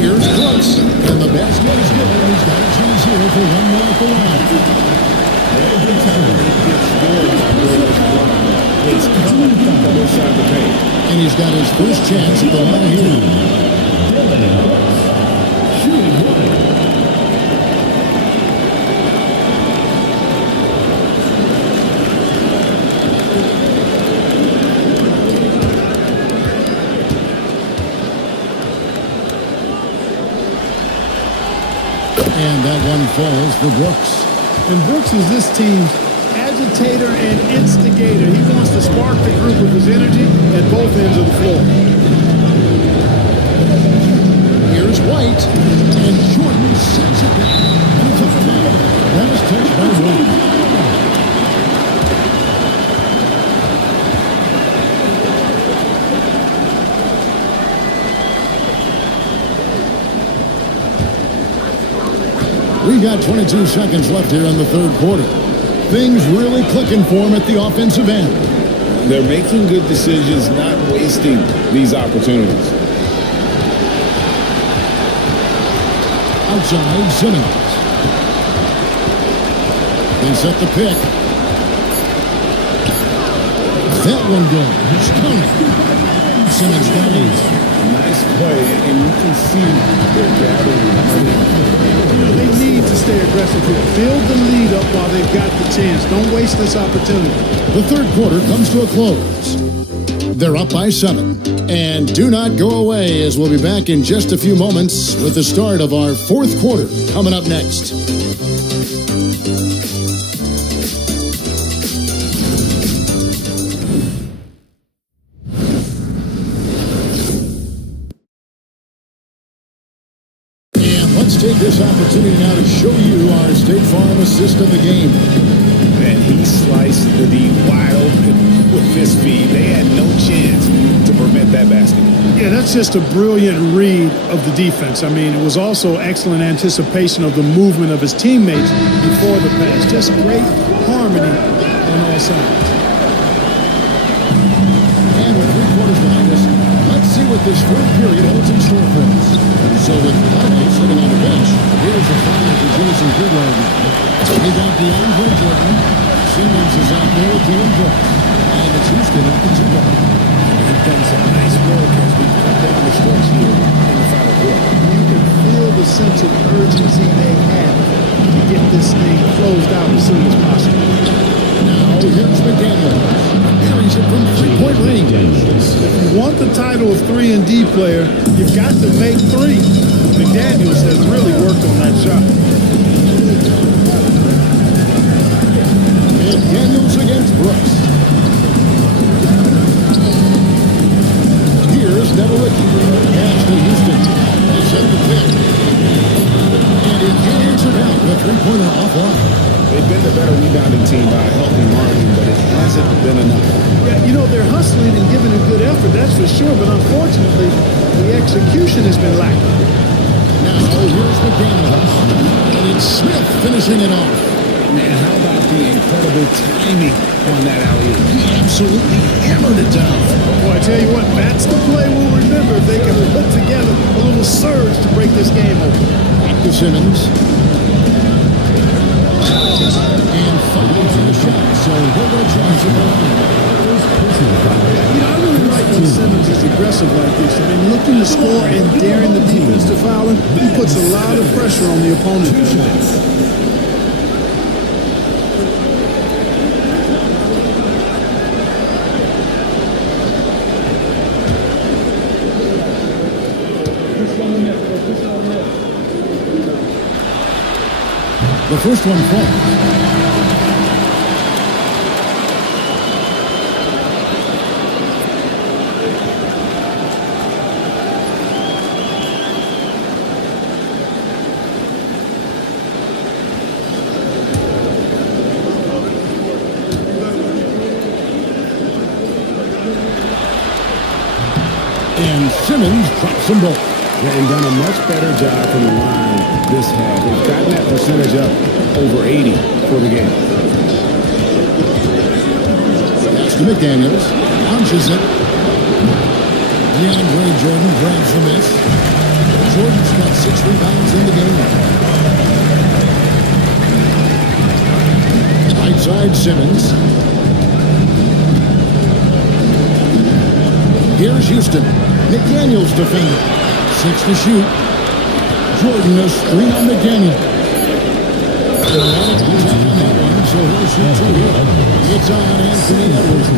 Here's Brooks. And the basket is good. He's got a chance here for one more at the line. Every time he gets scored on those it's coming from inside the paint. And he's got his first chance at the line here. And that one falls for Brooks. And Brooks is this team's agitator and instigator. He wants to spark the group with his energy at both ends of the floor. Here's White, and Jordan sets it down. And it's a foul. That is touched by White. We've got 22 seconds left here in the third quarter. Things really clicking for them at the offensive end. They're making good decisions, not wasting these opportunities. Outside, Simmons. They set the pick. That one goes. Coming. Simmons got it. Nice play, and you can see they're gathering. You know, they need to stay aggressive here. Build the lead up while they've got the chance. Don't waste this opportunity. The third quarter comes to a close. They're up by 7. And do not go away, as we'll be back in just a few moments with the start of our fourth quarter coming up next. Let's take this opportunity now to show you our State Farm assist of the game. And he sliced the wild with his feet. They had no chance to prevent cement that basket. Yeah, that's just a brilliant read of the defense. I mean, it was also excellent anticipation of the movement of his teammates before the pass. Just great harmony on all sides. And with 3 quarters behind us, let's see what this fourth period holds in store for us. So with Conley sitting on the bench, here's the final for Jason Kidd right now. We got DeAndre Jordan. Simmons is out there with Dylan Brooks. And it's Houston at the 2 bar. They've done some nice work as we cut down the stretch here in the final quarter. You can feel the sense of urgency they have to get this thing closed out as soon as possible. Now here's McDaniel. Carries it from 3-point range. If you want the title of 3-and-D player, you've got to make 3. McDaniels has really worked on that shot. McDaniels against Brooks. Here's Nevelicki. Pass to Houston. He's at the pick. And he can't answer down with a 3-pointer offline. They've been the better rebounding team by a healthy margin, but it hasn't been enough. Yeah, you know, they're hustling and giving a good effort, that's for sure, but unfortunately, the execution has been lacking. Now, here's McDaniel. And it's Smith finishing it off. Man, how about the incredible timing on that alley-oop? He absolutely hammered it down. Boy, I tell you what, that's the play we'll remember if they can put together a little surge to break this game open. Back to Simmons. And foul for the shot, so he'll go try to go on. You know, I really like when Simmons is aggressive like this. I mean, looking to score and daring the defense to foul him, he puts a lot of pressure on the opponent. The first one falls. And Simmons drops them both. They've done a much better job from the line this half. They've gotten that percentage up over 80 for the game. Pass to McDaniels. Launches it. DeAndre Jordan grabs the miss. Jordan's got 6 rebounds in the game. Right side Simmons. Here's Houston. McDaniels defender. 6 to shoot. Jordan a screen on McDaniel. So he'll shoot 2 here. It's on Anthony Edwards.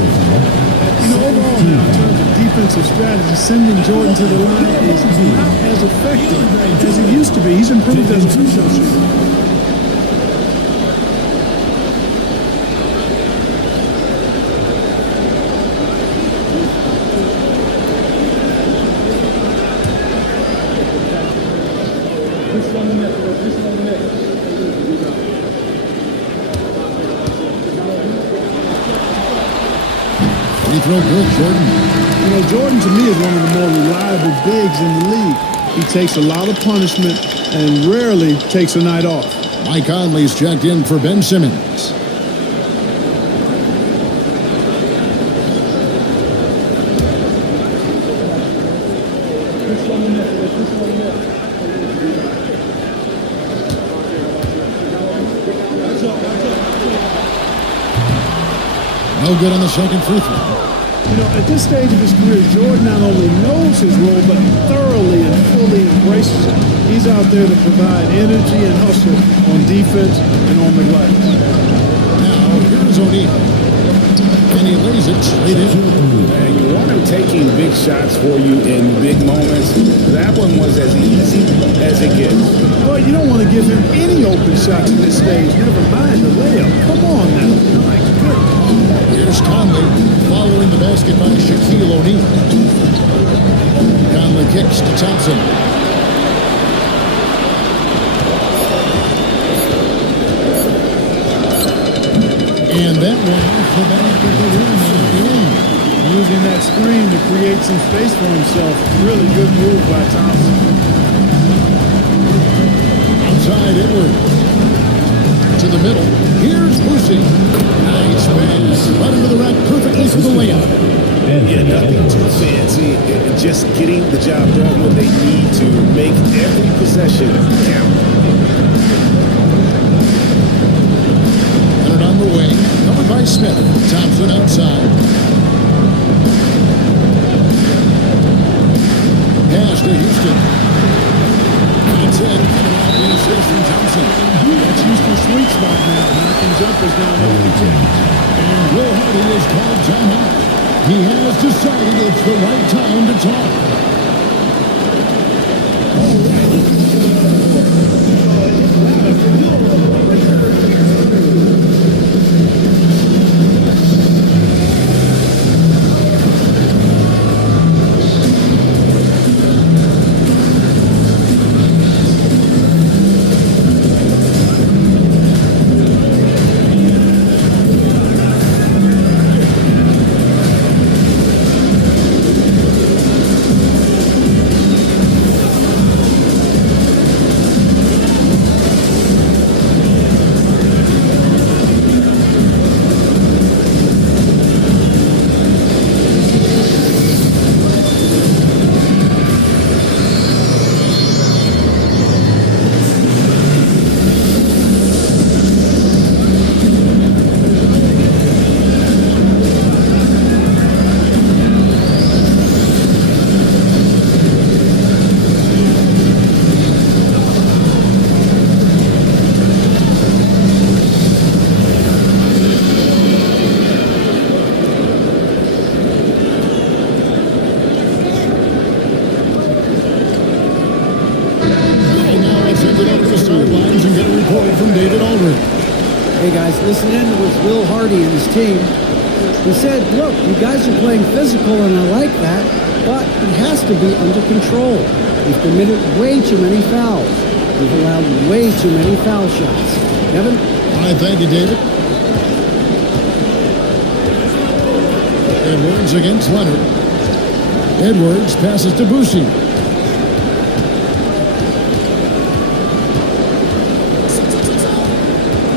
You know, overall, in terms of defensive strategy, sending Jordan to the line is not as effective as it used to be. He's improved as a free throw shooter. Free throw good, Jordan. You know, Jordan to me is one of the more reliable bigs in the league. He takes a lot of punishment and rarely takes a night off. Mike Conley's checked in for Ben Simmons. No good on the second free throw. You know, at this stage of his career, Jordan not only knows his role, but thoroughly and fully embraces it. He's out there to provide energy and hustle on defense and on the glass. Now, here's O'Neal. And he lays it straight in. And you want him taking big shots for you in big moments. That one was as easy as it gets. Well, you don't want to give him any open shots at this stage. Never mind the layup. Come on now. My goodness. Here's Conley following the basket by Shaquille O'Neal. Conley kicks to Thompson. And that one off the back of the rim and in. using that screen to create some space for himself. Really good move by Thompson. Outside Edwards. To the middle. Here's Boucher. Nice pass. Right into the rack perfectly for the layup. Yeah, nothing too fancy. Just getting the job done when they need to. Make every possession count. Leonard on the wing. Covered by Smith. Thompson outside. Pass to Houston. That's it. Coming off the assist from Thompson. That's Houston's sweet spot now. Knocking jumpers down over the change. And Will Hardy is called timeout. He has decided it's the right time to talk. Hey guys, listen in with Will Hardy and his team. He said, look, you guys are playing physical and I like that, but it has to be under control. We've committed way too many fouls. We've allowed way too many foul shots. Kevin? All right, thank you, David. Edwards against Leonard. Edwards passes to Boucher.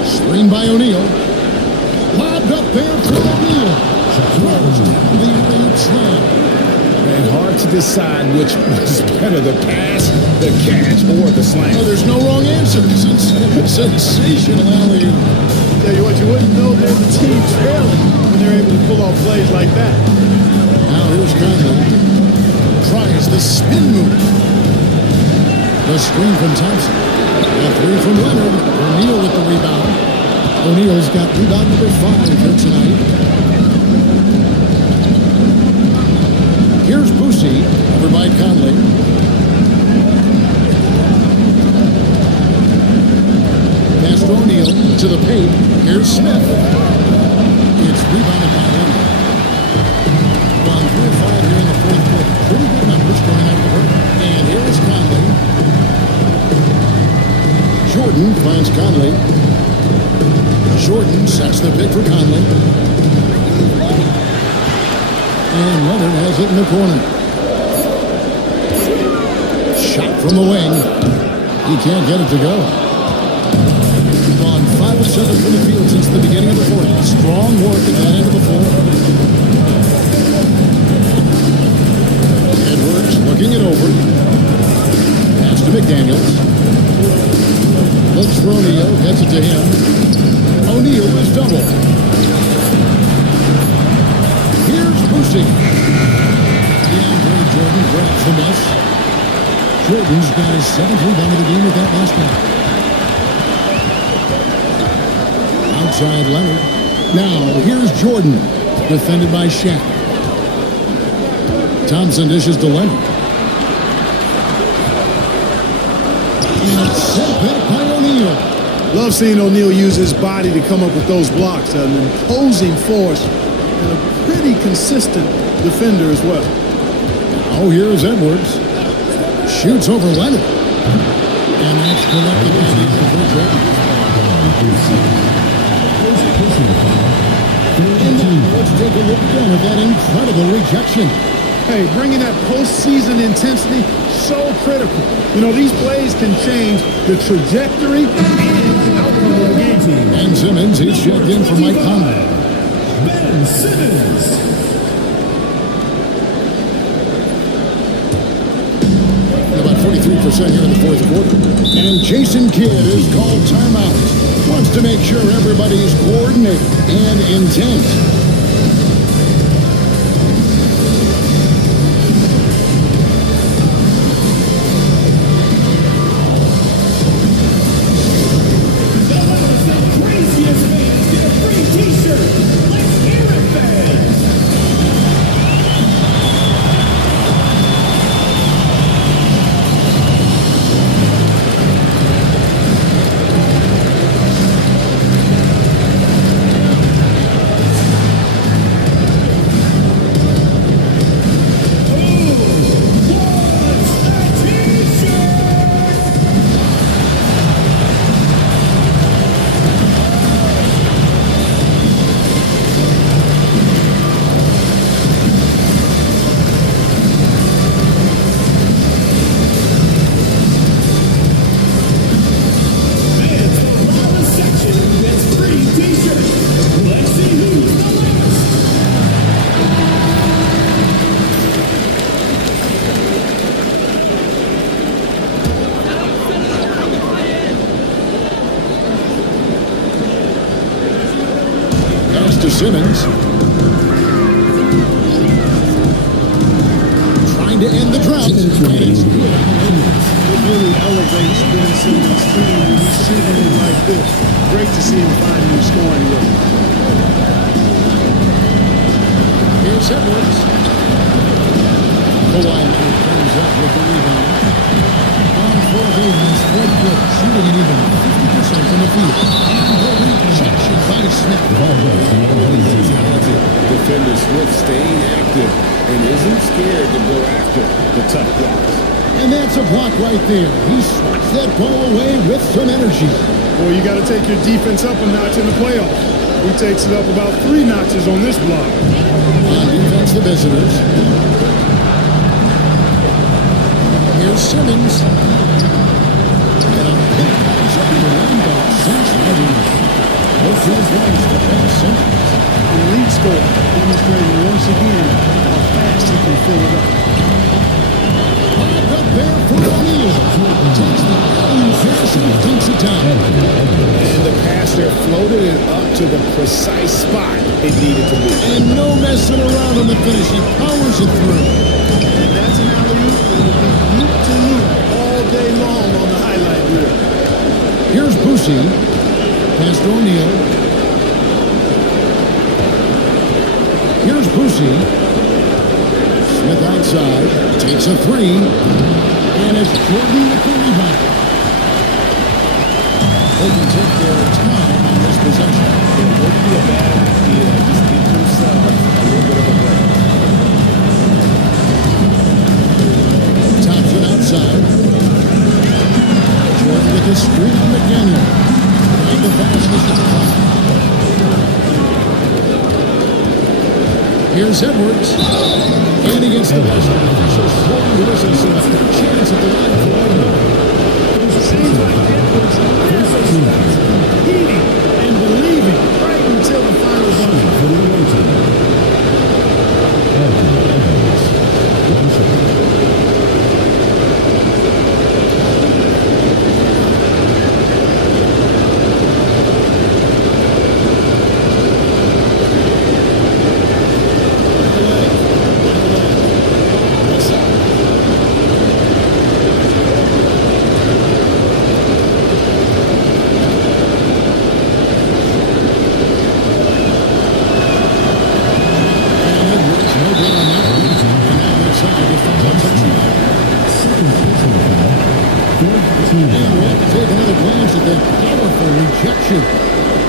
Screen by O'Neal. Lobbed up there for O'Neal. Throws down the alley-oop slam. And hard to decide which was better, the pass, the catch, or the slam. Oh, there's no wrong answer. Sensational alley-oop. Tell you what, you wouldn't know there's a team trailing when they're able to pull off plays like that. Now here's Conley. Tries the spin move. The screen from Thompson. A three from Leonard. O'Neal with the rebound. O'Neal's got rebound number 5 here tonight. Here's Boucher, over by Conley. Pass to O'Neal to the paint. Here's Smith. It's rebounded by Leonard. On 3 or 5 here in the fourth quarter. Pretty good numbers going out of the break. And here is Conley. Jordan finds Conley. Jordan sets the pick for Conley. And Leonard has it in the corner. Shot from the wing. He can't get it to go. Gone 5 of 7 from the field since the beginning of the fourth. Strong work at that end of the floor. Edwards looking it over. Pass to McDaniels. Looks for O'Neal. Gets it to him. O'Neal is double. Here's Boucher. DeAndre Jordan grabs the miss. Jordan's got his 7th rebound of the game with that last one. Outside Leonard. Now, here's Jordan. Defended by Shaq. Thompson dishes to Leonard. And it's sent back by O'Neal. Love seeing O'Neal use his body to come up with those blocks. An imposing force and a pretty consistent defender as well. Now here's Edwards. Shoots over Leonard. And that's collected by the Jordan. let's take a look again at that incredible rejection. Hey, bringing that postseason intensity, so critical. You know, these plays can change the trajectory and outcome of the game. Ben Simmons, he's checked in for Mike Conley. Ben Simmons. About 43% here in the fourth quarter. And Jason Kidd is called timeout. Wants to make sure everybody's coordinated and intent. Simmons trying to end the drought. It really elevates Ben Simmons' team when you see him like this. Great to see him find new scoring work. Here's Edwards. Kawhi Leonard comes up with the rebound. On 4 of 8 in his fourth quarter, shooting an even 50% from the field. And the rejection by Smith. Defender Swift staying active and isn't scared to go after the tough blocks. And that's a block right there. He swats that ball away with some energy. Well, you got to take your defense up a notch in the playoffs. He takes it up about 3 notches on this block. On defense, the visitors. Here's Simmons. And a big box up in the window. Both his legs to Ben Simmons. The lead scorer demonstrating once again how fast he can fill it up. Up there for O'Neal. Takes the alley pass and dunks it down. And the pass there floated it up to the precise spot it needed to be. And no messing around on the finish. He powers it through. And that's an alley-oop that will be loop to loop all day long on the highlight reel. Here's Boosie. Pass to O'Neal. Here's Boosie. Smith outside. Takes a 3. And it's Jordan with the rebound. They can take their time on this possession. It wouldn't be a bad idea to just give themselves a little bit of a break. Thompson outside. Jordan with the screen on McDaniel. And the fastest shot. Here's Edwards. And against the best officials. This is a chance at the line for one more. It seems like Edwards is heating and believing right until the final buzzer.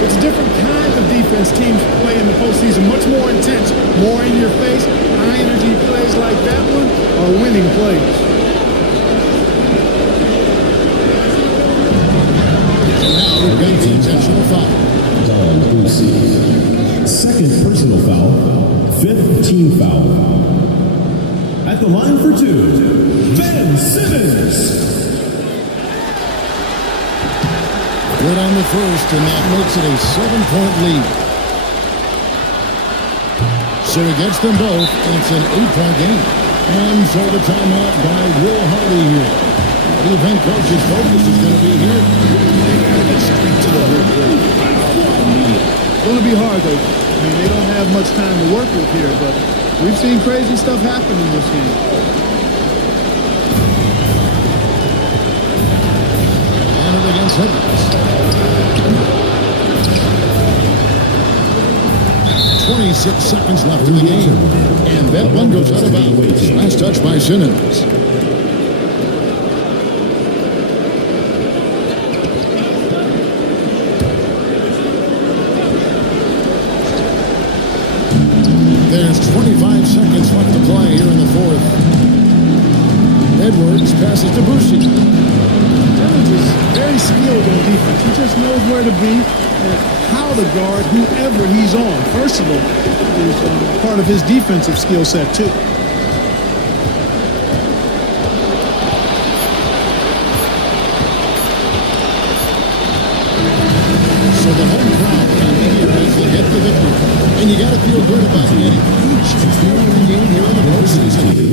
It's a different kind of defense teams play in the postseason. Much more intense, more in your face. High energy plays like that one are winning plays. Now we've got the intentional foul. Don Boosie. Second personal foul the line for two, Ben Simmons. Good on the first, and that makes it a 7-point lead. So he gets them both, and it's an 8-point game. And so the timeout by Will Hardy here. What do you think coach's focus is going to be here? They got to get straight to the hoop and foul immediately. It's going to be hard, though. I mean, they don't have much time to work with here, but we've seen crazy stuff happen in this game. And it against Edwards. 26 seconds left in the game. And that one goes out of bounds. Last touch by Simmons. There's 25 seconds left to play here in the fourth. Edwards passes to Boucher. Edwards is very skilled on defense. He just knows where to be and how to guard whoever he's on. Versatile is part of his defensive skill set, too. So the home crowd can be here as they get the victory. And you got to feel good about getting each and every game here in the postseason.